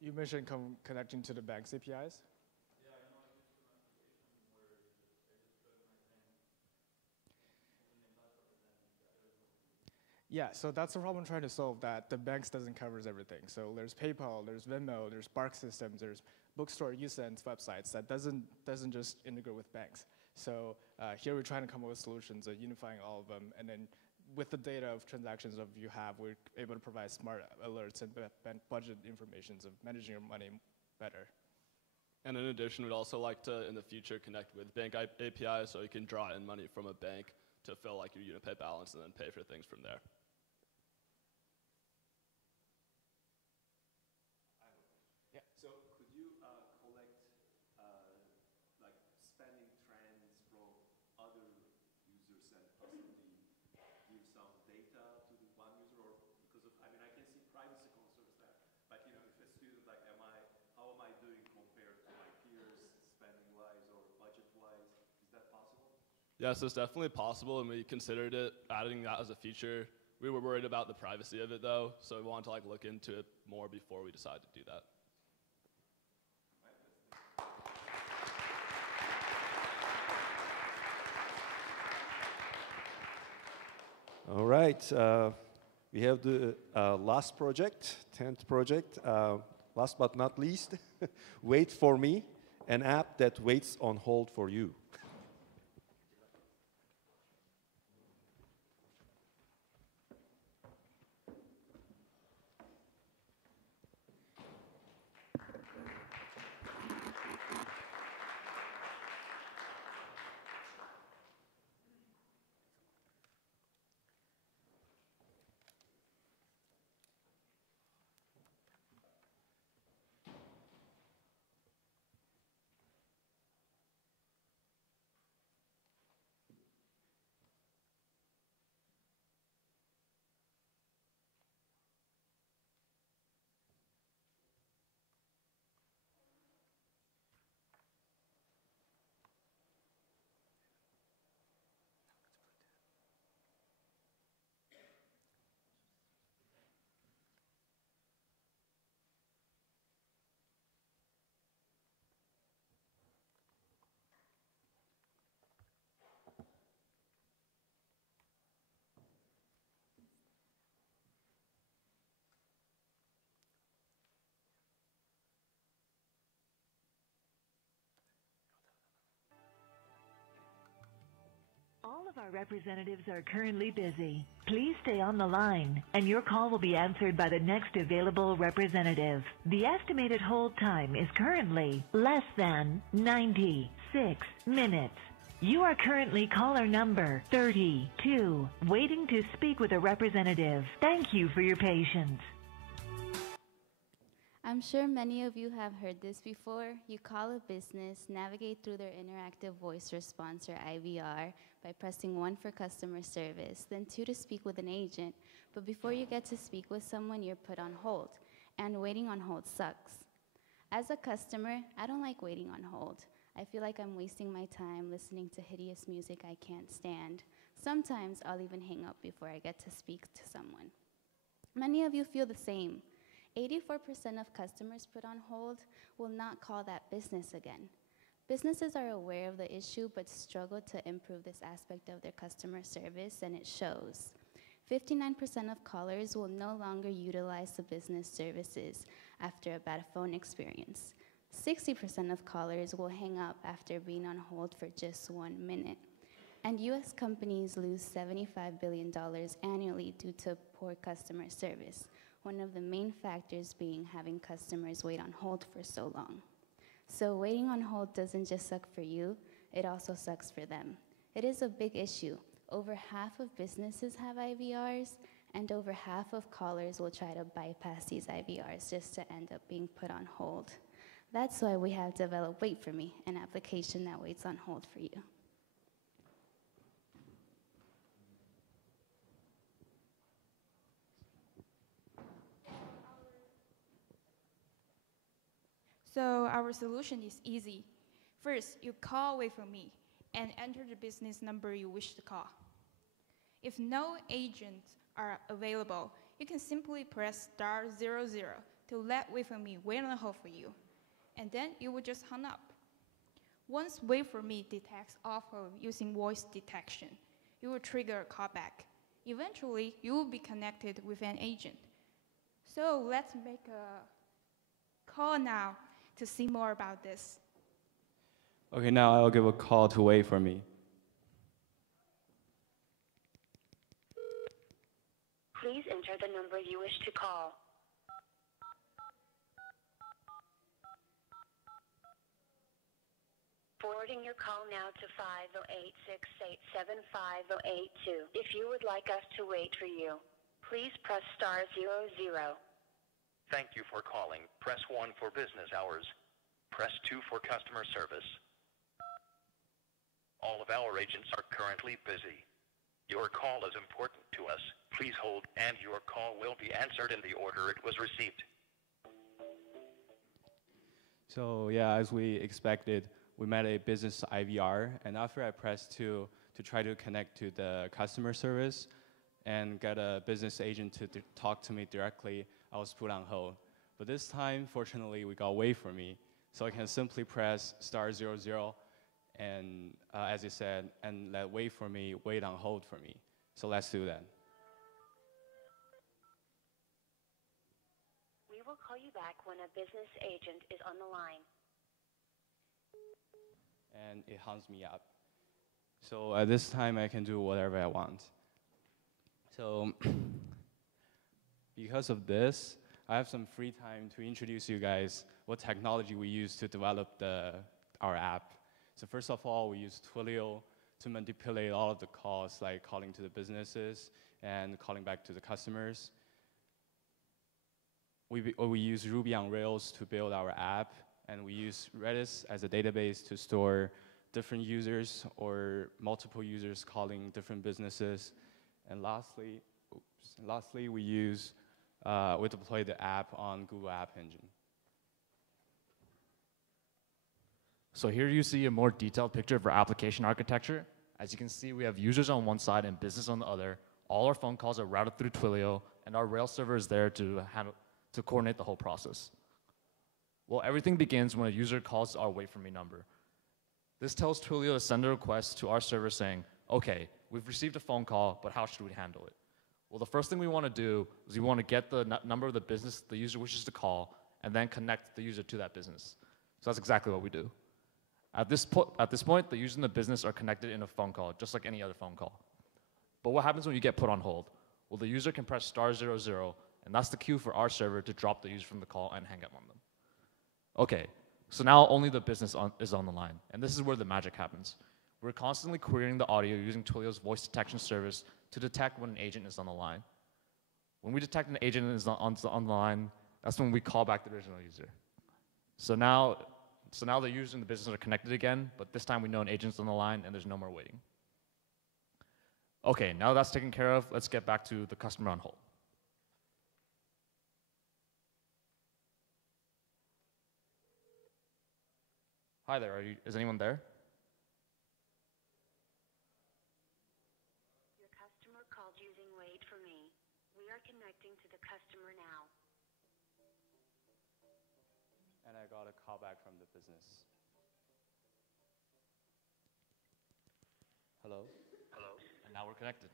You mentioned connecting to the bank's APIs? Yeah, so that's the problem I'm trying to solve, that the banks doesn't cover everything. So there's PayPal, there's Venmo, there's Bark systems, there's bookstore Yu-Xiang websites that doesn't just integrate with banks. So here we're trying to come up with solutions of unifying all of them, and then with the data of transactions of you have, we're able to provide smart alerts and budget informations of managing your money better. And in addition, we'd also like to, in the future, connect with bank APIs so you can draw in money from a bank to fill like your UniPay balance and then pay for things from there. Yeah. So could you collect like spending trends from other users and possibly give some data to the one user, or because of, I mean, I can see privacy concerns there, but you know, if a student like, how am I doing compared to my peers, spending-wise or budget-wise? Is that possible? Yes, it's definitely possible, and we considered it, adding that as a feature. We were worried about the privacy of it, though, so we wanted to like look into it more before we decided to do that. All right, we have the last project, 10th project. Last but not least, Wait for Me, an app that waits on hold for you. of our representatives are currently busy. Please stay on the line, and your call will be answered by the next available representative. The estimated hold time is currently less than 96 minutes. You are currently caller number 32, waiting to speak with a representative. Thank you for your patience. I'm sure many of you have heard this before. You call a business, navigate through their interactive voice response or IVR by pressing 1 for customer service, then 2 to speak with an agent. But before you get to speak with someone, you're put on hold. And waiting on hold sucks. As a customer, I don't like waiting on hold. I feel like I'm wasting my time listening to hideous music I can't stand. Sometimes I'll even hang up before I get to speak to someone. Many of you feel the same. 84% of customers put on hold will not call that business again. Businesses are aware of the issue but struggle to improve this aspect of their customer service, and it shows. 59% of callers will no longer utilize the business services after a bad phone experience. 60% of callers will hang up after being on hold for just 1 minute. And US companies lose $75 billion annually due to poor customer service, one of the main factors being having customers wait on hold for so long. So waiting on hold doesn't just suck for you, it also sucks for them. It is a big issue. Over half of businesses have IVRs, and over half of callers will try to bypass these IVRs just to end up being put on hold. That's why we have developed Wait For Me, an application that waits on hold for you. So our solution is easy. First, you call Wait For Me and enter the business number you wish to call. If no agents are available, you can simply press *00 to let Wait For Me wait on hold for you, and then you will just hang up. Once Wait For Me detects offer using voice detection, you will trigger a callback. Eventually, you will be connected with an agent. So let's make a call now to see more about this. Okay, now I'll give a call to Wait For Me. Please enter the number you wish to call. Forwarding your call now to 508-687-5082. If you would like us to wait for you, please press *00. Thank you for calling. Press 1 for business hours. Press 2 for customer service. All of our agents are currently busy. Your call is important to us. Please hold, and your call will be answered in the order it was received. So yeah, as we expected, we met a business IVR, and after I pressed 2 to try to connect to the customer service and get a business agent to talk to me directly, I was put on hold. But this time, fortunately, we got Wait For Me, so I can simply press *00 and, as you said, and let Wait For Me wait on hold for me. So let's do that. We will call you back when a business agent is on the line. And it hangs me up. So at this time, I can do whatever I want. So because of this, I have some free time to introduce you guys what technology we use to develop our app. So first of all, we use Twilio to manipulate all of the calls, like calling to the businesses and calling back to the customers. We use Ruby on Rails to build our app, and we use Redis as a database to store different users or multiple users calling different businesses. And lastly, we deploy the app on Google App Engine. So here you see a more detailed picture of our application architecture. As you can see, we have users on one side and business on the other. All our phone calls are routed through Twilio, and our Rails server is there to coordinate the whole process. Well, everything begins when a user calls our Wait For Me number. This tells Twilio to send a request to our server saying, okay, we've received a phone call, but how should we handle it? Well, the first thing we want to do is we want to get the number of the business the user wishes to call, and then connect the user to that business. So that's exactly what we do. At this point, the user and the business are connected in a phone call, just like any other phone call. But what happens when you get put on hold? Well, the user can press *00, and that's the cue for our server to drop the user from the call and hang up on them. Okay, so now only the business is on the line, and this is where the magic happens. We're constantly querying the audio using Twilio's voice detection service to detect when an agent is on the line. When we detect an agent is on the line, that's when we call back the original user. So now the user and the business are connected again, but this time we know an agent's on the line and there's no more waiting. Okay, now that's taken care of, let's get back to the customer on hold. Hi there, is anyone there? Your customer called using Wait for Me. We are connecting to the customer now. And I got a call back from the business. Hello? Hello. And now we're connected.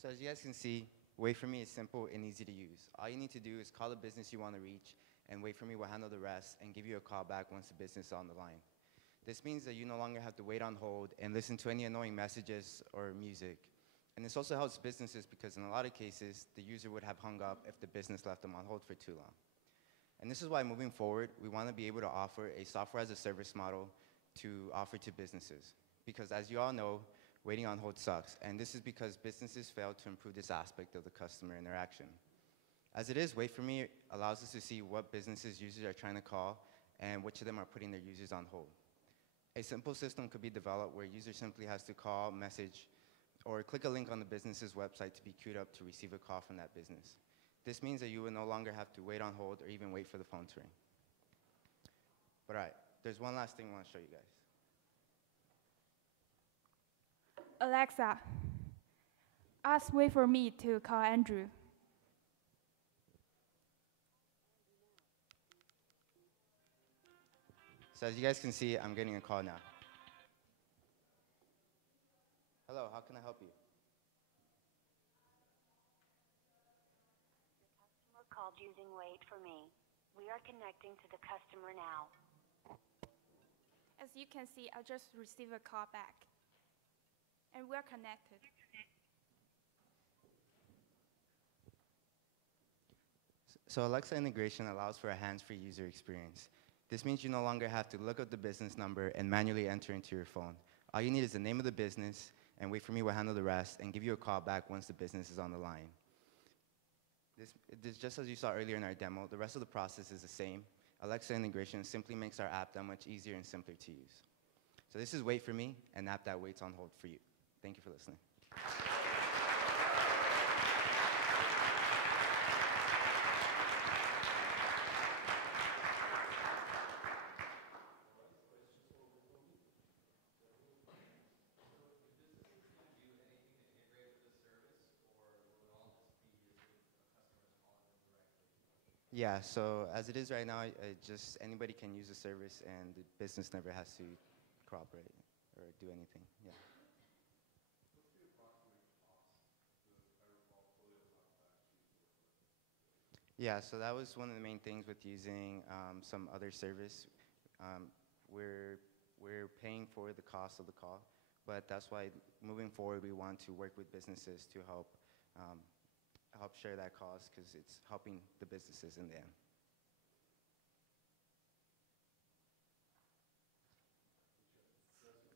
So as you guys can see, Wait for Me is simple and easy to use. All you need to do is call the business you want to reach, and Wait for Me will handle the rest and give you a call back once the business is on the line. This means that you no longer have to wait on hold and listen to any annoying messages or music. And this also helps businesses because in a lot of cases, the user would have hung up if the business left them on hold for too long. And this is why moving forward, we want to be able to offer a software as a service model to offer to businesses. Because as you all know, waiting on hold sucks, and this is because businesses fail to improve this aspect of the customer interaction. As it is, Wait for Me allows us to see what businesses users are trying to call and which of them are putting their users on hold. A simple system could be developed where a user simply has to call, message, or click a link on the business's website to be queued up to receive a call from that business. This means that you will no longer have to wait on hold or even wait for the phone to ring. But all right, there's one last thing I want to show you guys. Alexa, ask Wait for Me to call Andrew. So as you guys can see, I'm getting a call now. Hello, how can I help you? Customer called using Wait for Me. We are connecting to the customer now. As you can see, I just received a call back. And we're connected. So Alexa integration allows for a hands-free user experience. This means you no longer have to look up the business number and manually enter into your phone. All you need is the name of the business, and Wait for Me will handle the rest and give you a call back once the business is on the line. This just as you saw earlier in our demo, the rest of the process is the same. Alexa integration simply makes our app that much easier and simpler to use. So this is Wait for Me, an app that waits on hold for you. Thank you for listening. Yeah, so as it is right now, just anybody can use the service and the business never has to cooperate or do anything. Yeah. Yeah, so that was one of the main things with using some other service. We're paying for the cost of the call, but that's why moving forward we want to work with businesses to help share that cost because it's helping the businesses in the end.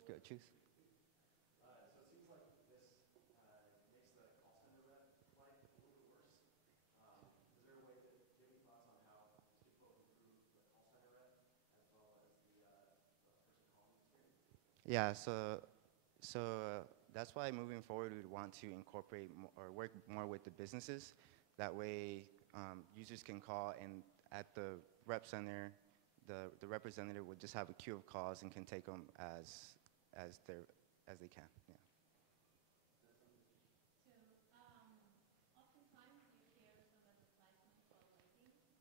Go choose. Yeah, so that's why moving forward we would want to incorporate or work more with the businesses. That way users can call and at the rep center, the representative would just have a queue of calls and can take them as they can. Yeah.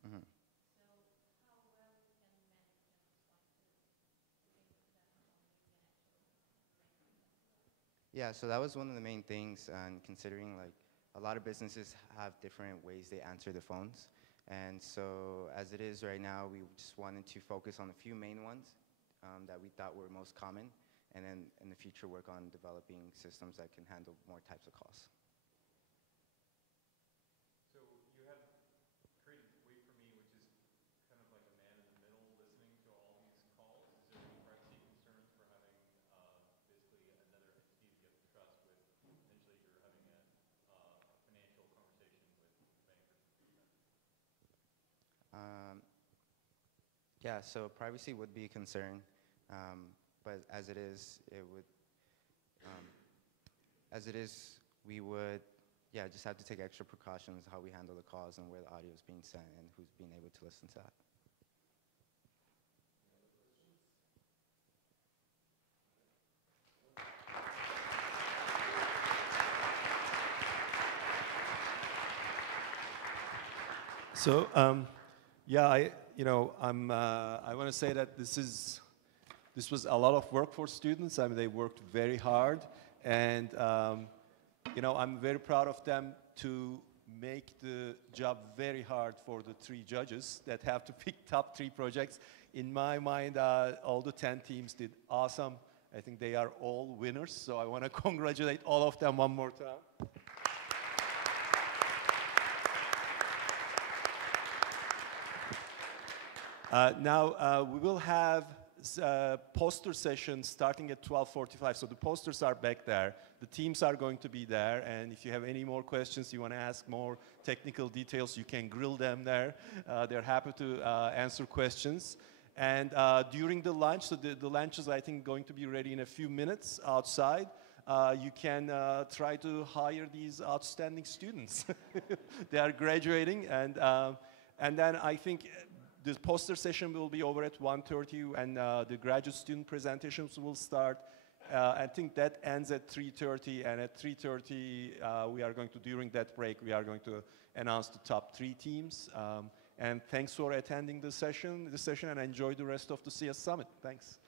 Mm-hmm. Yeah, so that was one of the main things, and considering like a lot of businesses have different ways they answer the phones. And so as it is right now, we just wanted to focus on a few main ones that we thought were most common, and then in the future work on developing systems that can handle more types of calls. So you have created Wait For Me, which is kind of like a man in the middle listening to all these calls. Is there any privacy concerns for having basically another entity to get the trust with? Potentially you're having a financial conversation with bankers. Yeah, so privacy would be a concern, but as it is, we would, yeah, just have to take extra precautions how we handle the calls and where the audio is being sent and who's being able to listen to that. So, yeah, I want to say that this was a lot of work for students. I mean, they worked very hard, and I'm very proud of them to make the job very hard for the 3 judges that have to pick top 3 projects. In my mind, all the 10 teams did awesome. I think they are all winners, so I want to congratulate all of them one more time. Now, we will have poster sessions starting at 12:45. So the posters are back there. The teams are going to be there. And if you have any more questions, you want to ask more technical details, you can grill them there. They're happy to answer questions. And during the lunch, so the lunch is, I think, going to be ready in a few minutes outside. You can try to hire these outstanding students. They are graduating. And then I think the poster session will be over at 1:30, and the graduate student presentations will start. I think that ends at 3:30, and at 3:30, we are going to, during that break, we are going to announce the top 3 teams. And thanks for attending the session, and enjoy the rest of the CS Summit. Thanks.